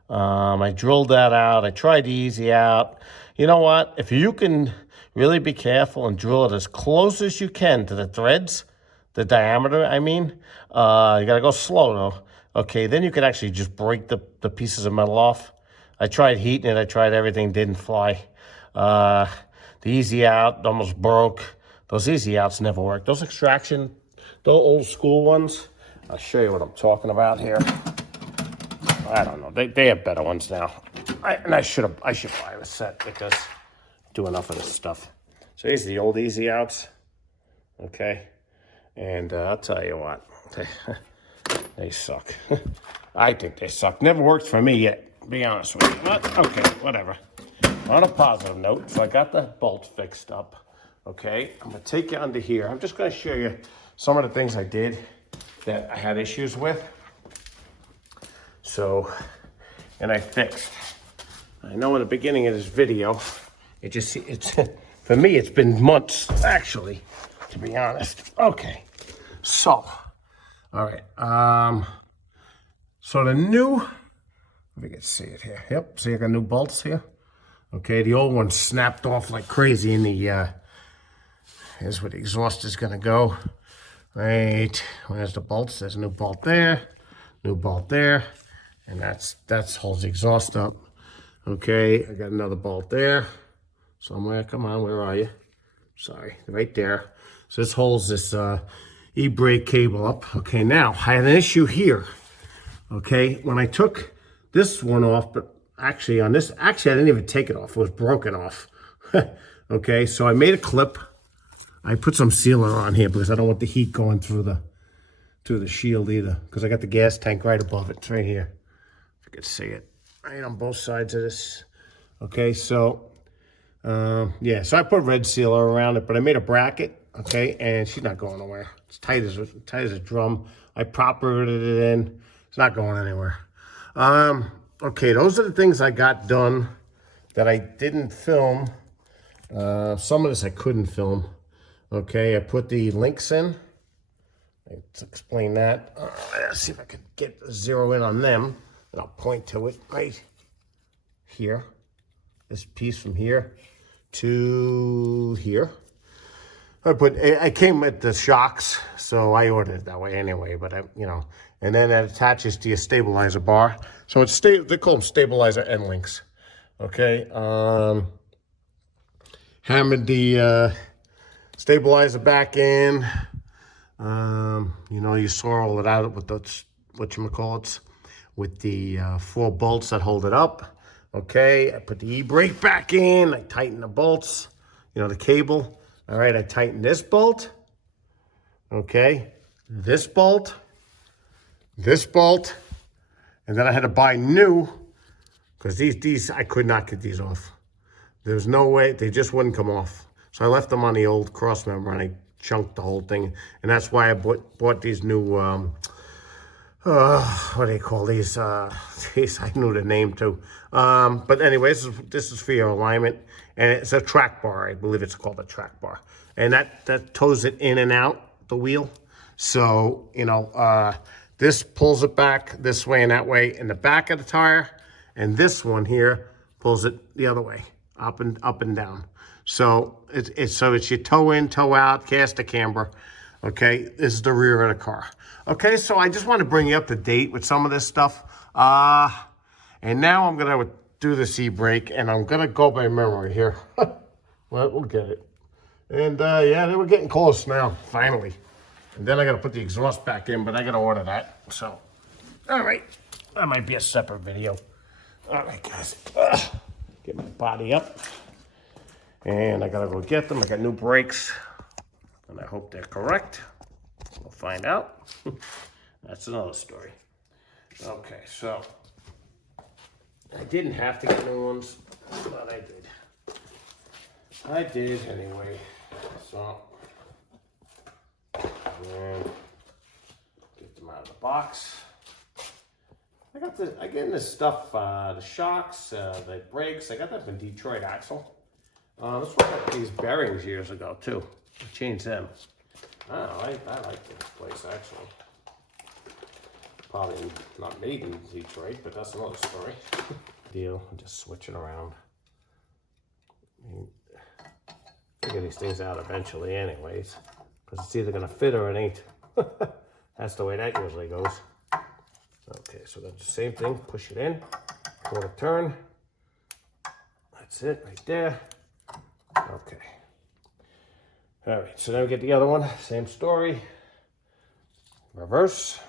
I drilled that out. I tried to easy out. You know what? If you can really be careful and drill it as close as you can to the threads, the diameter, I mean, you gotta go slow though. Okay, then you can actually just break the pieces of metal off. I tried heating it. I tried everything. Didn't fly. The easy out almost broke. Those easy outs never work. Those extraction, those old school ones, I'll show you what I'm talking about here. I don't know. They have better ones now. I should buy a set because I do enough of this stuff. So these are the old easy outs. Okay. And I'll tell you what, they suck. I think they suck. Never worked for me yet, to be honest with you. But, okay, whatever. On a positive note, so I got the bolt fixed up. Okay, I'm gonna take you under here. I'm just gonna show you some of the things I did that I had issues with. So, and I fixed. I know in the beginning of this video, it's for me, it's been months, actually, to be honest. Okay, so, all right. So the new, if you can see it here. Yep, see I got new bolts here. Okay, the old one snapped off like crazy in the, here's where the exhaust is gonna go. Right, where's the bolts? There's a new bolt there, and that holds the exhaust up. Okay, I got another bolt there somewhere. Come on, where are you? Sorry, right there. So this holds this e-brake cable up. Okay, now I had an issue here. Okay, when I took this one off, but actually on this, I didn't even take it off. It was broken off. Okay, so I made a clip. I put some sealer on here because I don't want the heat going through the shield either, because I got the gas tank right above it. It's right here. If you can see it, right on both sides of this. Okay, so yeah, so I put red sealer around it, but I made a bracket. Okay, and she's not going nowhere. It's tight as a drum. I propered it in. It's not going anywhere. Okay, those are the things I got done that I didn't film. Some of this I couldn't film. Okay, I put the links in. Let's explain that. Let's see if I could get zero in on them. And I'll point to it right here. This piece from here to here. I came with the shocks, so I ordered it that way anyway, but and then it attaches to your stabilizer bar. So it's they call them stabilizer end links. Okay. Hammered the stabilizer back in. You saw all of that with those, whatchamacallits, with the 4 bolts that hold it up. Okay, I put the e-brake back in, I tighten the bolts, the cable. All right, I tighten this bolt. Okay, this bolt, and then I had to buy new, because these, I could not get these off. There's no way, they just wouldn't come off. So I left them on the old Crossmember and I chunked the whole thing. And that's why I bought these new, what do you call these? Geez, I knew the name too. But anyway, this is for your alignment. And it's a track bar. I believe it's called a track bar. And that tows it in and out, the wheel. So, this pulls it back this way and that way in the back of the tire. And this one here pulls it the other way, up and down. So it's your toe in, toe out, caster camber. Okay, this is the rear of the car. Okay, so I just want to bring you up to date with some of this stuff. And now I'm gonna do the e-brake, and I'm gonna go by memory here. Well, we'll get it. And yeah, we're getting close now, finally. And then I gotta put the exhaust back in, but I gotta order that. So, all right, that might be a separate video. All right, guys, get my body up. And I gotta go get them. I got new brakes, and I hope they're correct. We'll find out. That's another story. Okay, so I didn't have to get new ones, but I did. I did anyway. So, and get them out of the box. I get this stuff, the shocks, the brakes. I got that from Detroit Axle. This one got these bearings years ago too. I changed them. I like this place actually. Probably not made in Detroit, but that's another story. Deal, just switch it around. Figure these things out eventually anyways, because it's either gonna fit or it ain't. That's the way that usually goes. Okay, so that's the same thing, push it in, quarter turn. That's it right there. Okay. All right, so now we get the other one, same story. Reverse.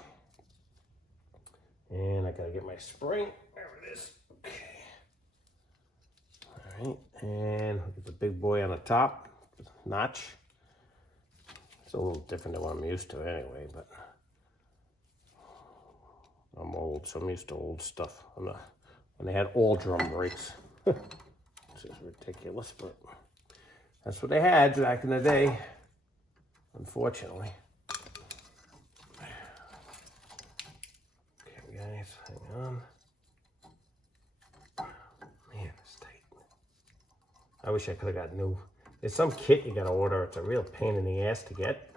And I gotta get my spring, there it is. Okay. All right, and look at the big boy on the top, notch. It's a little different than what I'm used to anyway, but I'm old, so I'm used to old stuff. When they had all drum brakes. This is ridiculous, but that's what they had back in the day, unfortunately. Okay, guys, hang on. Man, it's tight. I wish I could have got new. There's some kit you gotta order. It's a real pain in the ass to get.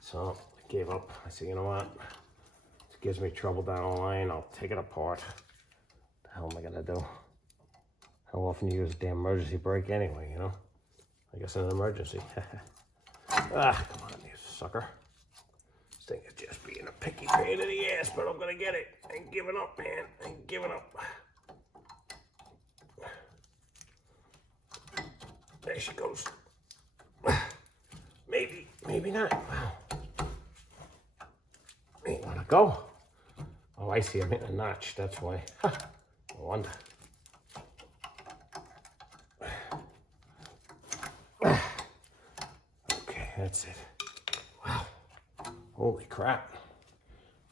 So I gave up. I said, you know what? It gives me trouble down the line. I'll take it apart. What the hell am I gonna do? How often do you use a damn emergency brake anyway, I guess in an emergency. Come on, you sucker. This thing is just being a picky pain in the ass, but I'm gonna get it. I ain't giving up, man. I ain't giving up. There she goes. Maybe not. Wow. Ain't wanna go. Oh, I see. I'm hitting a notch. That's why. No wonder. Okay, that's it. Wow. Holy crap.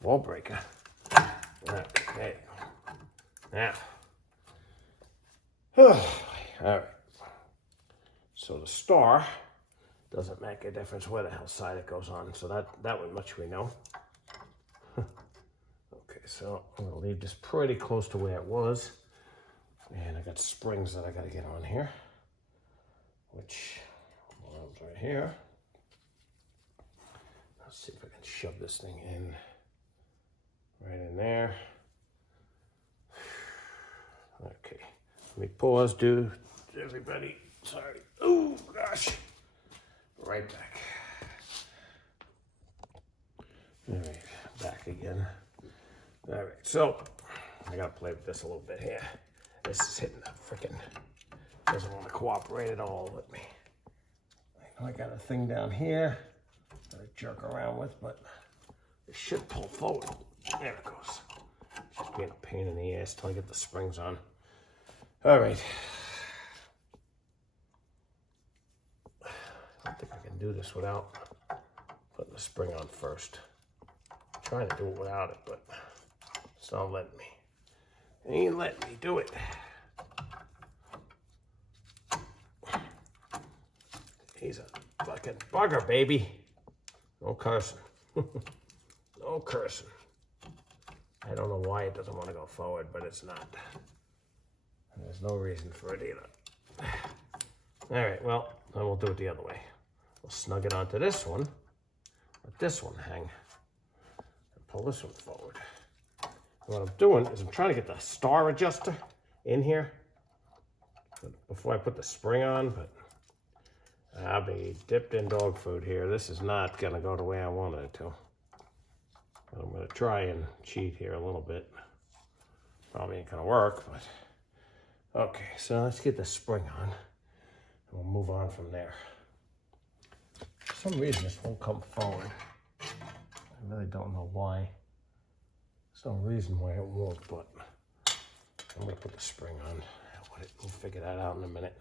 Wall breaker. Okay. Now. All right. So the star doesn't make a difference where the hell side it goes on. So that one much we know. Okay, so I'm gonna leave this pretty close to where it was. And I got springs that I gotta get on here. Which one's right here. Let's see if I can shove this thing in. Right in there. Okay. Let me pause, everybody. Sorry. Oh, gosh. right back. All right, back again. All right, so I gotta play with this a little bit here. This is hitting the freaking, doesn't want to cooperate at all with me. I know I got a thing down here that I jerk around with, but it should pull forward. There it goes. Just being a pain in the ass till I get the springs on. All right. I don't think I can do this without putting the spring on first. I'm trying to do it without it, but it's not letting me. It ain't letting me do it. He's a fucking bugger, baby. No cursing. No cursing. I don't know why it doesn't want to go forward, but it's not. And there's no reason for it either. All right, well, then we'll do it the other way. We'll snug it onto this one, let this one hang, and pull this one forward. And what I'm doing is I'm trying to get the star adjuster in here before I put the spring on, but I'll be dipped in dog food here. This is not gonna go the way I wanted it to. I'm gonna try and cheat here a little bit. Probably ain't gonna work, but okay, so let's get the spring on. We'll move on from there. For some reason this won't come forward. I really don't know why. There's no reason why it won't, but I'm gonna put the spring on. We'll figure that out in a minute.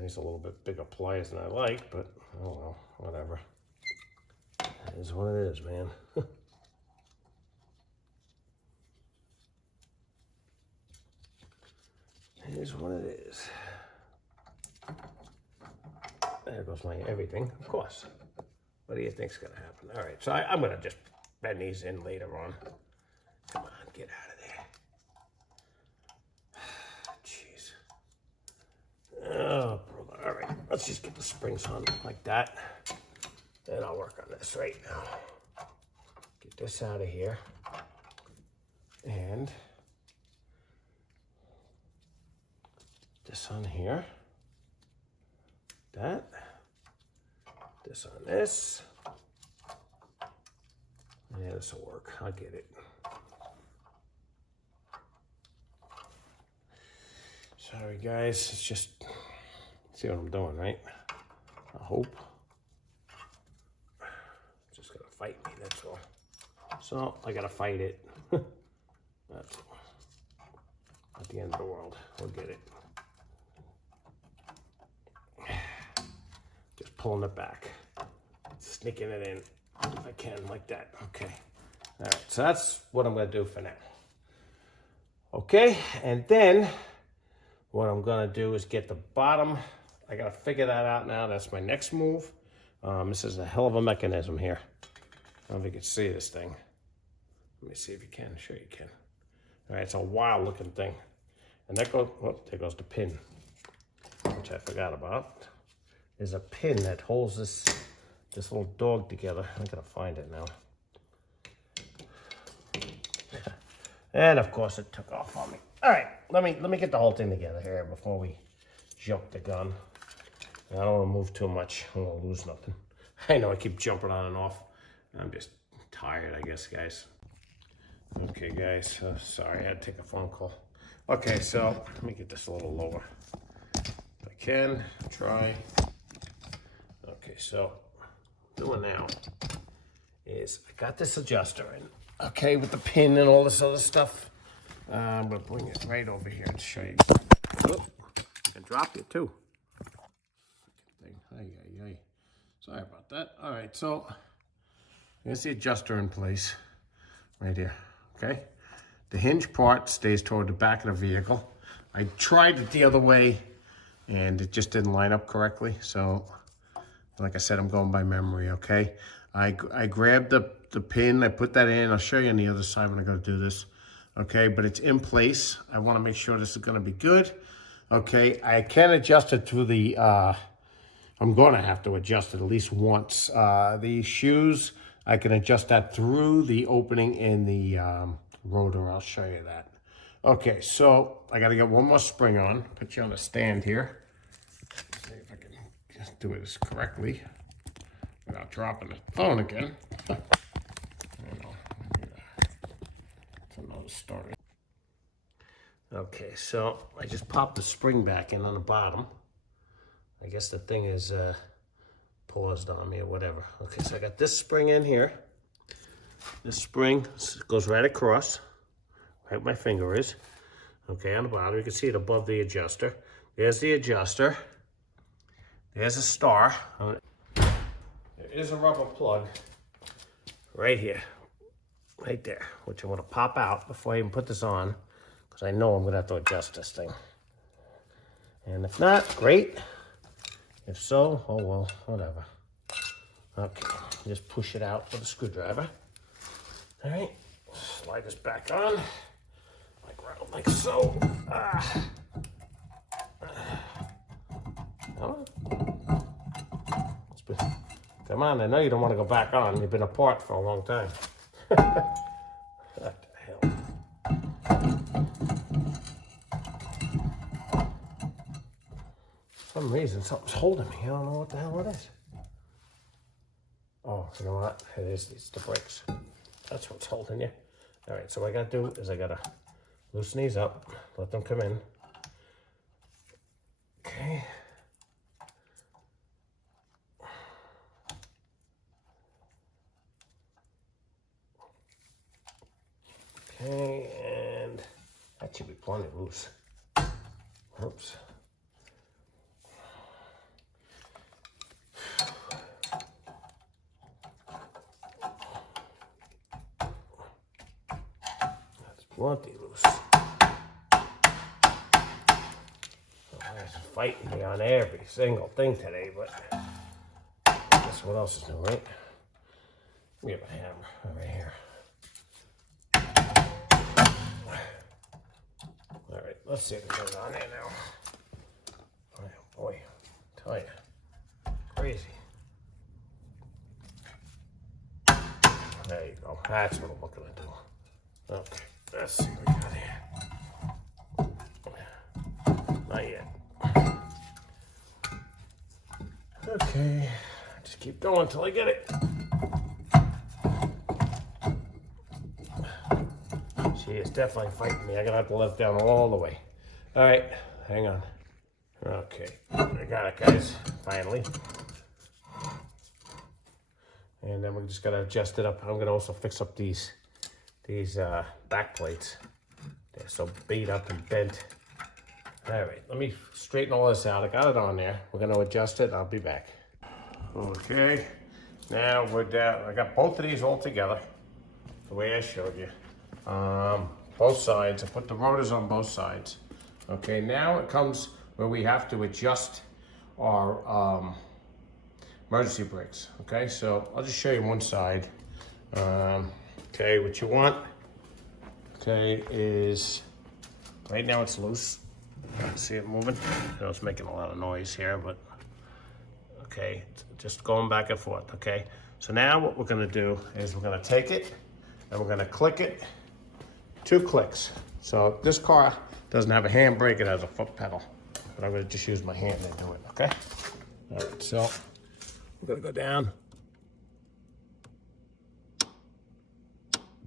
These are a little bit bigger pliers than I like, but oh well, whatever. It is what it is, man. It is what it is. There goes my everything, of course. What do you think's gonna happen? All right, so I'm gonna just bend these in later on. Come on, get out of there. Jeez. Oh, brother. All right, let's just get the springs on like that. Then I'll work on this right now. Get this out of here. And this on here. That. This on this. Yeah, this will work. I'll get it. Sorry, guys. It's just, see what I'm doing, right? I hope. It's just gonna fight me, that's all. So, I gotta fight it. That's all. Not the end of the world. We'll get it. Just pulling it back. Sneaking it in if I can, like that. Okay. All right, so that's what I'm gonna do for now. Okay, and then what I'm gonna do is get the bottom. I gotta figure that out now. That's my next move. This is a hell of a mechanism here. I don't know if you can see this thing. Let me see if you can. Sure you can. All right, it's a wild looking thing. And that goes, oh, there goes the pin, which I forgot about. There's a pin that holds this little dog together. I gotta find it now. And of course it took off on me. All right, let me get the whole thing together here before we jump the gun. I don't want to move too much. I don't want to lose nothing. I know I keep jumping on and off. I'm just tired, I guess, guys. Okay, guys. Sorry, I had to take a phone call. Okay, so let me get this a little lower. If I can, try. Okay, so what I'm doing now is I got this adjuster in. Okay, with the pin and all this other stuff. I'm gonna bring it right over here and show you. Oh, and drop you too. Thing. Ay, ay, ay. Sorry about that. All right, so here's the adjuster in place, right here. Okay, the hinge part stays toward the back of the vehicle. I tried it the other way, and it just didn't line up correctly. So, like I said, I'm going by memory. Okay, I grabbed the pin, I put that in. I'll show you on the other side when I go to do this. Okay, but it's in place. I want to make sure this is going to be good. Okay, I can adjust it through the, I'm going to have to adjust it at least once. The shoes, I can adjust that through the opening in the rotor. I'll show you that. Okay, so I got to get one more spring on. Put you on a stand here. just do this correctly without dropping the phone again. It's another story. Okay, so I just popped the spring back in on the bottom. I guess the thing is paused on me or whatever. Okay, so I got this spring in here. This spring goes right across, right where my finger is. Okay, on the bottom, you can see it above the adjuster. There's the adjuster. There's a star. There is a rubber plug right here, right there, which I'm gonna pop out before I even put this on, because I know I'm gonna have to adjust this thing. And if not, great. If so, oh well, whatever. Okay, just push it out with a screwdriver. All right, slide this back on, like so. Come on, I know you don't want to go back on. You've been apart for a long time. What the hell? For some reason, something's holding me. I don't know what the hell it is. Oh, you know what? It is. It's the brakes. That's what's holding you. All right, so what I gotta do is I gotta loosen these up, let them come in. Okay. Okay, and that should be plenty loose. Oops. That's plenty loose. Fighting me on every single thing today, but I guess what else is new, right? We have a hammer right here. All right, let's see if it goes on there now. Oh boy, tell you, crazy. There you go. That's what I'm looking to do. Okay, let's see what we got here. Not yet. Okay, just keep going until I get it. She is definitely fighting me. I'm gonna have to let down all the way. All right, hang on. Okay, I got it, guys, finally. And then we just gotta adjust it up. I'm gonna also fix up these back plates. They're so beat up and bent. All right, let me straighten all this out. I got it on there. We're gonna adjust it and I'll be back. Okay, now we're down. I got both of these all together, the way I showed you. Both sides, I put the rotors on both sides. Okay, now it comes where we have to adjust our emergency brakes. Okay, so I'll just show you one side. Okay, what you want, okay, is, right now it's loose. See it moving? You know, it's making a lot of noise here, but okay, just going back and forth, okay? So now what we're gonna do is we're gonna take it and we're gonna click it, 2 clicks. So this car doesn't have a handbrake, it has a foot pedal, but I'm gonna just use my hand and do it, okay? All right, so we're gonna go down,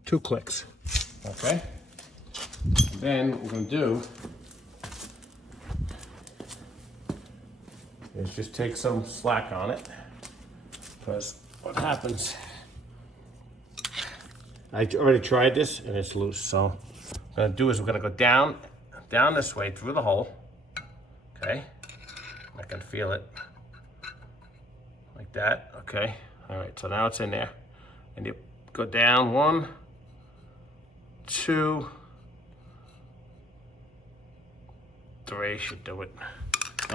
2 clicks, okay? And then what we're gonna do is just take some slack on it, because what happens, I already tried this and it's loose, so what I'm gonna do is we're gonna go down this way through the hole, okay? I can feel it, like that, okay? All right, so now it's in there, and you go down 1, 2, 3 should do it.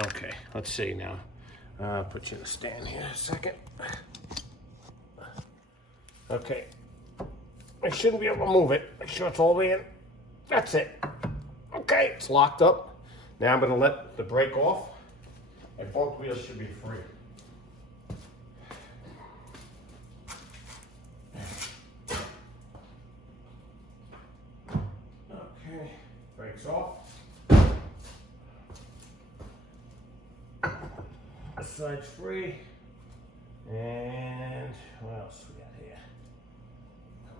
Okay, let's see now. Put you in a stand here a second. Okay, I shouldn't be able to move it. Make sure it's all in. That's it. Okay, it's locked up. Now I'm gonna let the brake off, and both wheels should be free. Okay, brakes off. This side's free. And what else we got here?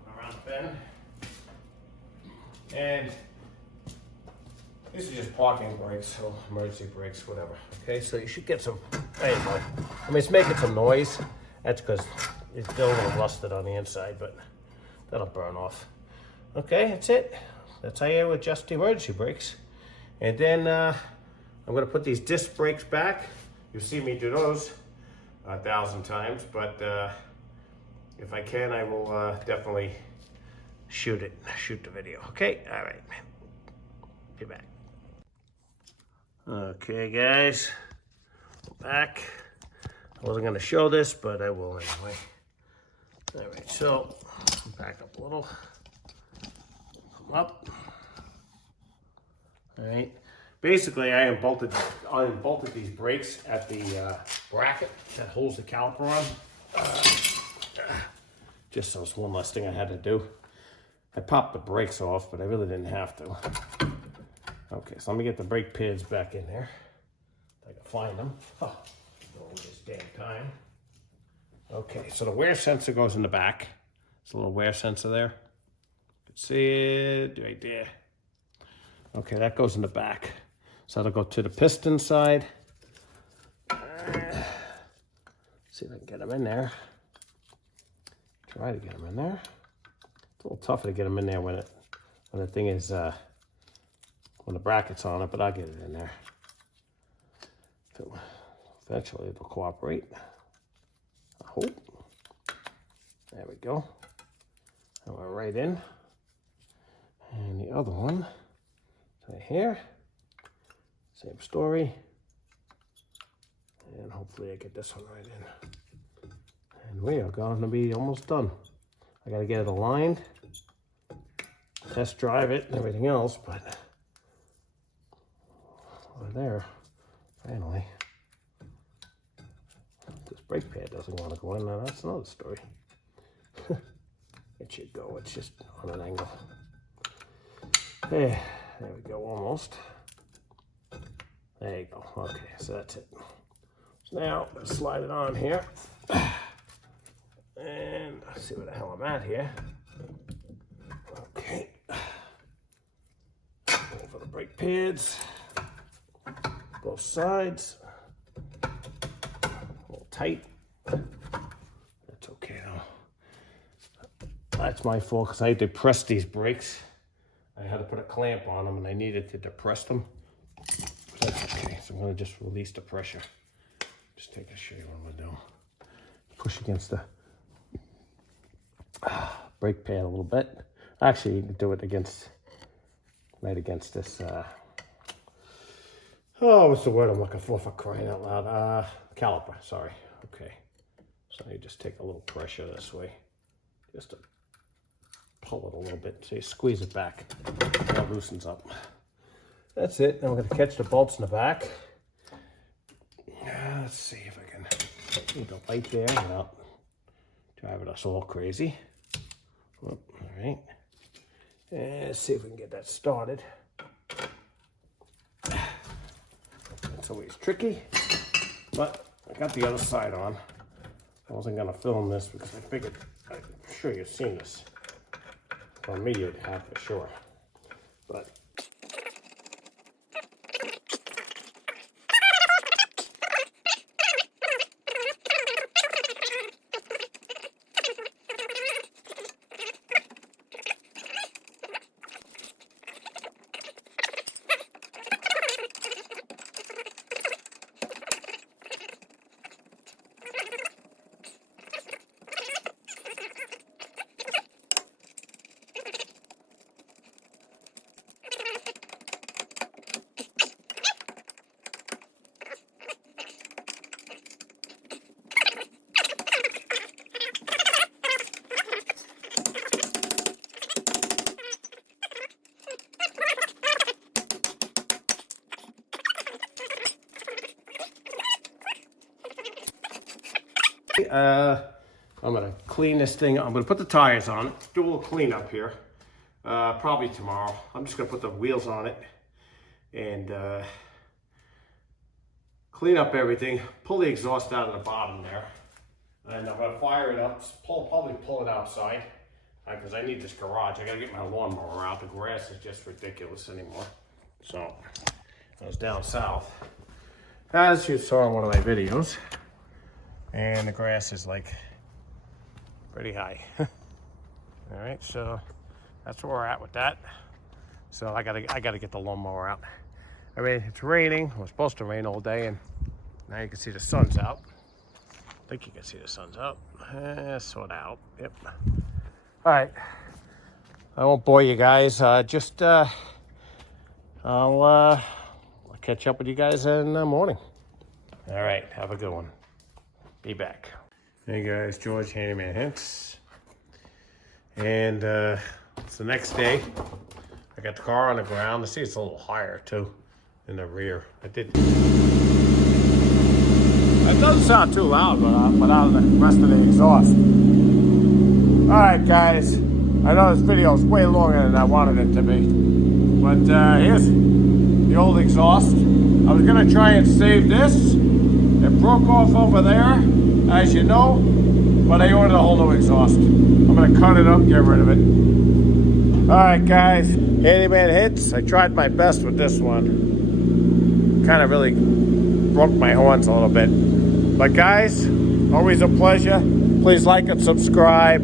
Coming around the bend. And these are just parking brakes, or emergency brakes, whatever. Okay, so you should get some, anyway. I mean, it's making some noise. That's because it's still a little rusted on the inside, but that'll burn off. Okay, that's it. That's how you adjust the emergency brakes. And then I'm gonna put these disc brakes back. You'll see me do those 1,000 times, but if I can, I will definitely shoot the video. Okay, all right, be back. Okay, guys, we're back. I wasn't gonna show this, but I will anyway. All right, so back up a little, come up. All right. Basically, I unbolted these brakes at the bracket that holds the caliper on. Just so it's one less thing I had to do. I popped the brakes off, but I really didn't have to. Okay, so let me get the brake pads back in there. If I can find them. Oh, going this damn time. Okay, so the wear sensor goes in the back. It's a little wear sensor there. You can see it right there. Okay, that goes in the back. So that'll go to the piston side. See if I can get them in there. Try to get them in there. It's a little tougher to get them in there when the thing is, when the bracket's on it, but I'll get it in there. So eventually it'll cooperate. I hope. There we go. And we're right in. And the other one, right here. Same story. And hopefully I get this one right in. And we are going to be almost done. I got to get it aligned, test drive it and everything else, but we're there, finally. This brake pad doesn't want to go in, now that's another story. It should go, it's just on an angle. There we go, almost. There you go. Okay, so that's it. So now let's slide it on here. And let's see where the hell I'm at here. Okay. Over the brake pads. Both sides. A little tight. That's okay though. That's my fault because I depressed these brakes. I had to put a clamp on them and I needed to depress them. That's okay, so I'm going to just release the pressure. Just take a show you what I'm going to do. Push against the brake pad a little bit. Actually, you can do it right against this, oh, what's the word I'm looking for crying out loud? Caliper, sorry. Okay, so you just take a little pressure this way, just to pull it a little bit. So you squeeze it back, it loosens up. That's it. Now we're going to catch the bolts in the back. Let's see if I can need the light there without driving us all crazy. Oh, all right. And let's see if we can get that started. It's always tricky, but I got the other side on. I wasn't going to film this because I figured, I'm sure you've seen this. For me, you'd have for sure. But I'm gonna clean this thing. I'm gonna put the tires on it, do a little cleanup here. Probably tomorrow. I'm just gonna put the wheels on it and clean up everything, pull the exhaust out of the bottom there. And I'm gonna fire it up, probably pull it outside. Because I need this garage. I gotta get my lawnmower out. The grass is just ridiculous anymore. So, I was down south, as you saw in one of my videos. And the grass is like pretty high. All right, so that's where we're at with that. So I gotta get the lawnmower out. I mean, it's raining. It was supposed to rain all day, and now you can see the sun's out. I think you can see the sun's out. Sort out. Yep. All right. I won't bore you guys. I'll catch up with you guys in the morning. All right. Have a good one. Be back. Hey guys, George, Handyman Hints. And it's the next day. I got the car on the ground. See, it's a little higher too in the rear. It doesn't sound too loud without the rest of the exhaust. All right, guys. I know this video is way longer than I wanted it to be. But here's the old exhaust. I was gonna try and save this. It broke off over there, as you know. But I ordered a whole new exhaust. I'm gonna cut it up, get rid of it. All right, guys. Handyman Hits. I tried my best with this one. Kind of really broke my horns a little bit. But guys, always a pleasure. Please like and subscribe.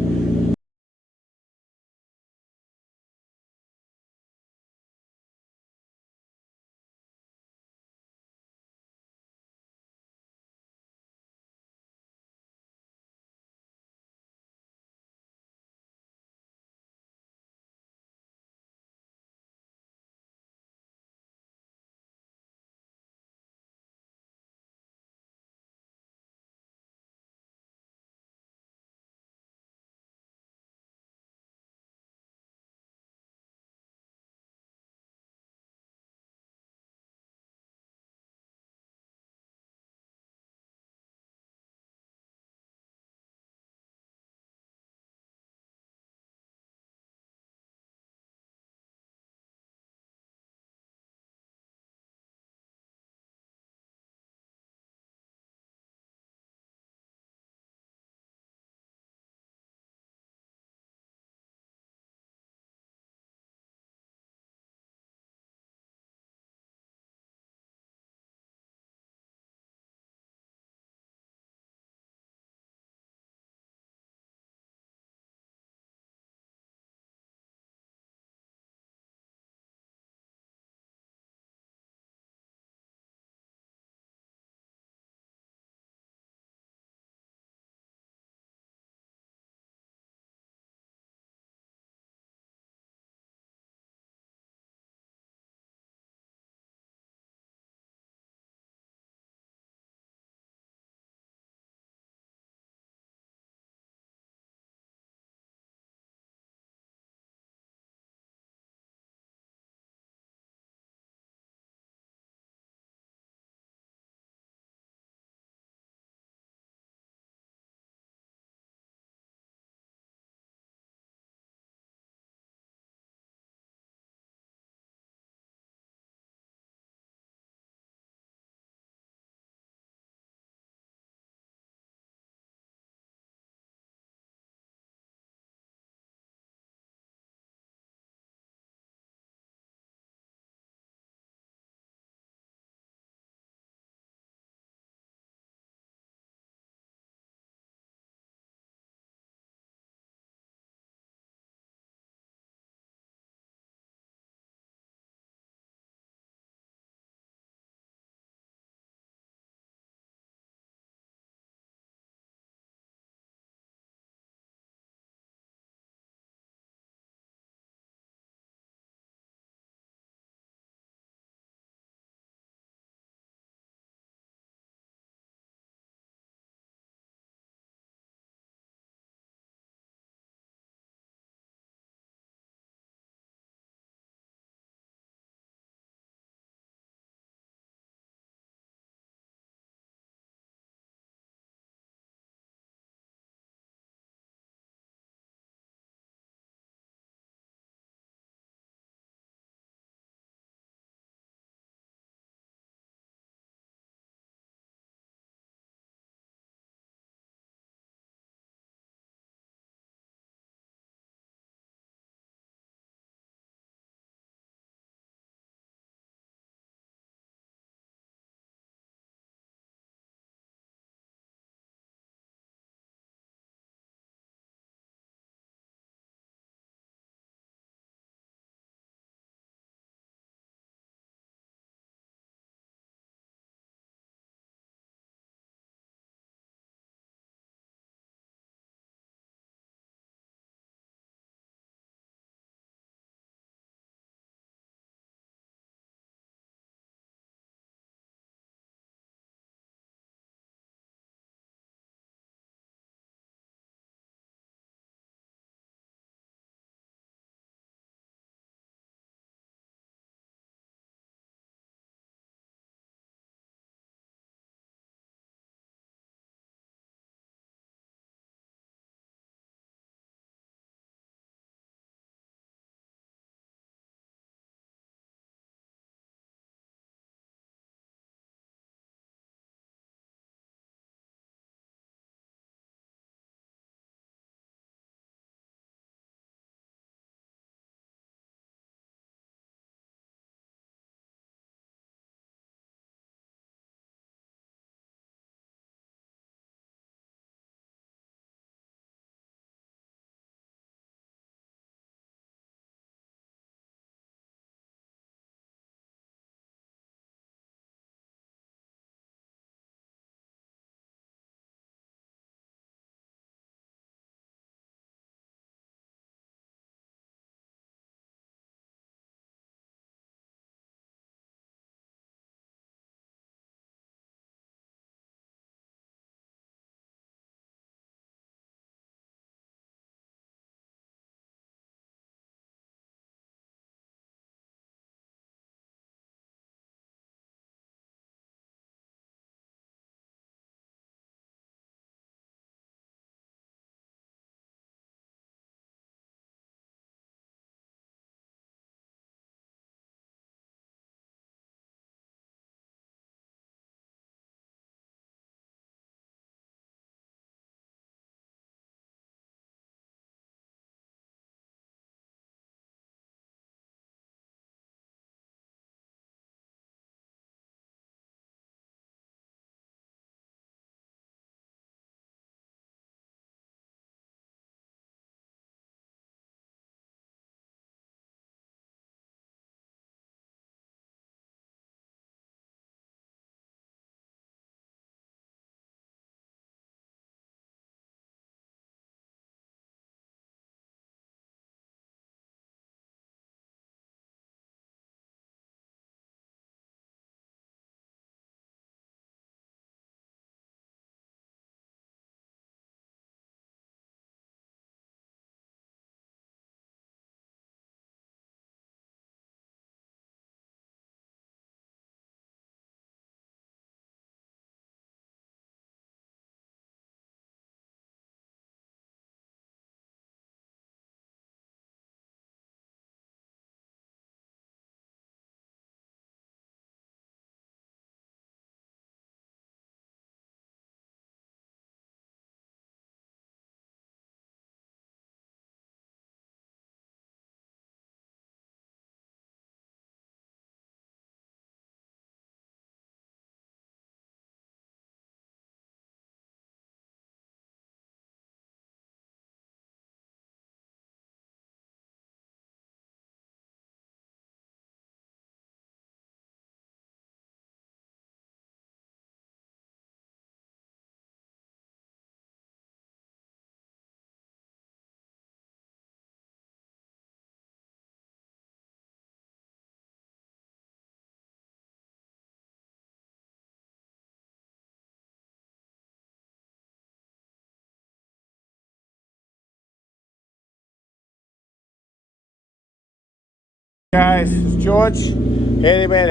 Guys, it's George, handyman.